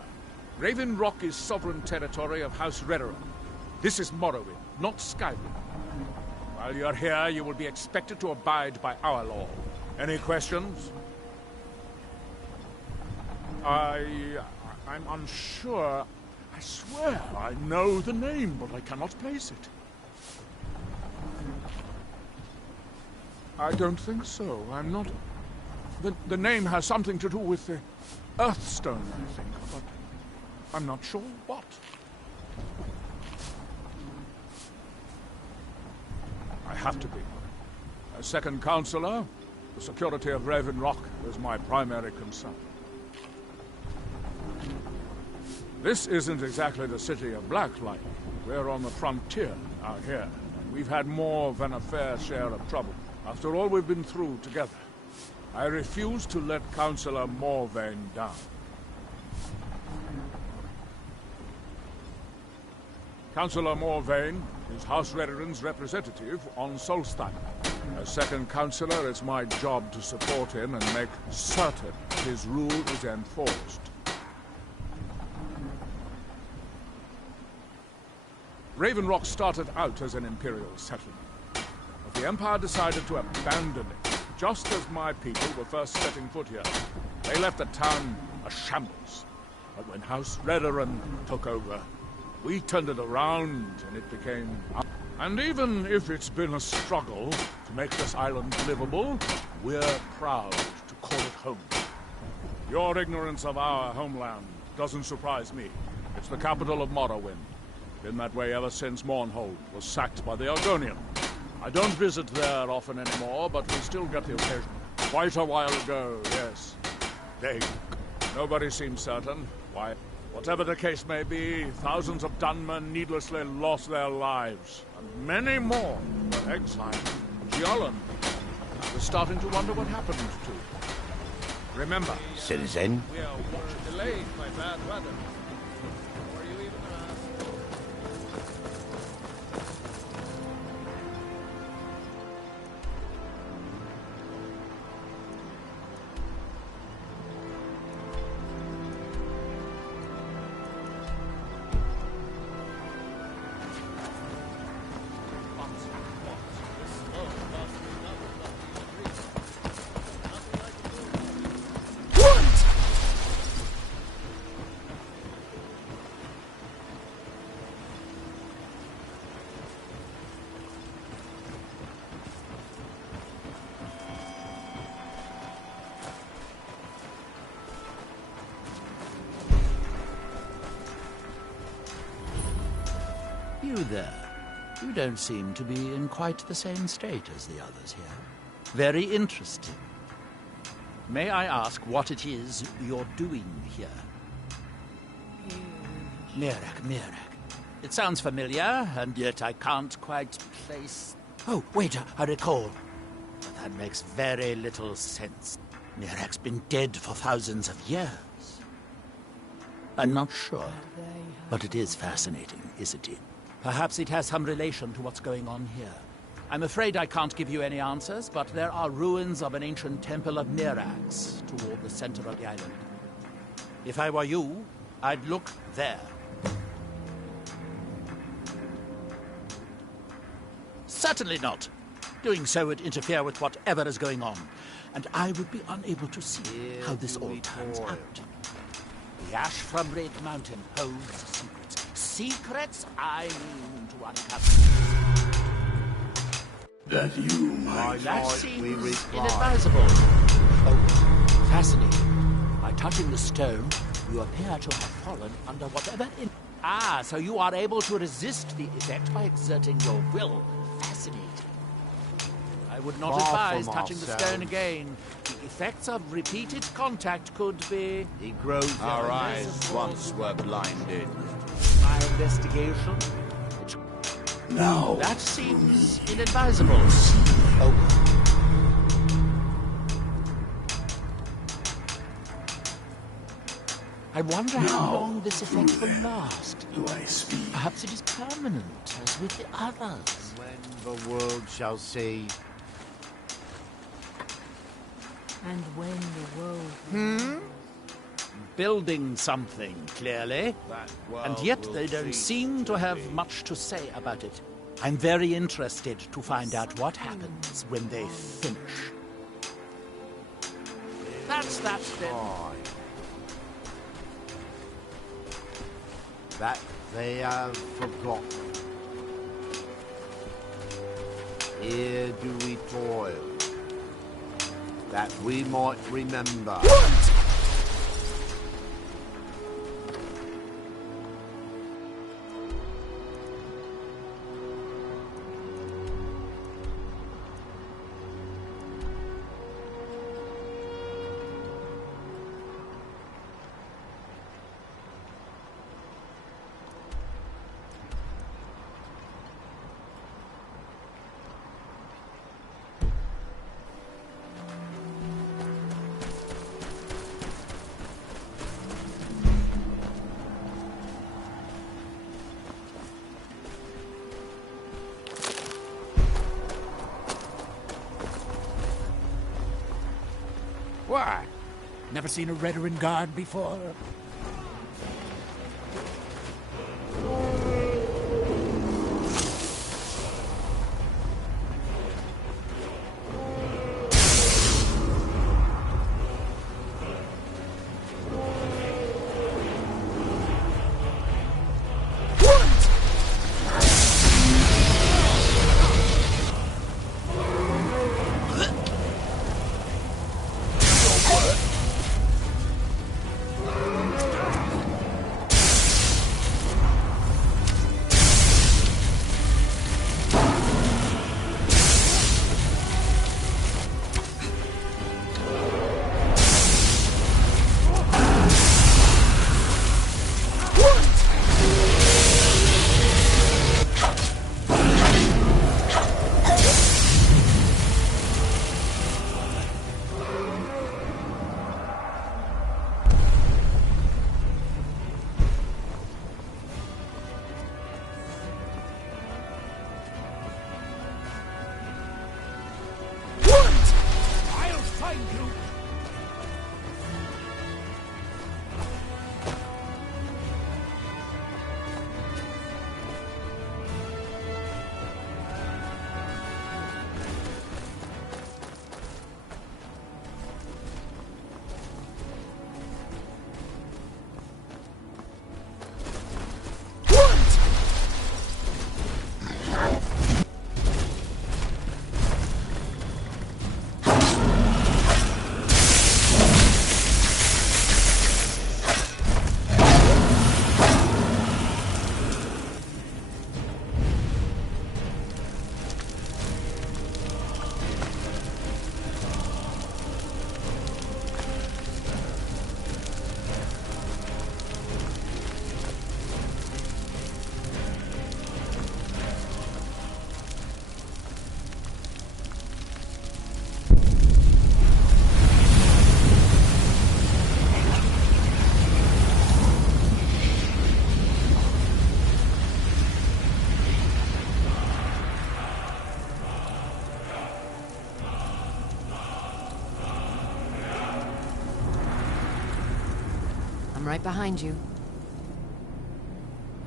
Raven Rock is sovereign territory of House Redoran. This is Morrowind, not Skyrim. While you're here, you will be expected to abide by our law. Any questions? I'm unsure. I swear I know the name, but I cannot place it. I don't think so. I'm not... The name has something to do with the Earthstone, I think, but I'm not sure what. I have to be. As second counselor, the security of Raven Rock is my primary concern. This isn't exactly the city of Blacklight. We're on the frontier out here, and we've had more than a fair share of trouble. After all we've been through together, I refuse to let Councillor Morvain down. Councillor Morvain is House Redoran's representative on Solstheim. As second councillor, it's my job to support him and make certain his rule is enforced. Raven Rock started out as an imperial settlement, but the Empire decided to abandon it just as my people were first setting foot here. They left the town a shambles, but when House Redoran took over, we turned it around, and it became... And even if it's been a struggle to make this island livable, we're proud to call it home. Your ignorance of our homeland doesn't surprise me. It's the capital of Morrowind. Been that way ever since Mournhold was sacked by the Argonian. I don't visit there often anymore, but we still get the occasion. Quite a while ago, yes. They... Nobody seems certain. Why, whatever the case may be, thousands of Dunmen needlessly lost their lives. And many more were exiled. Giolan was starting to wonder what happened to him. Remember, Citizen? we are much delayed by bad weather. Or you even You there. You don't seem to be in quite the same state as the others here. Very interesting. May I ask what it is you're doing here? Mirak. It sounds familiar, and yet I can't quite place... Oh, wait, I recall. But that makes very little sense. Mirak's been dead for thousands of years. I'm not sure, but it is fascinating, isn't it? Perhaps it has some relation to what's going on here. I'm afraid I can't give you any answers, but there are ruins of an ancient temple of Mirax toward the center of the island. If I were you, I'd look there. Certainly not. Doing so would interfere with whatever is going on, and I would be unable to see how this all turns out. The ash from Red Mountain holds secrets. Secrets I mean to uncover. That you, my That lord, seems we reply. inadvisable. Oh, fascinating. By touching the stone, you appear to have fallen under whatever... Ah, so you are able to resist the effect by exerting your will. Fascinating. I would not Far advise from touching the ourselves. stone again. The effects of repeated contact could be... He grows our eyes once were blinded. My investigation? Now, That seems inadvisable. Oh. I wonder how long this effect will last. do I speak? Perhaps it is permanent, as with the others. When the world shall see. And when the world... Building something, clearly. And yet they don't seem to have much to say about it. I'm very interested to find out what happens when they finish. That's that, then. That they have forgotten. Here do we toil, that we might remember. Why? Never seen a Redoran guard before? right behind you.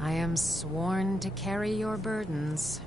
I am sworn to carry your burdens.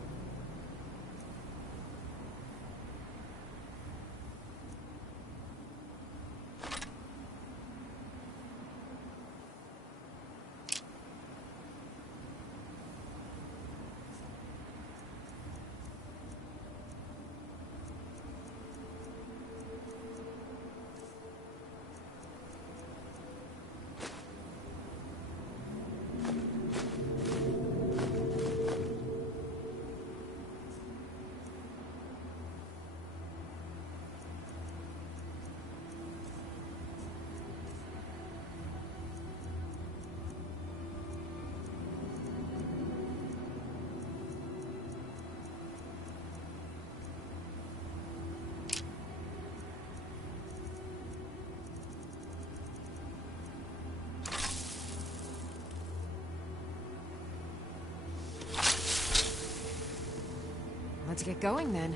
Let's get going then.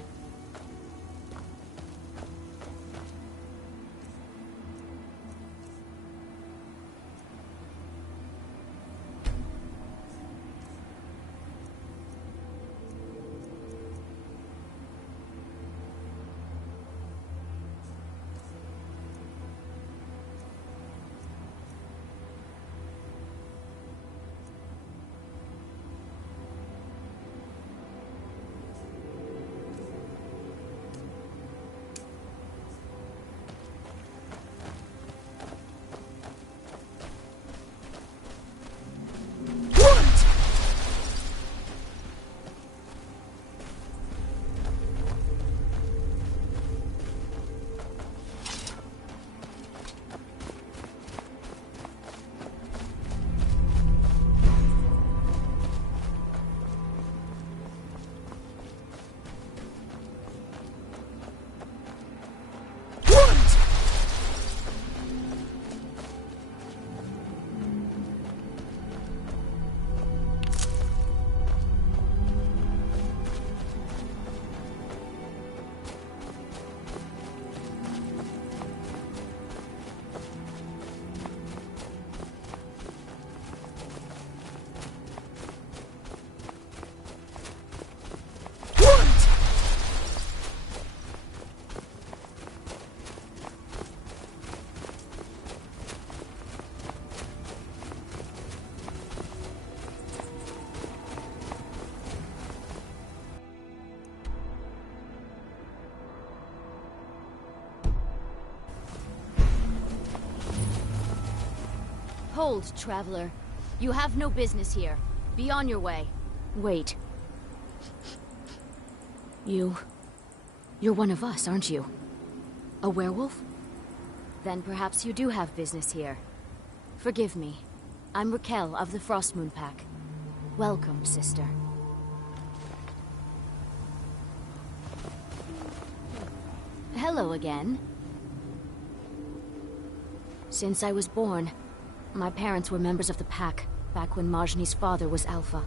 Hold, traveler. You have no business here. Be on your way. Wait. You're one of us, aren't you? A werewolf? Then perhaps you do have business here. Forgive me. I'm Raquel of the Frostmoon Pack. Welcome, sister. Hello again. Since I was born, my parents were members of the Pack, back when Majni's father was Alpha.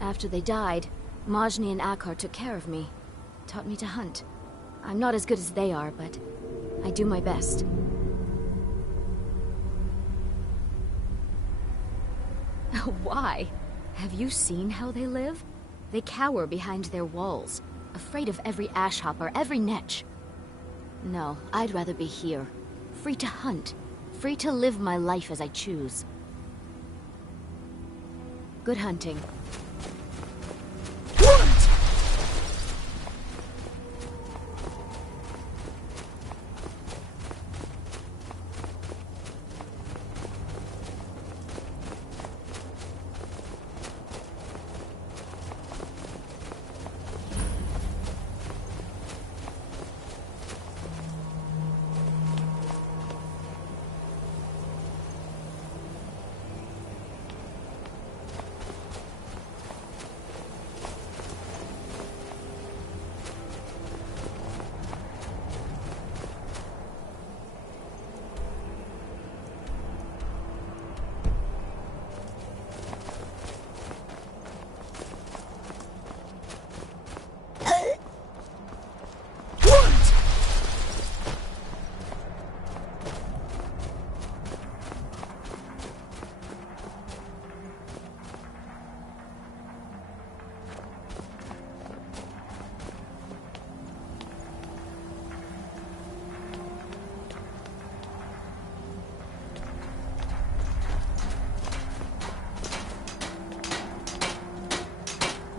After they died, Majni and Akar took care of me, taught me to hunt. I'm not as good as they are, but I do my best. Why? Have you seen how they live? They cower behind their walls, afraid of every ash hopper, every netch. No, I'd rather be here, free to hunt. Free to live my life as I choose. Good hunting.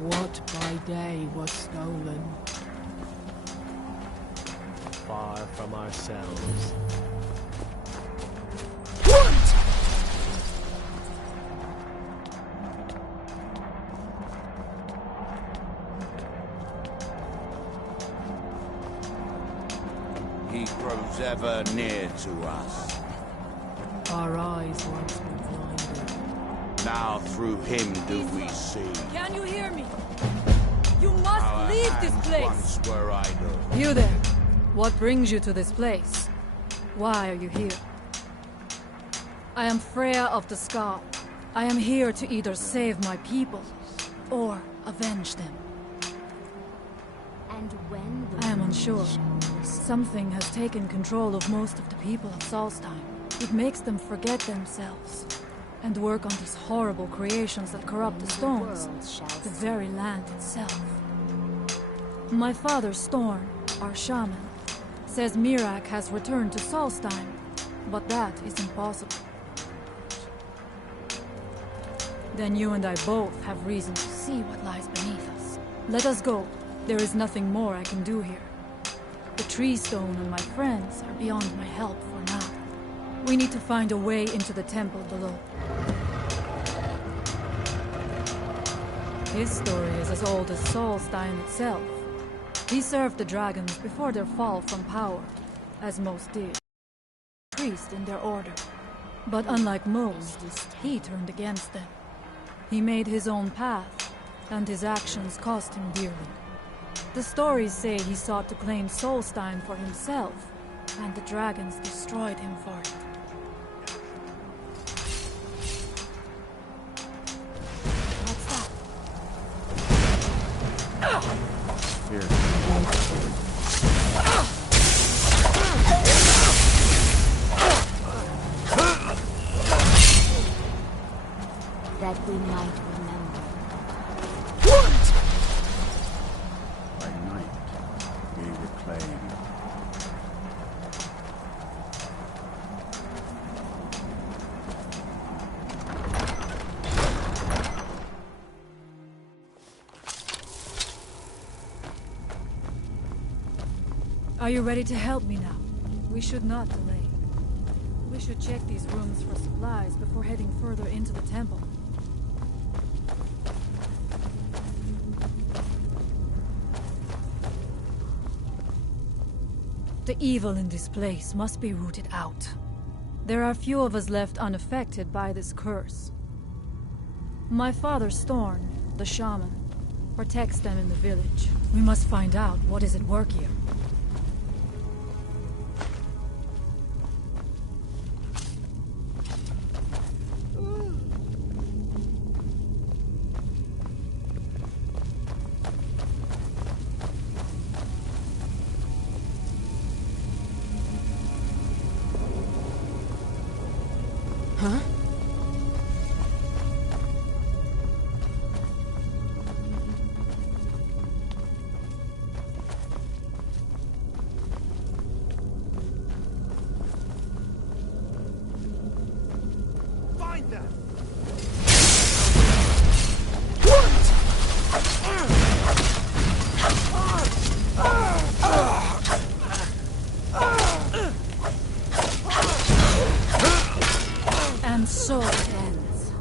What by day was stolen? Far from ourselves. He grows ever near to us. Our eyes once were blinded. Now through him do we see. Can you hear me? You must Our leave this hands place! once were idle. You there. What brings you to this place? Why are you here? I am Freya of the Scar. I am here to either save my people or avenge them. And when I am unsure. Something has taken control of most of the people of Solstheim. It makes them forget themselves and work on these horrible creations that corrupt the stones, the very land itself. My father, Storn, our shaman, says Mirak has returned to Solstheim, but that is impossible. Then you and I both have reason to see what lies beneath us. Let us go. There is nothing more I can do here. The tree stone and my friends are beyond my help for now. We need to find a way into the temple below. His story is as old as Solstheim itself. He served the dragons before their fall from power, as most did. Priest in their order. But unlike most, he turned against them. He made his own path, and his actions cost him dearly. The stories say he sought to claim Solstheim for himself, and the dragons destroyed him for it. What's that? Here. that we might remember. By night, we reclaim. Are you ready to help me now? We should not delay. We should check these rooms for supplies before heading further into the temple. The evil in this place must be rooted out. There are few of us left unaffected by this curse. My father, Storn, the shaman, protects them in the village. We must find out what is at work here. Huh? Find them! And so it ends.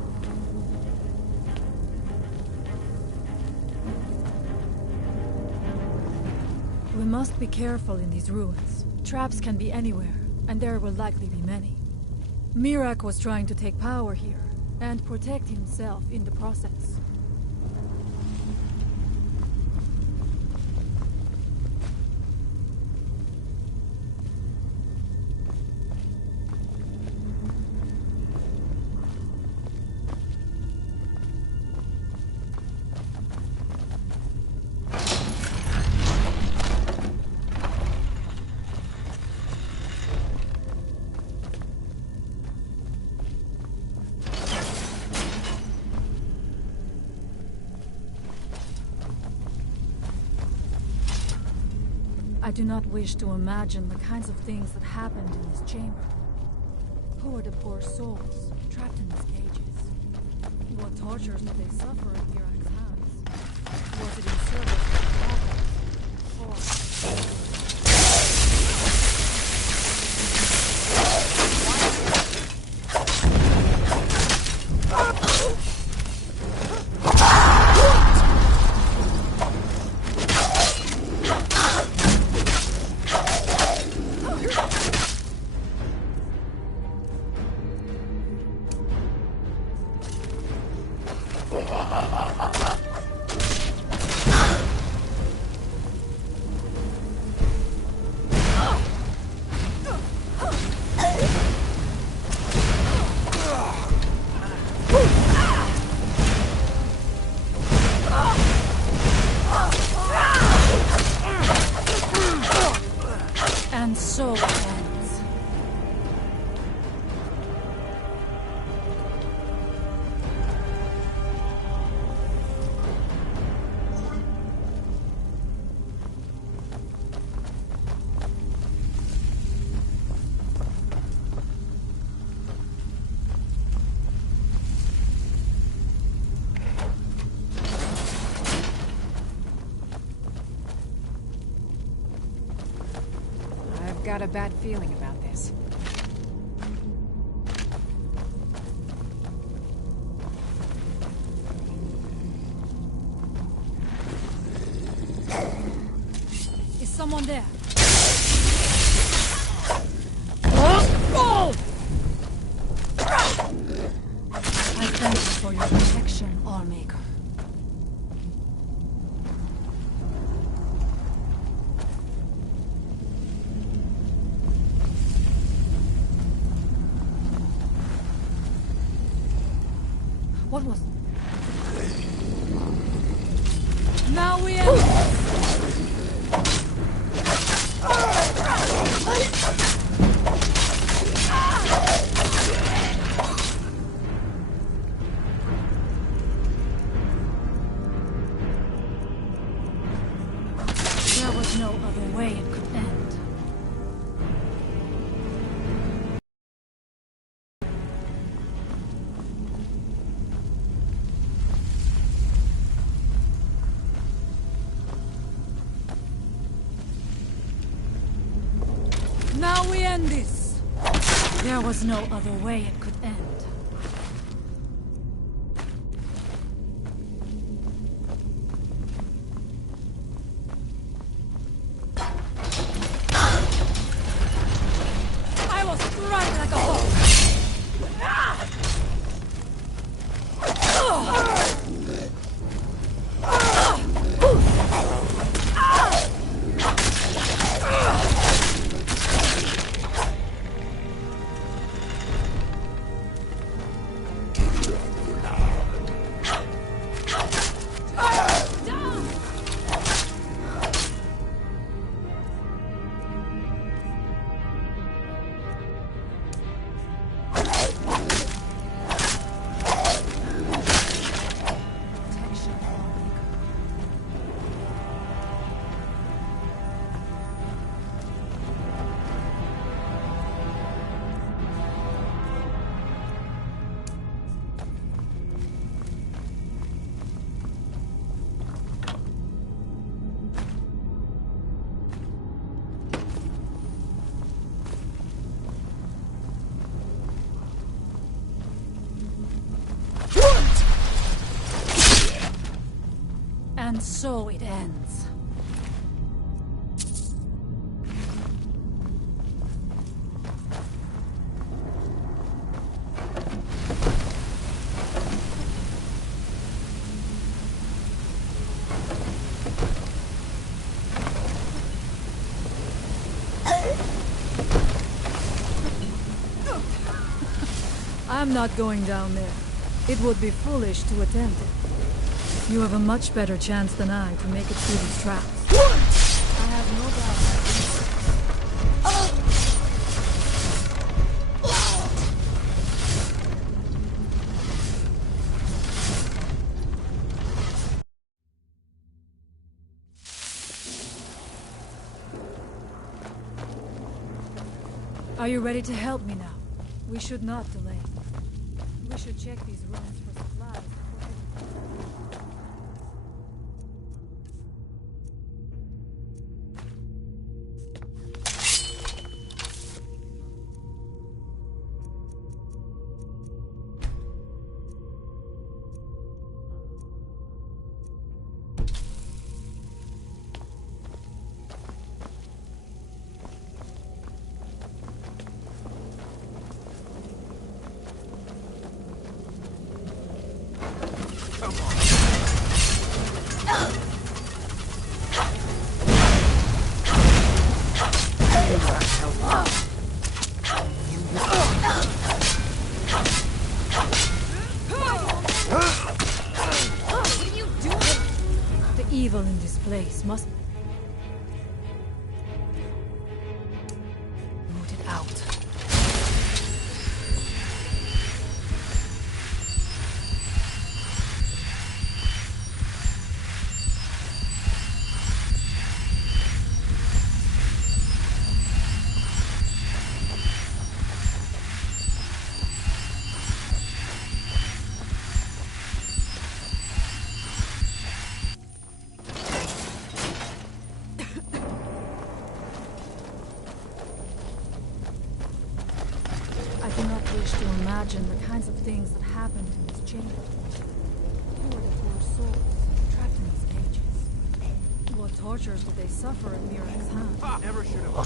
We must be careful in these ruins. Traps can be anywhere, and there will likely be many. Mirak was trying to take power here, and protect himself in the process. I do not wish to imagine the kinds of things that happened in this chamber. Who are the poor souls trapped in these cages? What tortures do they suffer at Mirak's hands? And so it ends. I've got a bad feeling about this. Is someone there? I thank you for your protection, Allmaker. What was... Now we have... There was no other way it could end. Now we end this! There was no other way it could end. I will strike like a hawk! And so it ends. I'm not going down there. It would be foolish to attempt it. You have a much better chance than I to make it through these traps. I have no doubt. Are you ready to help me now? We should not delay. We should check these rooms for supplies. evil in this place must be rooted out. I do not wish to imagine the kinds of things that happened in this chamber. Who were the poor souls trapped in these cages? What tortures did they suffer at Mirak's hands? Never should have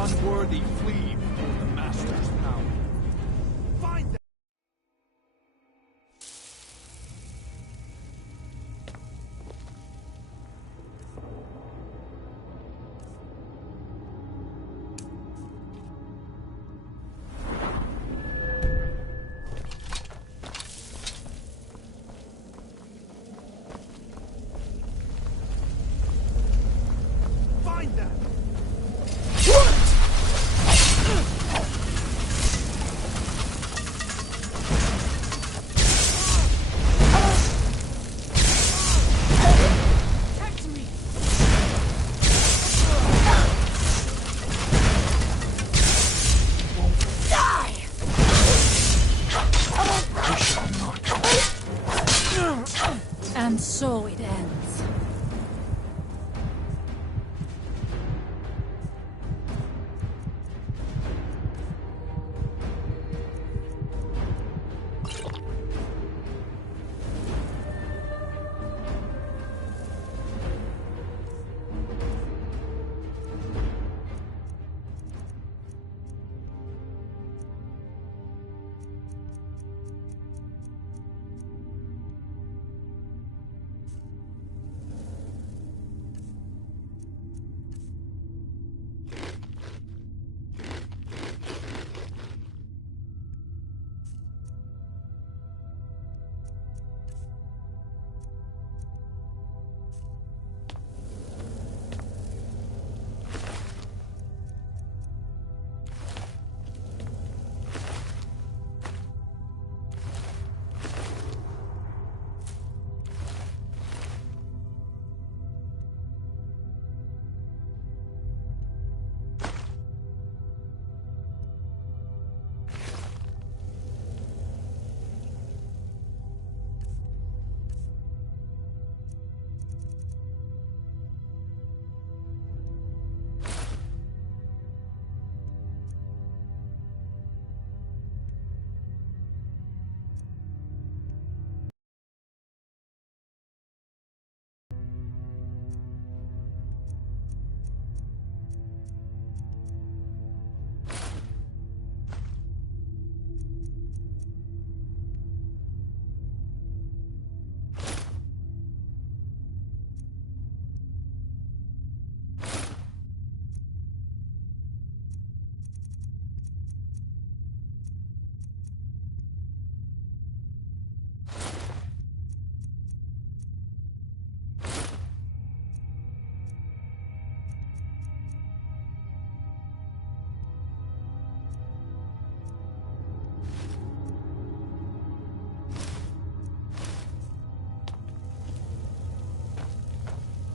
unworthy flee before the Master's power. Find them! Find them! And so it ends.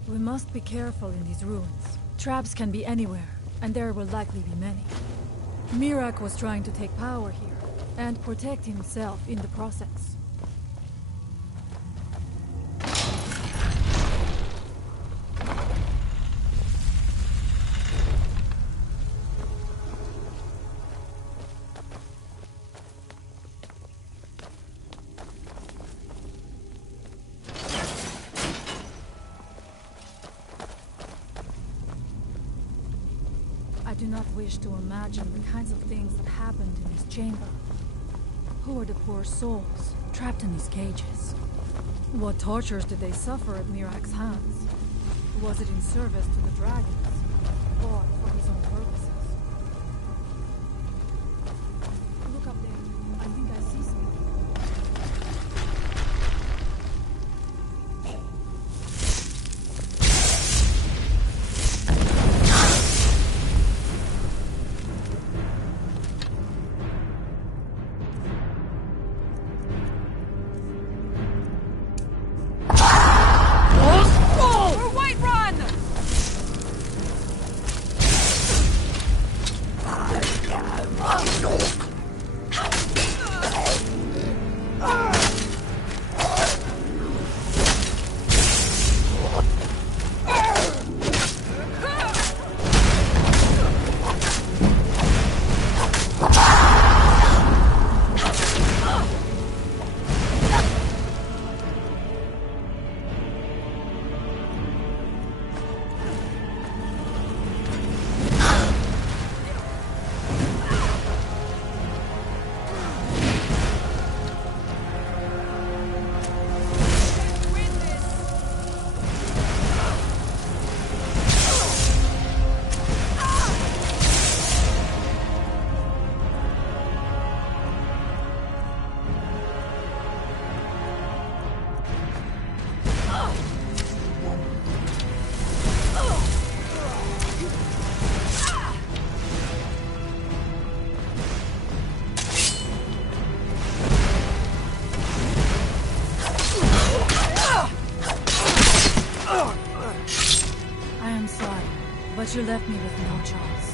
We must be careful in these ruins. Traps can be anywhere, and there will likely be many. Mirak was trying to take power here, And protect himself in the process. I do not wish to imagine the kinds of things that happened in this chamber. Who are the poor souls trapped in these cages? What tortures did they suffer at Mirak's hands? Was it in service to the dragons, or for his own purposes? Look up there. I think I see something. But you left me with no choice.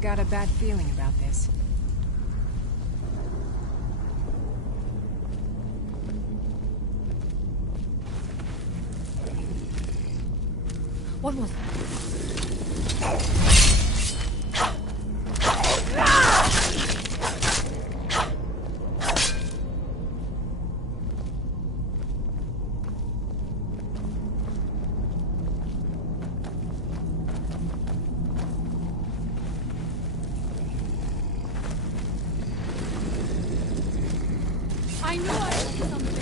Got a bad feeling about this. What was I knew I see something.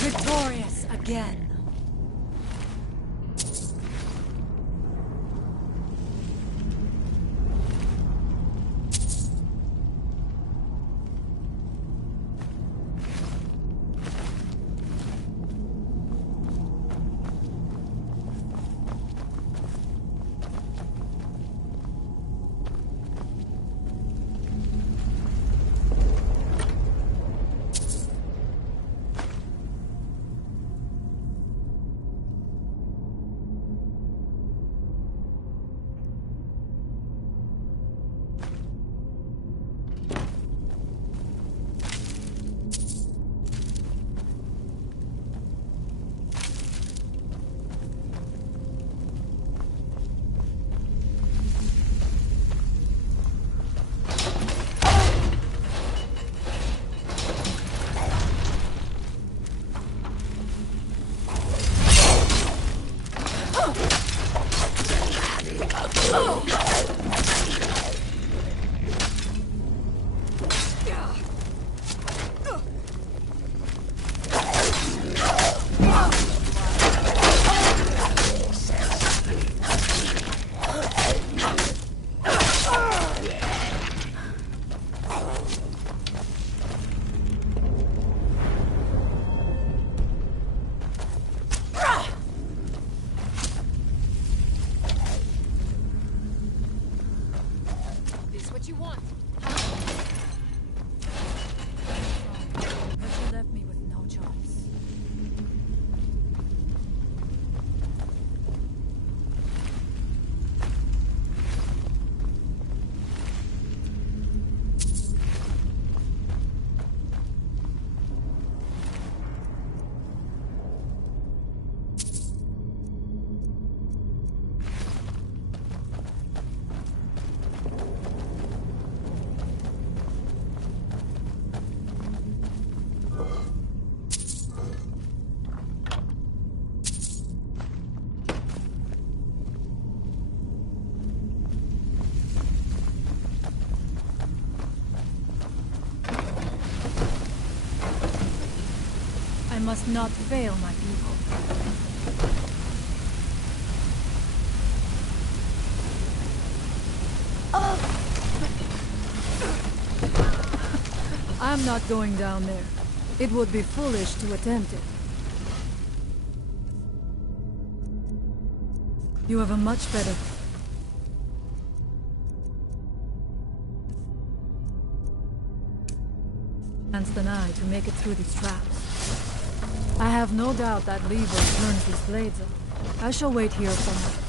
Victorious again. I must not fail my people. I'm not going down there. It would be foolish to attempt it. You have a much better chance than I to make it through these traps. I have no doubt that lever turns these blades up. I shall wait here for her.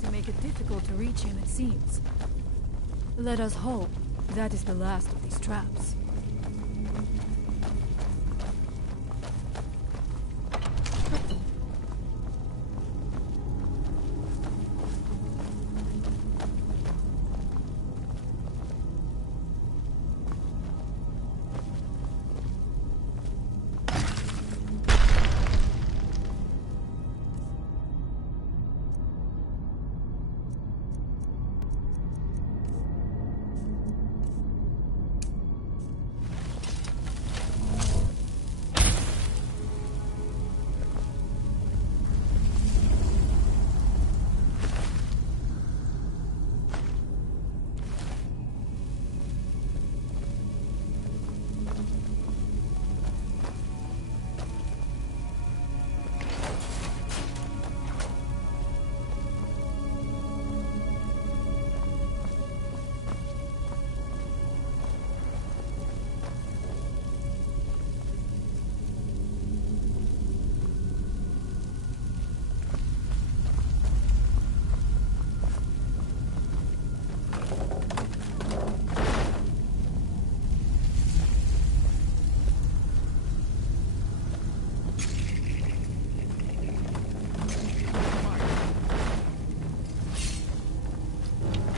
To make it difficult to reach him, it seems. Let us hope that is the last of these traps.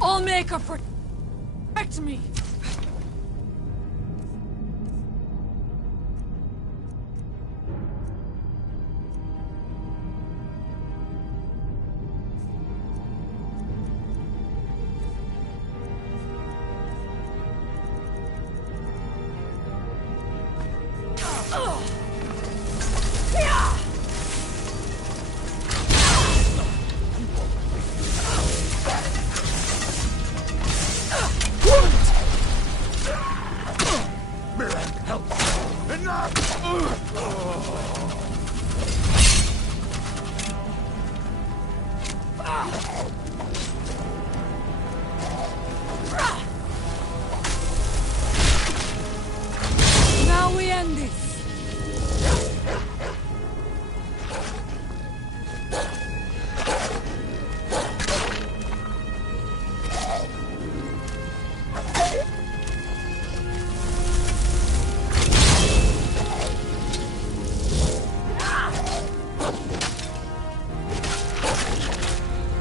Allmaker, protect me! Now we end this.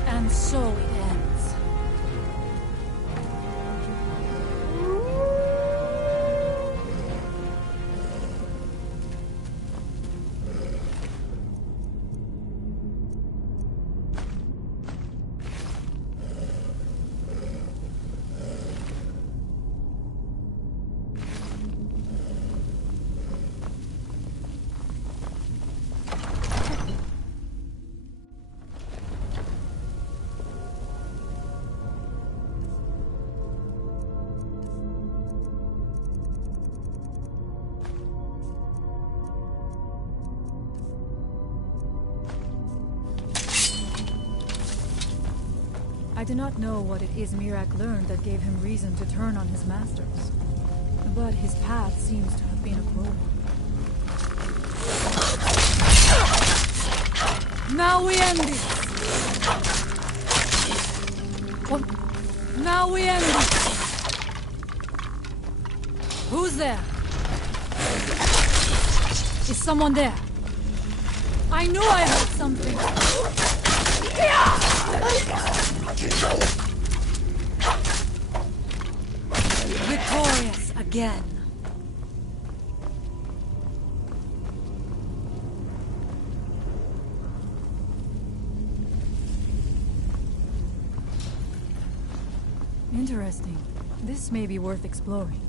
And so I do not know what it is Mirak learned that gave him reason to turn on his masters. But his path seems to have been a cruel one. Now we end this! What? Now we end this! Who's there? Is someone there? I knew I heard something! Victorious again! Interesting. This may be worth exploring.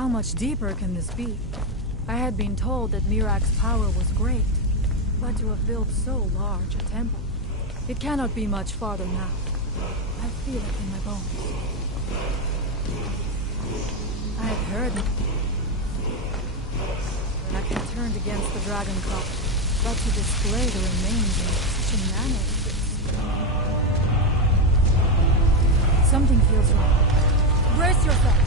How much deeper can this be? I had been told that Mirak's power was great, but to have built so large a temple, it cannot be much farther now. I feel it in my bones. I have heard that he turned against the dragon cup, but to display the remains in such a manner. Something feels wrong. Brace yourself!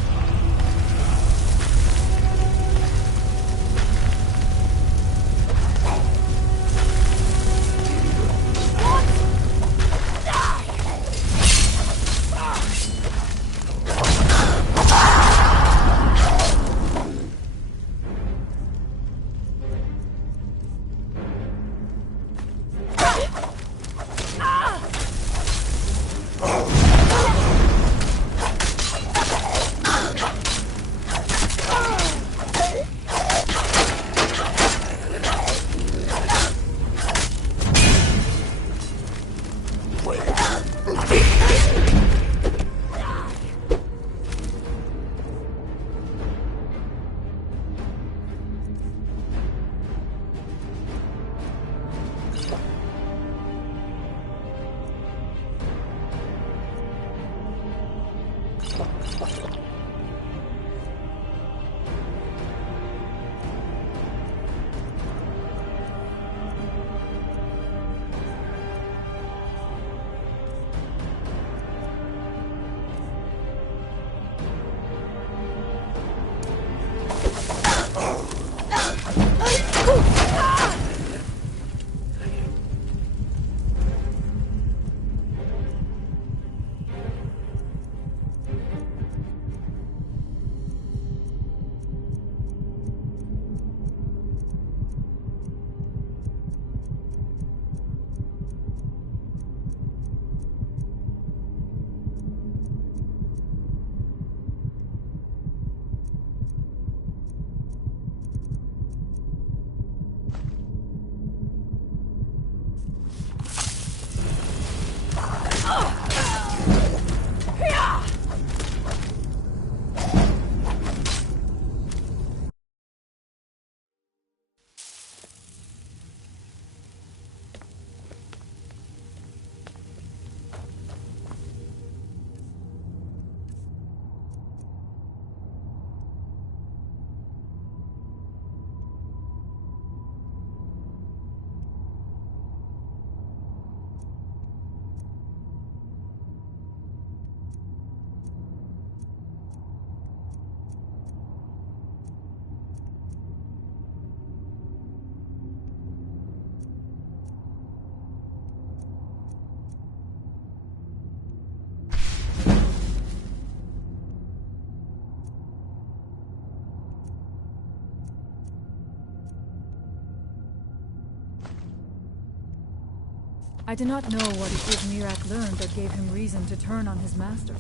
I do not know what it is Mirak learned that gave him reason to turn on his masters.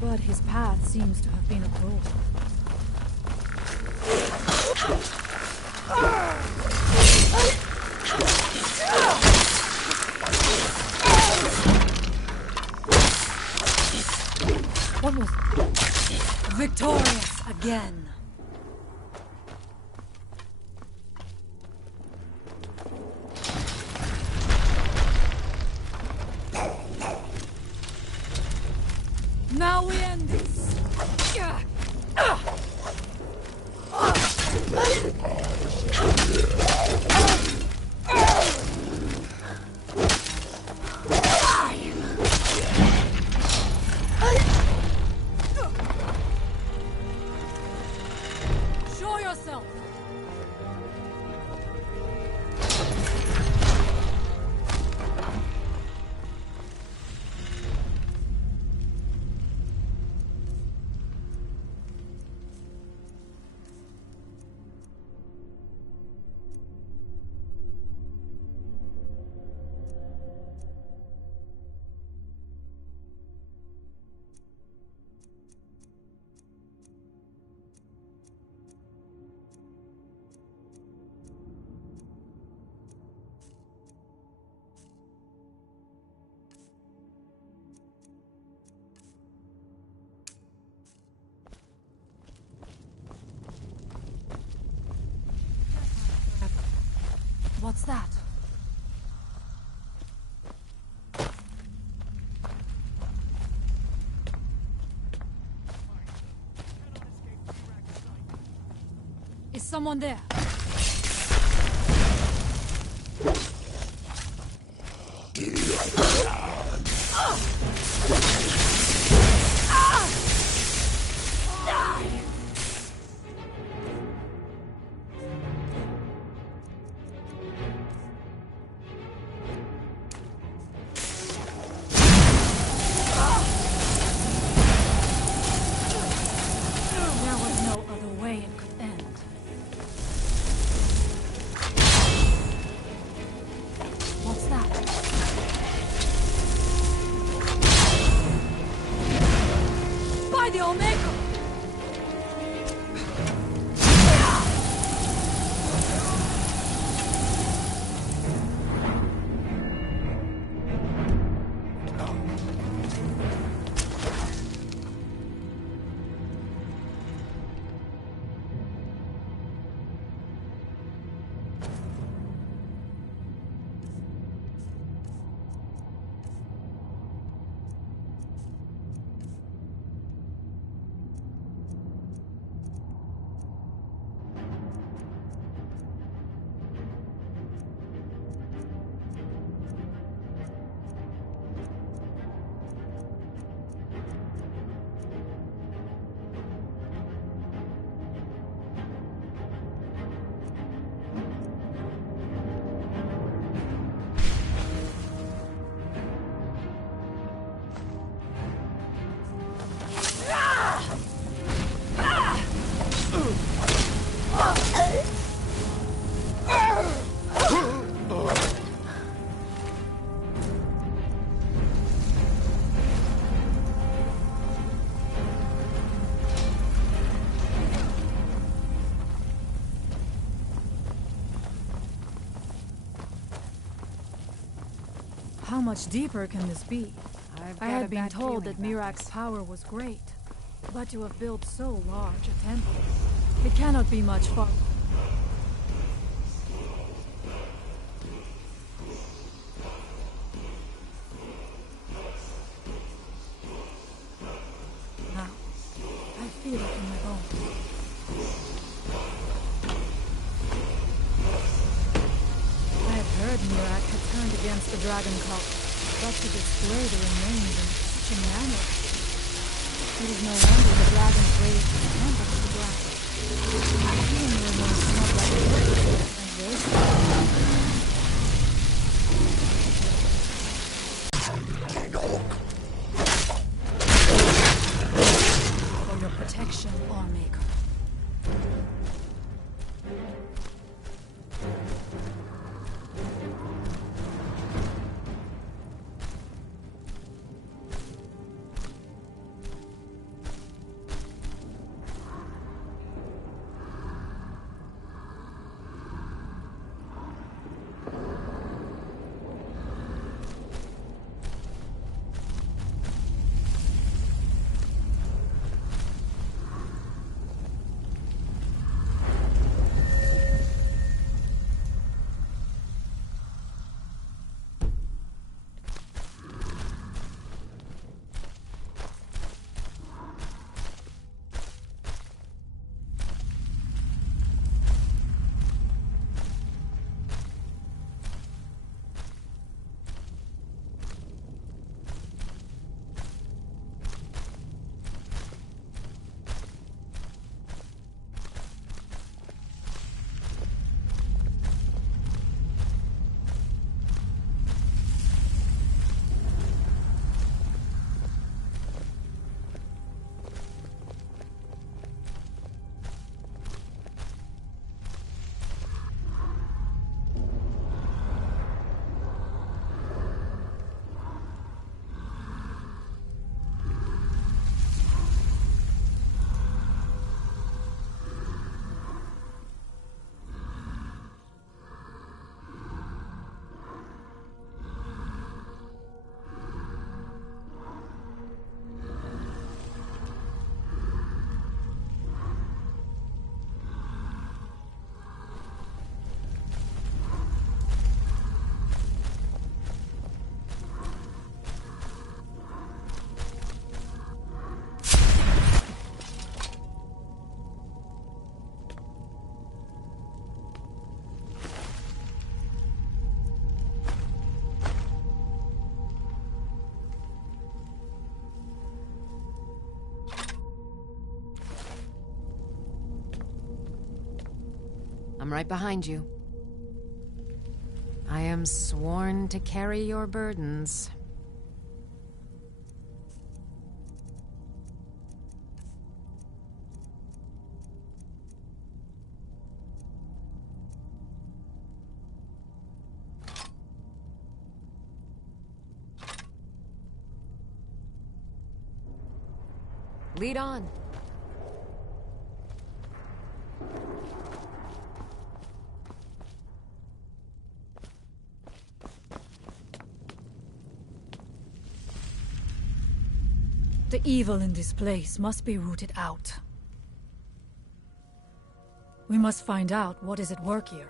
But his path seems to have been a cruel What was it? Victorious again. Now we end this. Show yourself. What's that? Is someone there? How much deeper can this be? I had been told that Mirak's power was great, but to have built so large a temple, it cannot be much farther. Now, I feel it in my bones. I had heard Mirak had turned against the dragon cult, but to display the remains in such a manner. It is no wonder the dragons raised the temple to the ground. Even the remains smelled like for your protection, Lawmaker. I'm right behind you. I am sworn to carry your burdens. Lead on. The evil in this place must be rooted out. We must find out what is at work here.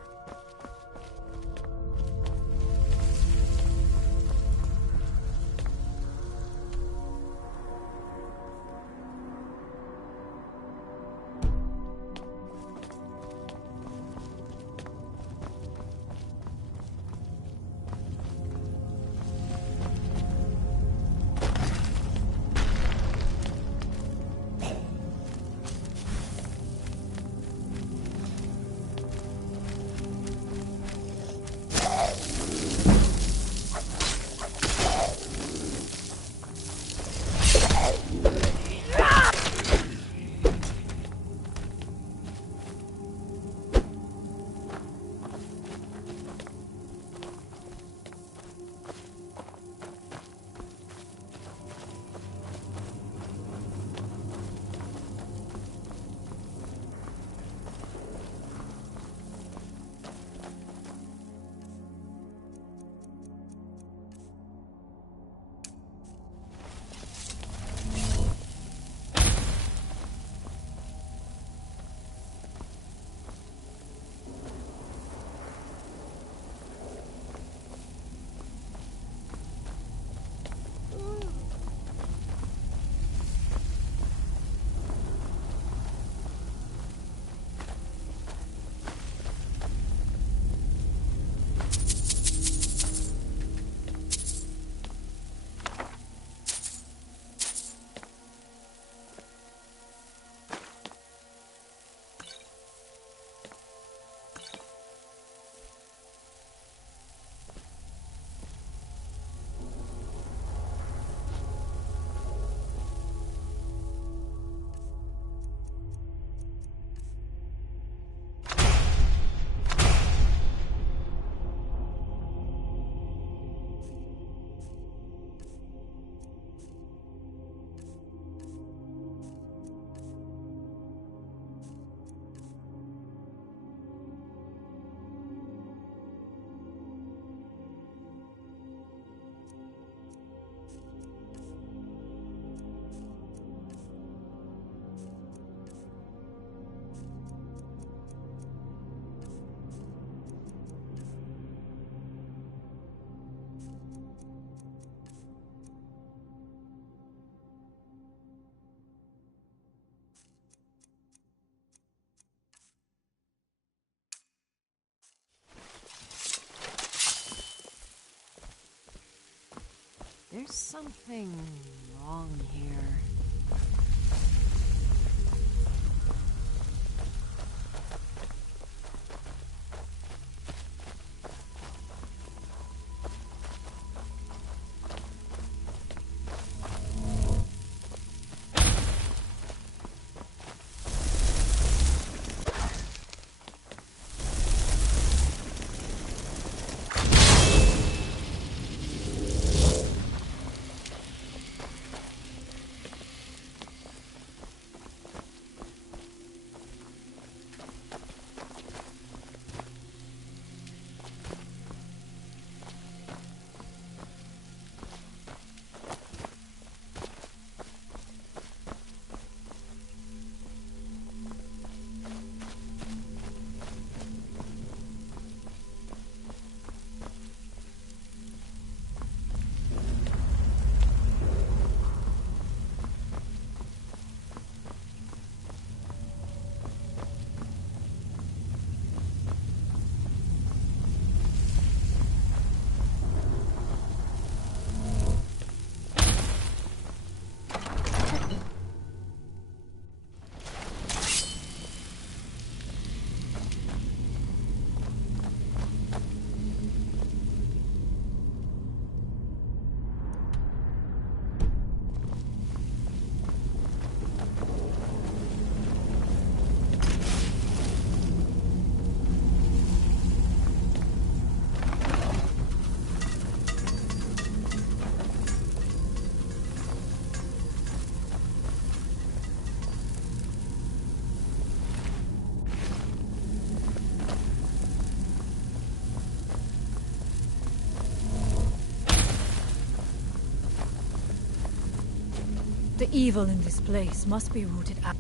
There's something wrong here. The evil in this place must be rooted out.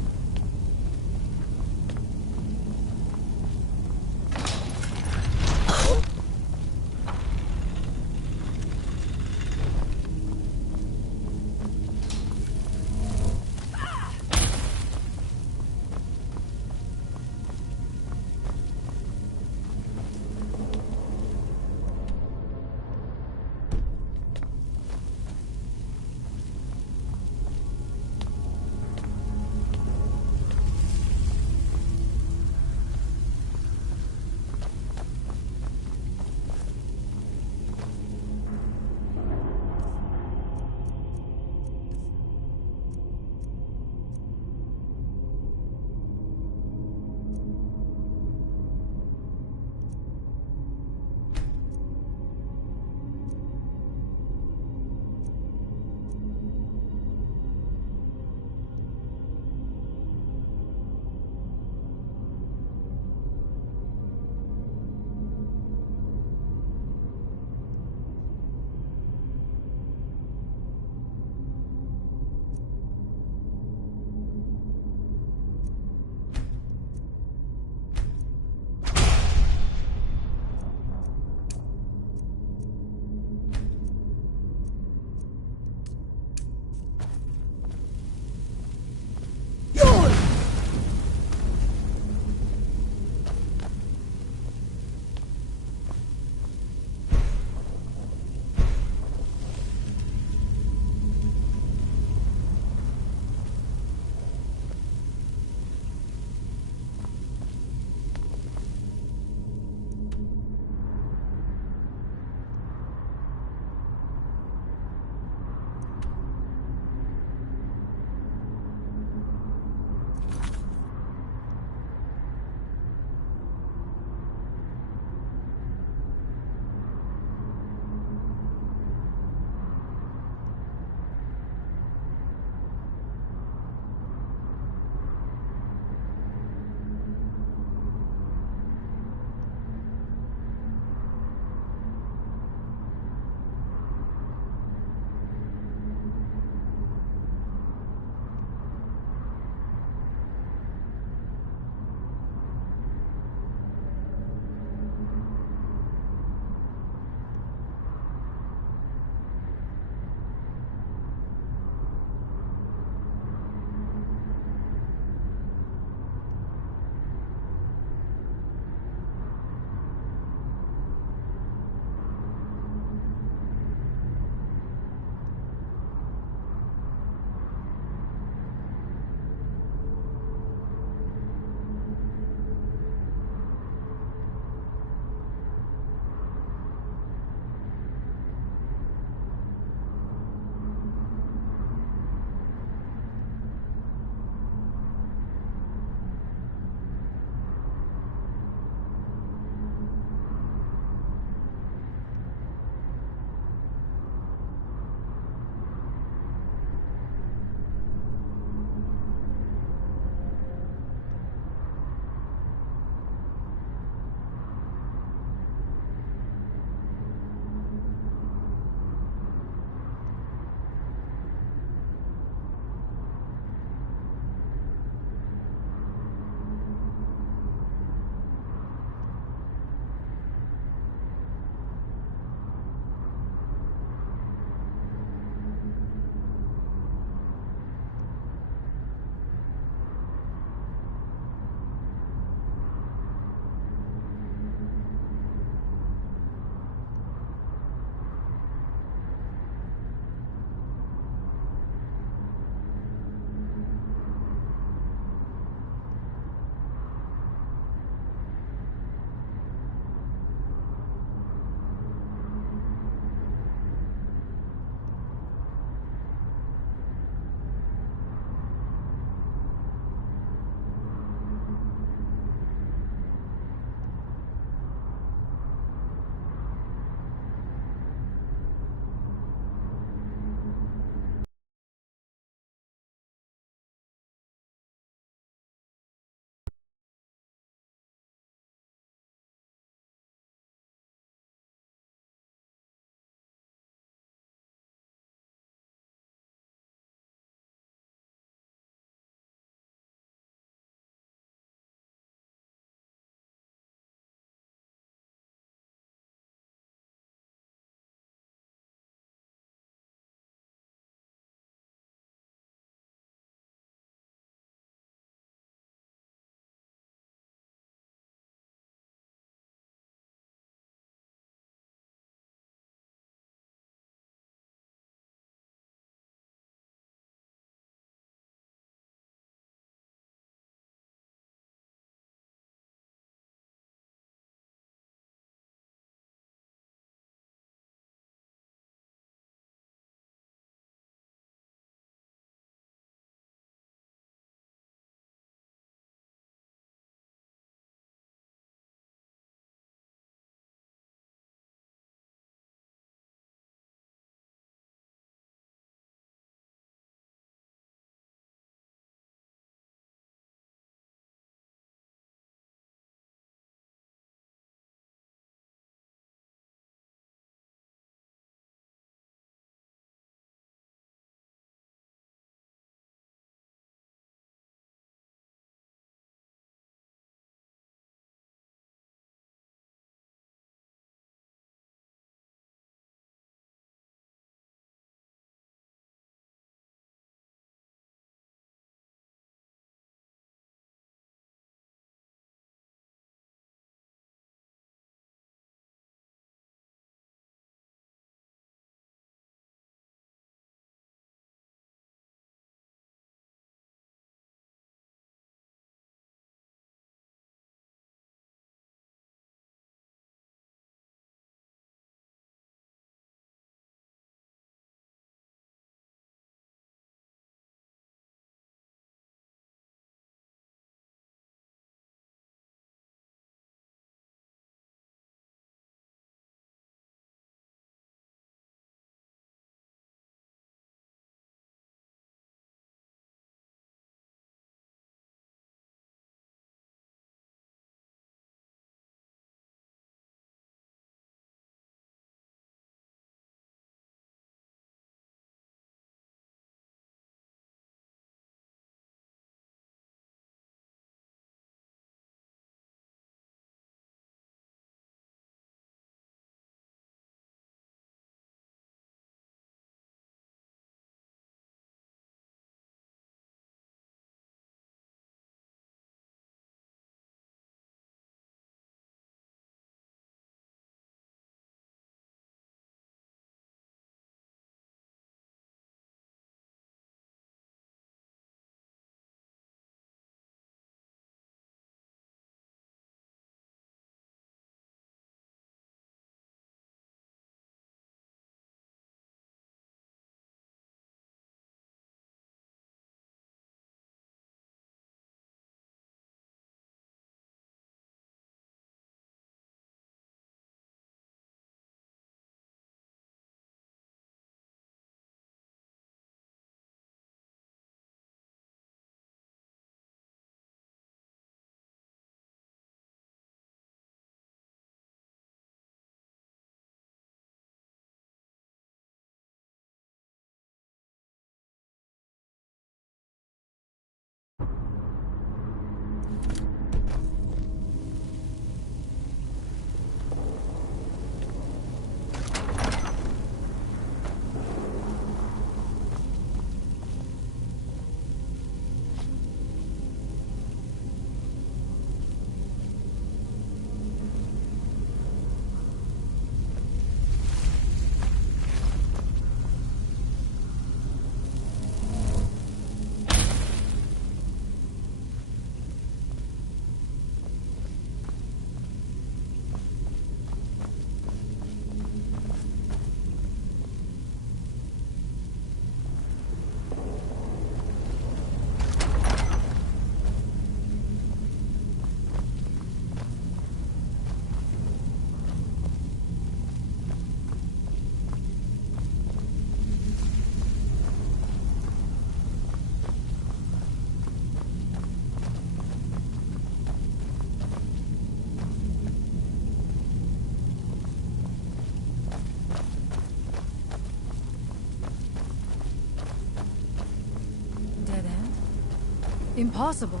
Impossible.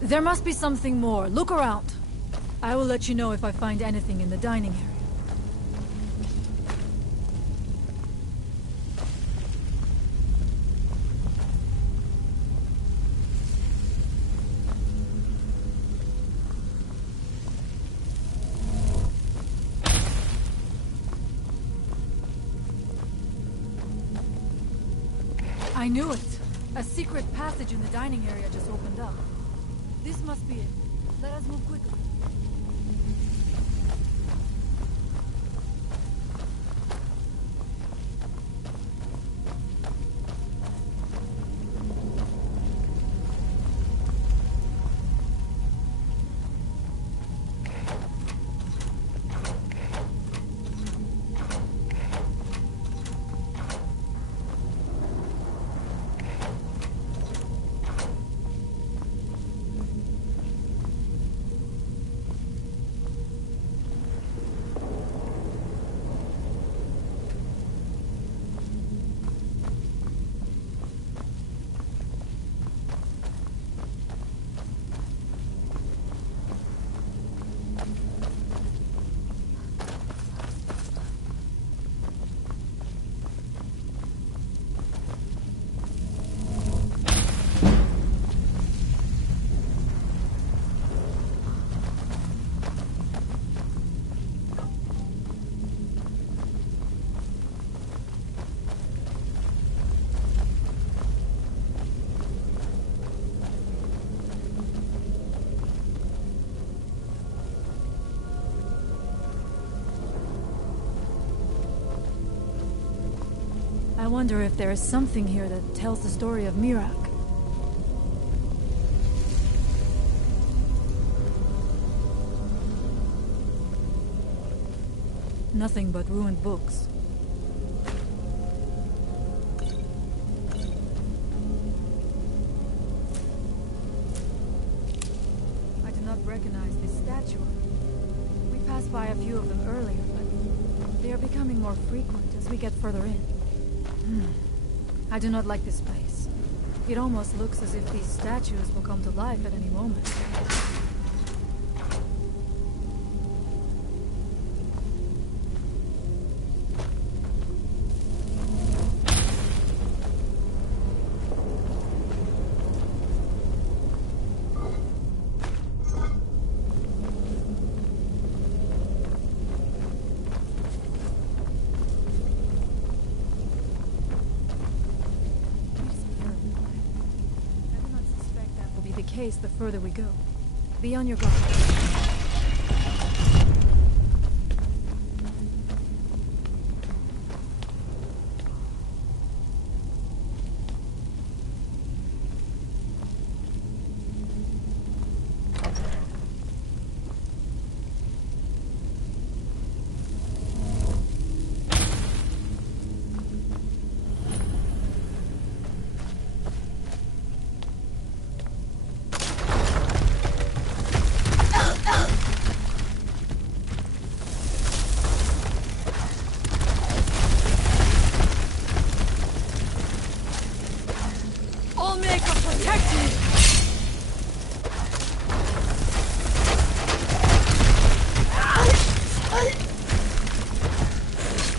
There must be something more. Look around. I will let you know if I find anything in the dining area. I knew it! A secret passage in the dining area just opened up. This must be it. Let us move quickly. I wonder if there is something here that tells the story of Miraak. Nothing but ruined books. I do not recognize this statue. We passed by a few of them earlier, but they are becoming more frequent as we get further in. I do not like this place. It almost looks as if these statues will come to life at any moment. The further we go. Be on your guard.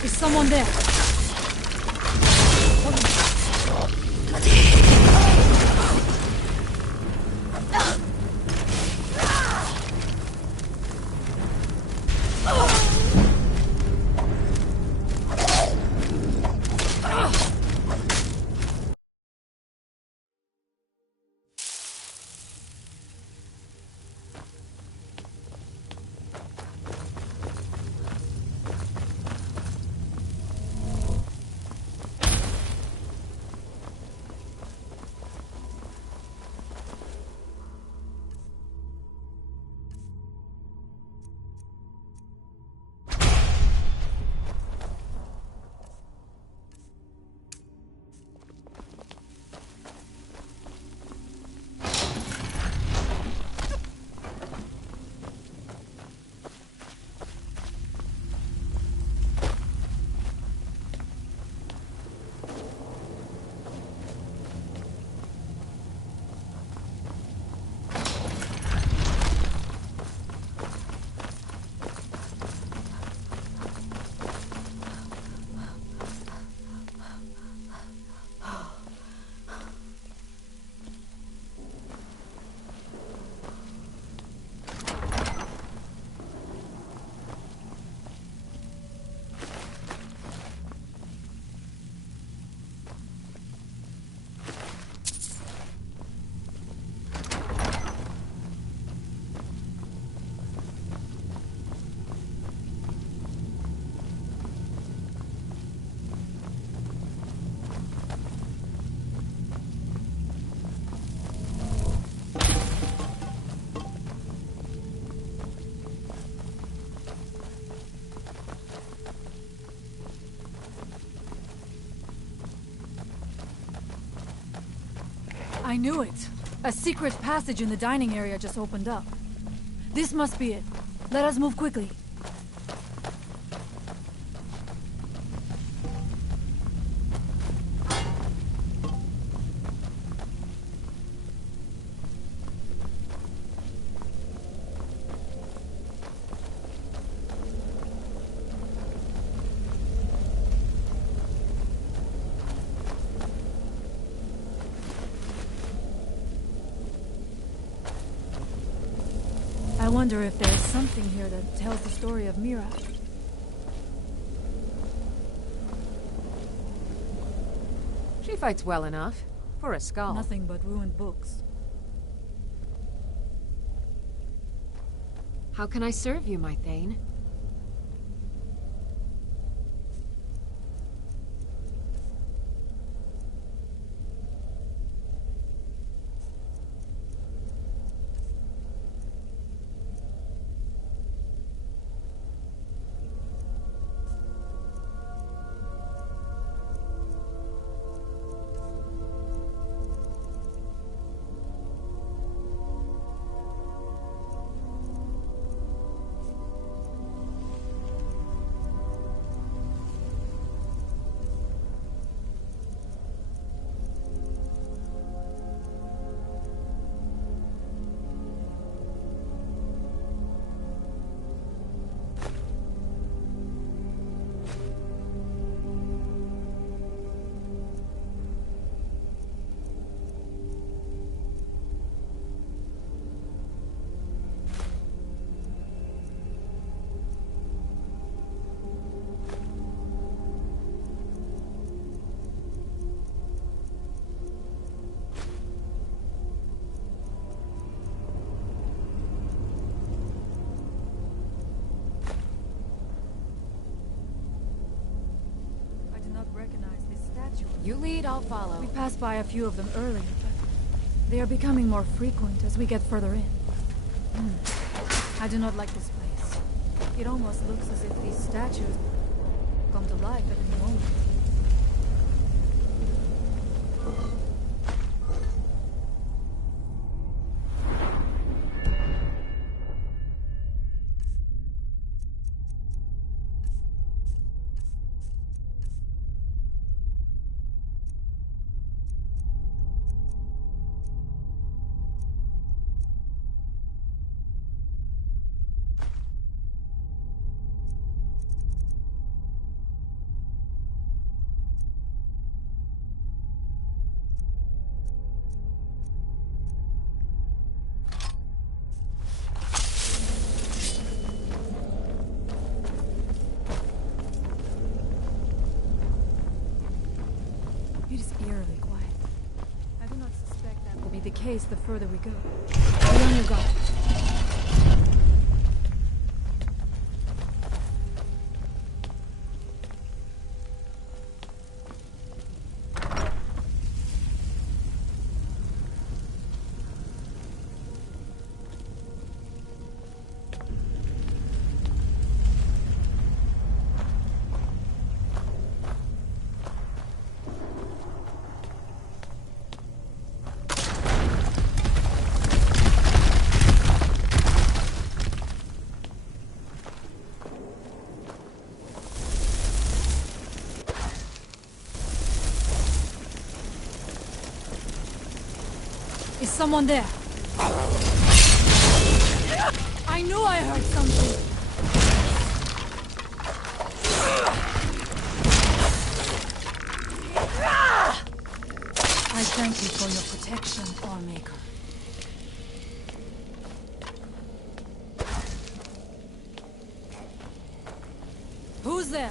Someone there. I knew it. A secret passage in the dining area just opened up. This must be it. Let us move quickly. I wonder if there's something here that tells the story of Mira. She fights well enough. For a skull. Nothing but ruined books. How can I serve you, my Thane? You lead, I'll follow. We passed by a few of them earlier, but they are becoming more frequent as we get further in. I do not like this place. It almost looks as if these statues come to life at any moment. It is eerily quiet. I do not suspect that will be the case the further we go. Be on your guard. Is someone there? I knew I heard something. I thank you for your protection, Allmaker. Who's there?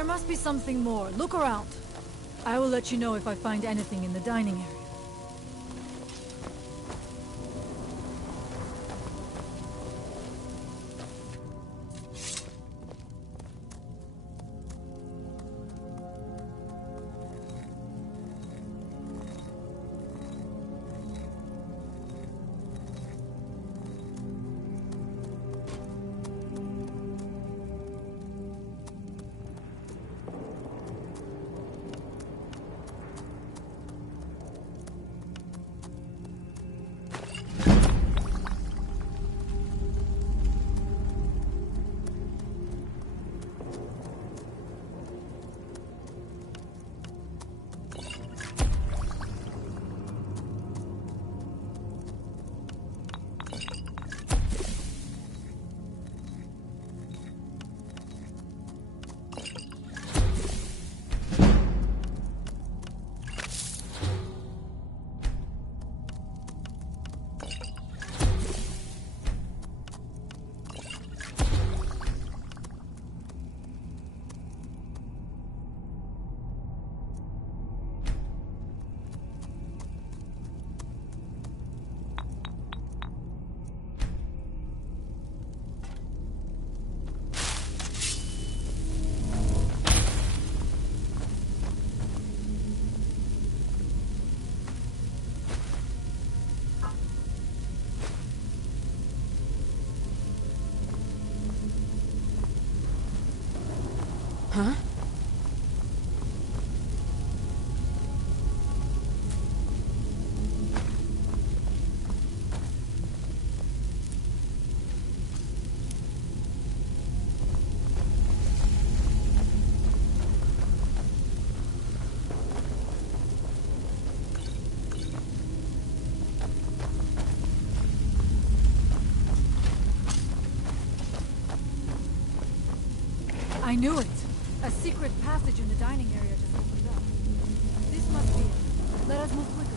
There must be something more. Look around. I will let you know if I find anything in the dining area. Huh? I knew it! A secret passage in the dining area just opened up. This must be it. Let us move quickly.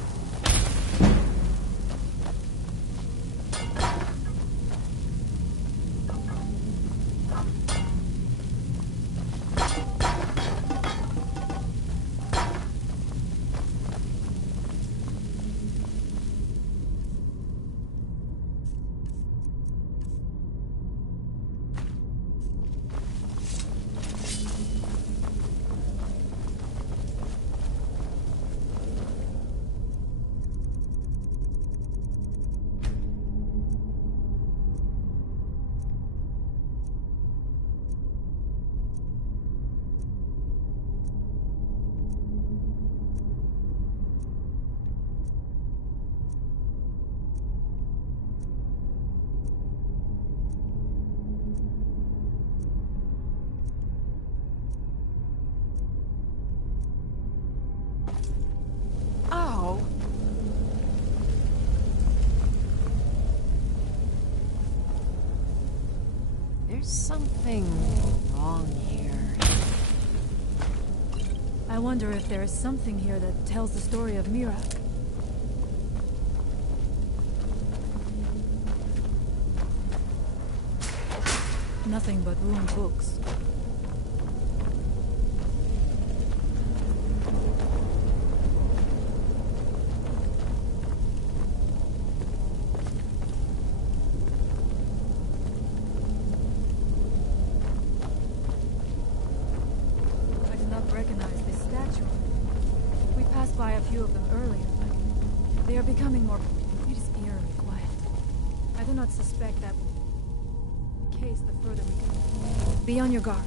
There's something wrong here. I wonder if there is something here that tells the story of Mira. Nothing but ruined books. I do not recognize this statue. We passed by a few of them earlier, but they are becoming more... It is eerily quiet. I do not suspect that... case the further we go. Be on your guard.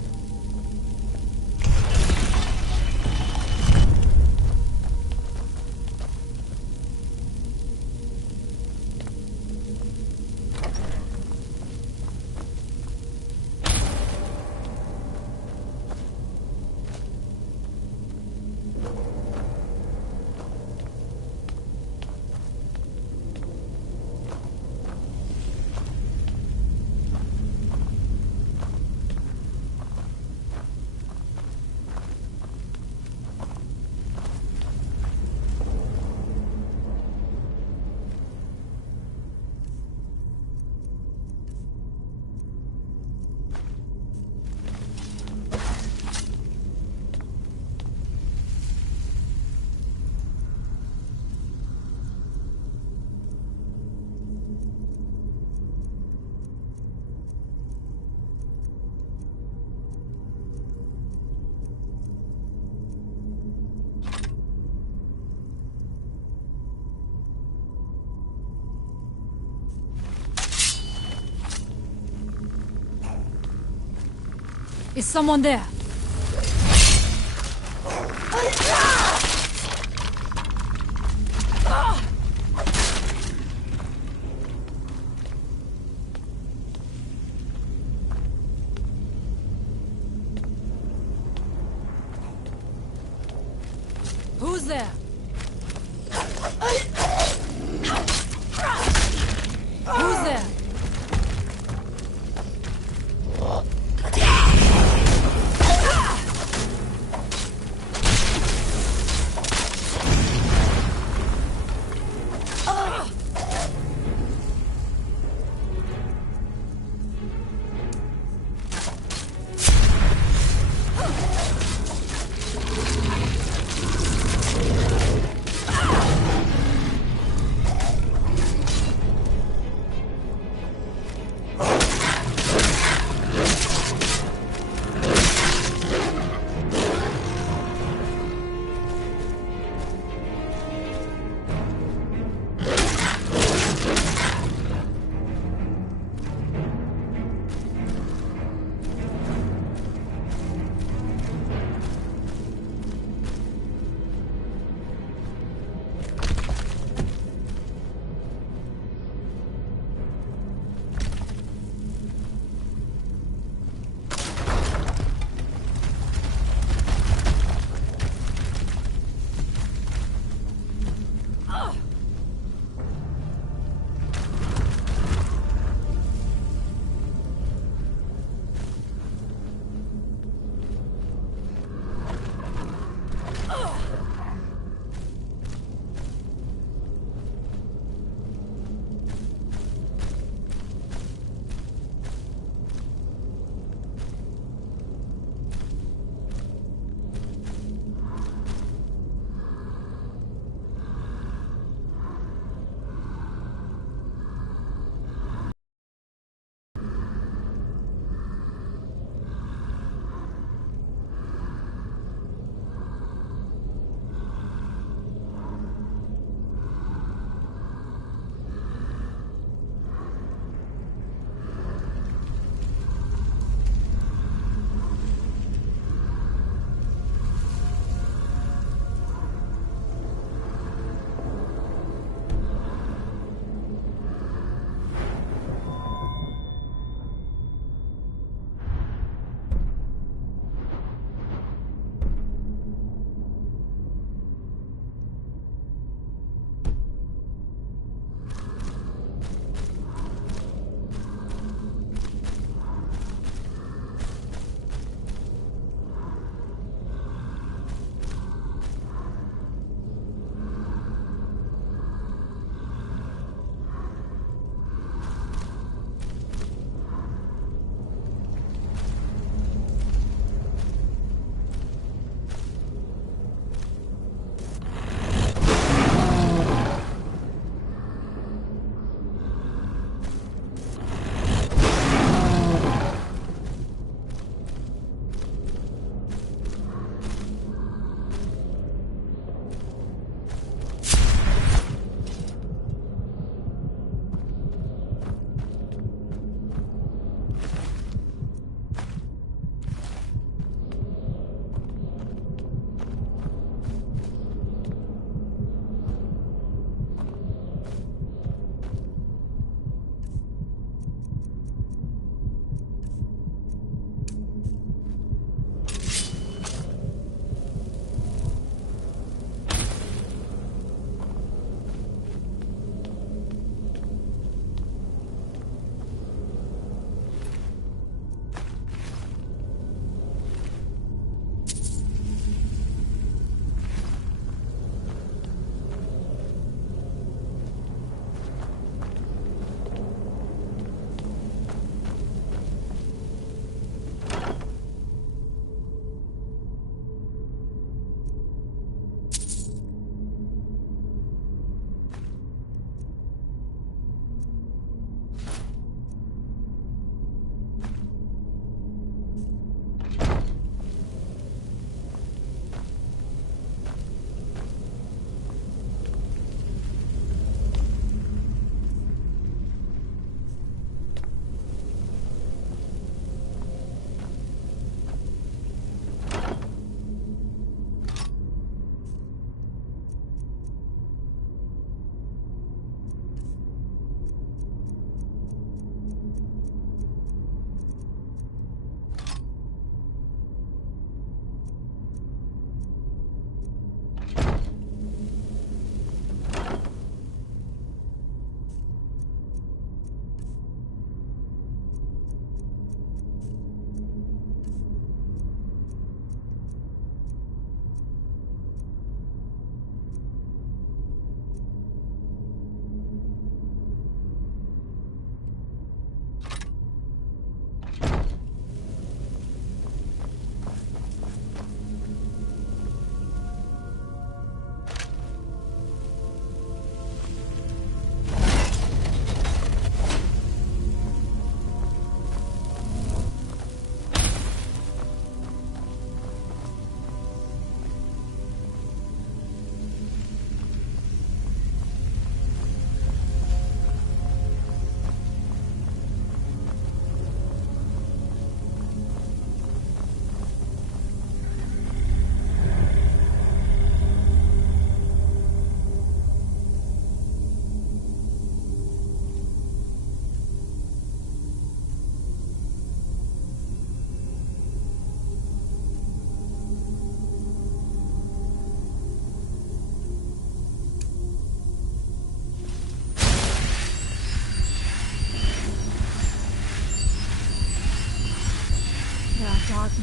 Is someone there? Who's there? Who's there?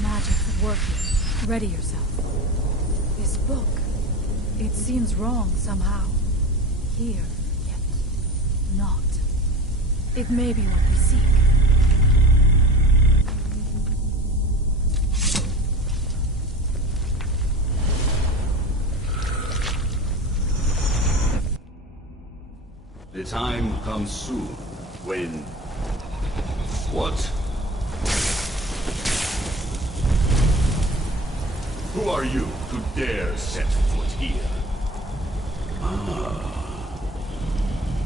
Magic's at work here. Ready yourself. This book, it seems wrong somehow. Here, yet not. It may be what we seek. The time comes soon when... What? Who are you to dare set foot here? Ah.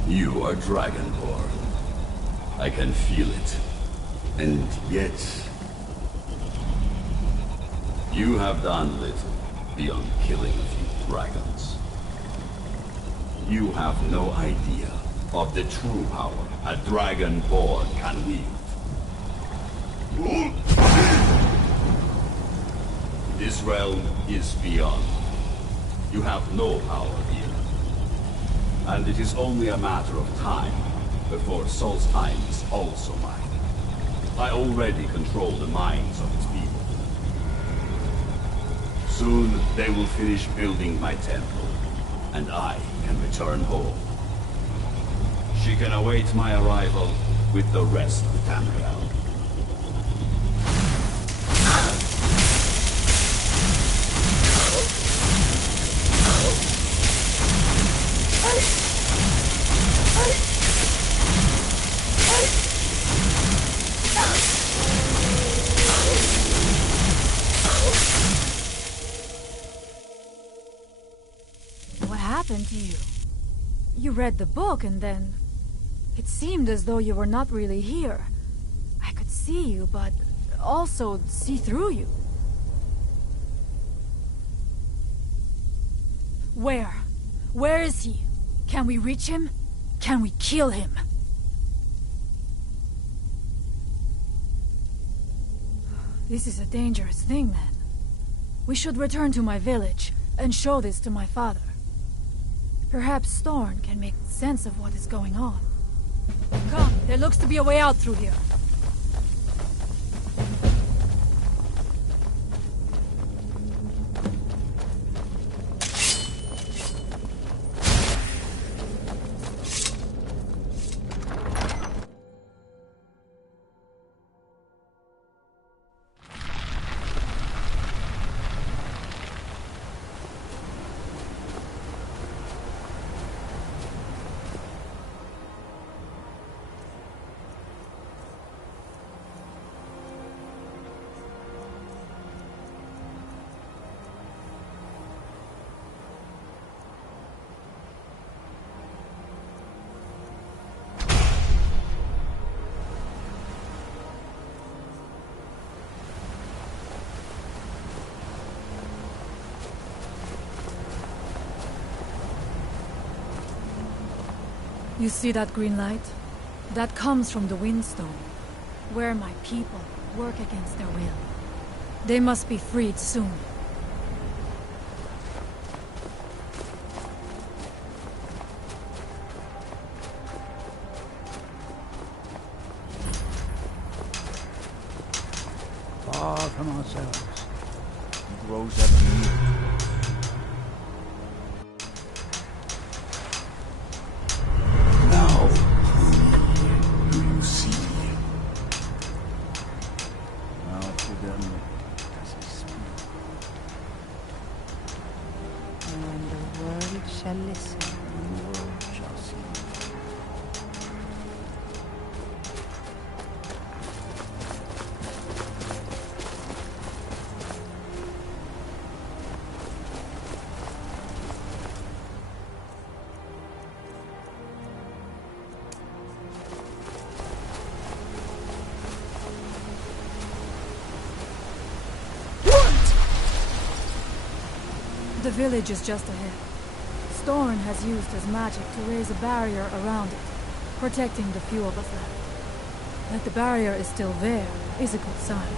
You are Dragonborn. I can feel it. And yet... You have done little beyond killing a few dragons. You have no idea of the true power a Dragonborn can wield. This realm is beyond. You have no power here. And it is only a matter of time before Solstheim is also mine. I already control the minds of its people. Soon they will finish building my temple, and I can return home. She can await my arrival with the rest of Tamriel. What happened to you? You read the book and then... It seemed as though you were not really here. I could see you, but also see through you. Where? Where is he? Can we reach him? Can we kill him? This is a dangerous thing, then. We should return to my village and show this to my father. Perhaps Thorn can make sense of what is going on. Come, there looks to be a way out through here. You see that green light? That comes from the Windstone, where my people work against their will. They must be freed soon. Far from ourselves, it grows ever nearer. The village is just ahead. Storn has used his magic to raise a barrier around it, protecting the few of us left. That the barrier is still there is a good sign.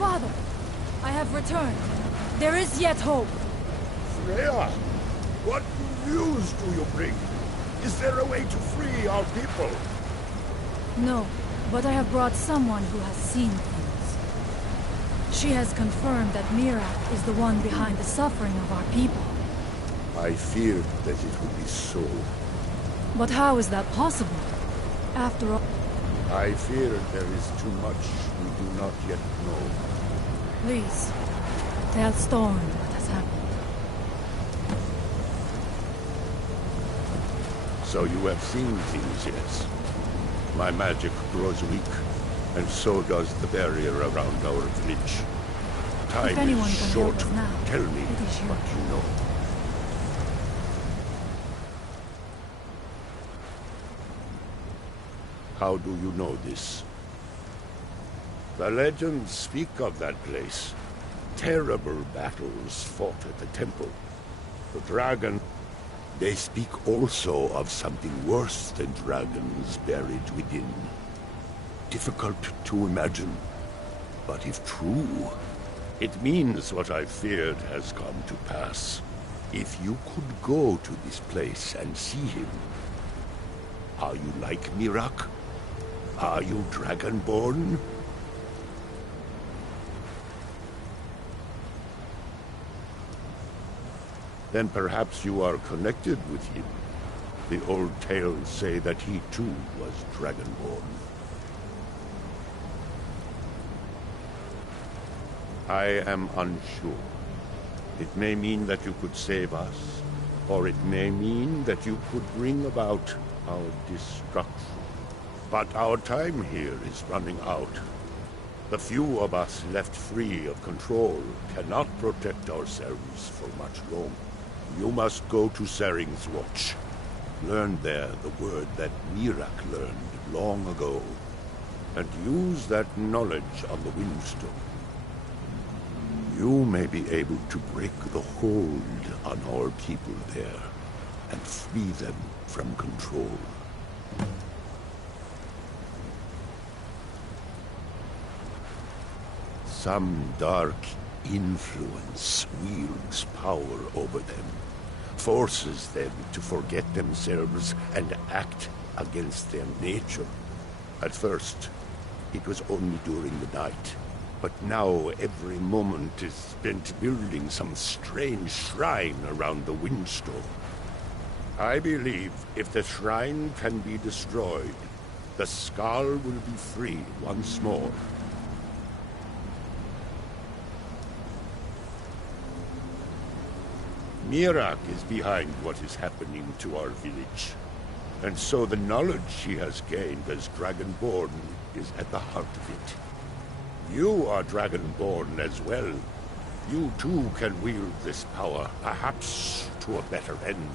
Father, I have returned. There is yet hope. Freya, what news do you bring? Is there a way to free our people? No, but I have brought someone who has seen things. She has confirmed that Mirak is the one behind the suffering of our people. I feared that it would be so. But how is that possible? After all... I fear there is too much we do not yet know. Please, tell Storm what has happened. So you have seen things, yes? My magic grows weak, and so does the barrier around our village. Time is short. Tell me what you know. How do you know this? The legends speak of that place. Terrible battles fought at the temple. The dragon... They speak also of something worse than dragons buried within. Difficult to imagine, but if true, it means what I feared has come to pass. If you could go to this place and see him, are you like Mirak? Are you Dragonborn? Then perhaps you are connected with him. The old tales say that he too was Dragonborn. I am unsure. It may mean that you could save us, or it may mean that you could bring about our destruction. But our time here is running out. The few of us left free of control cannot protect ourselves for much longer. You must go to Saring's Watch. Learn there the word that Mirak learned long ago, and use that knowledge on the Windstone. You may be able to break the hold on our people there, and free them from control. Some dark influence wields power over them, forces them to forget themselves and act against their nature. At first, it was only during the night, but now every moment is spent building some strange shrine around the Windstone. I believe if the shrine can be destroyed, the Skull will be free once more. Mirak is behind what is happening to our village. And so the knowledge she has gained as Dragonborn is at the heart of it. You are Dragonborn as well. You too can wield this power, perhaps to a better end.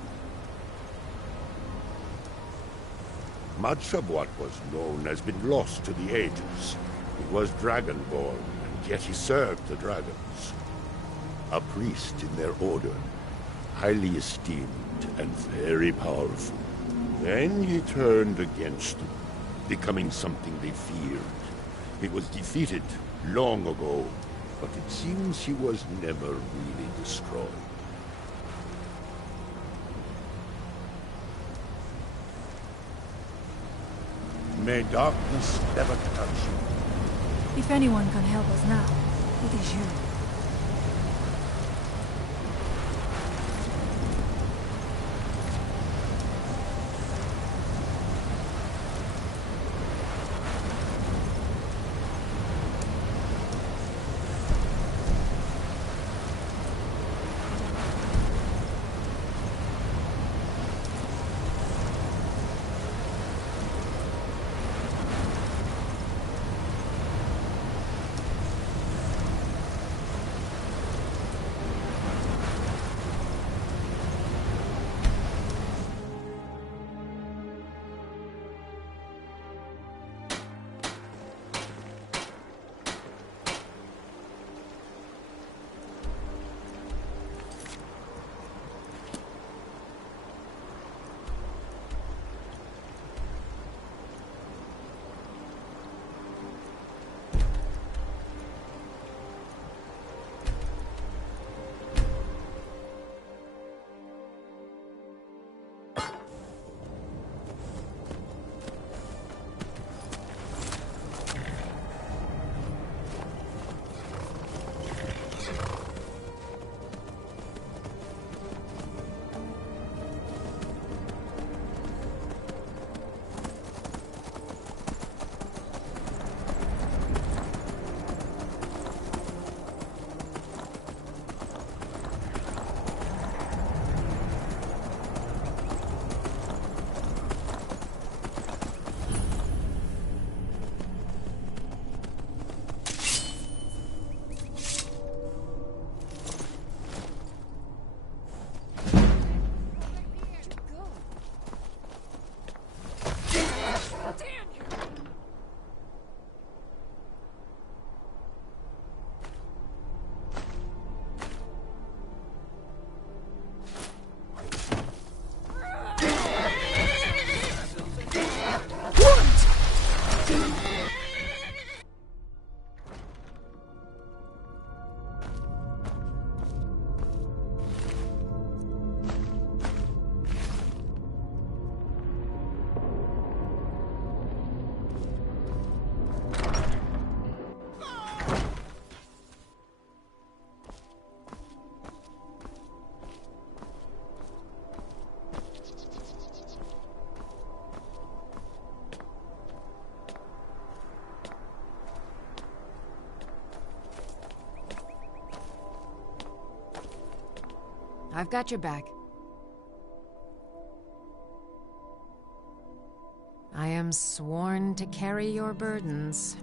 Much of what was known has been lost to the ages. He was Dragonborn, and yet he served the dragons. A priest in their order, highly esteemed and very powerful. Then he turned against them, becoming something they feared. He was defeated long ago, but it seems he was never really destroyed. May darkness never touch you. If anyone can help us now, it is you. I've got your back. I am sworn to carry your burdens.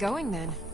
Going then.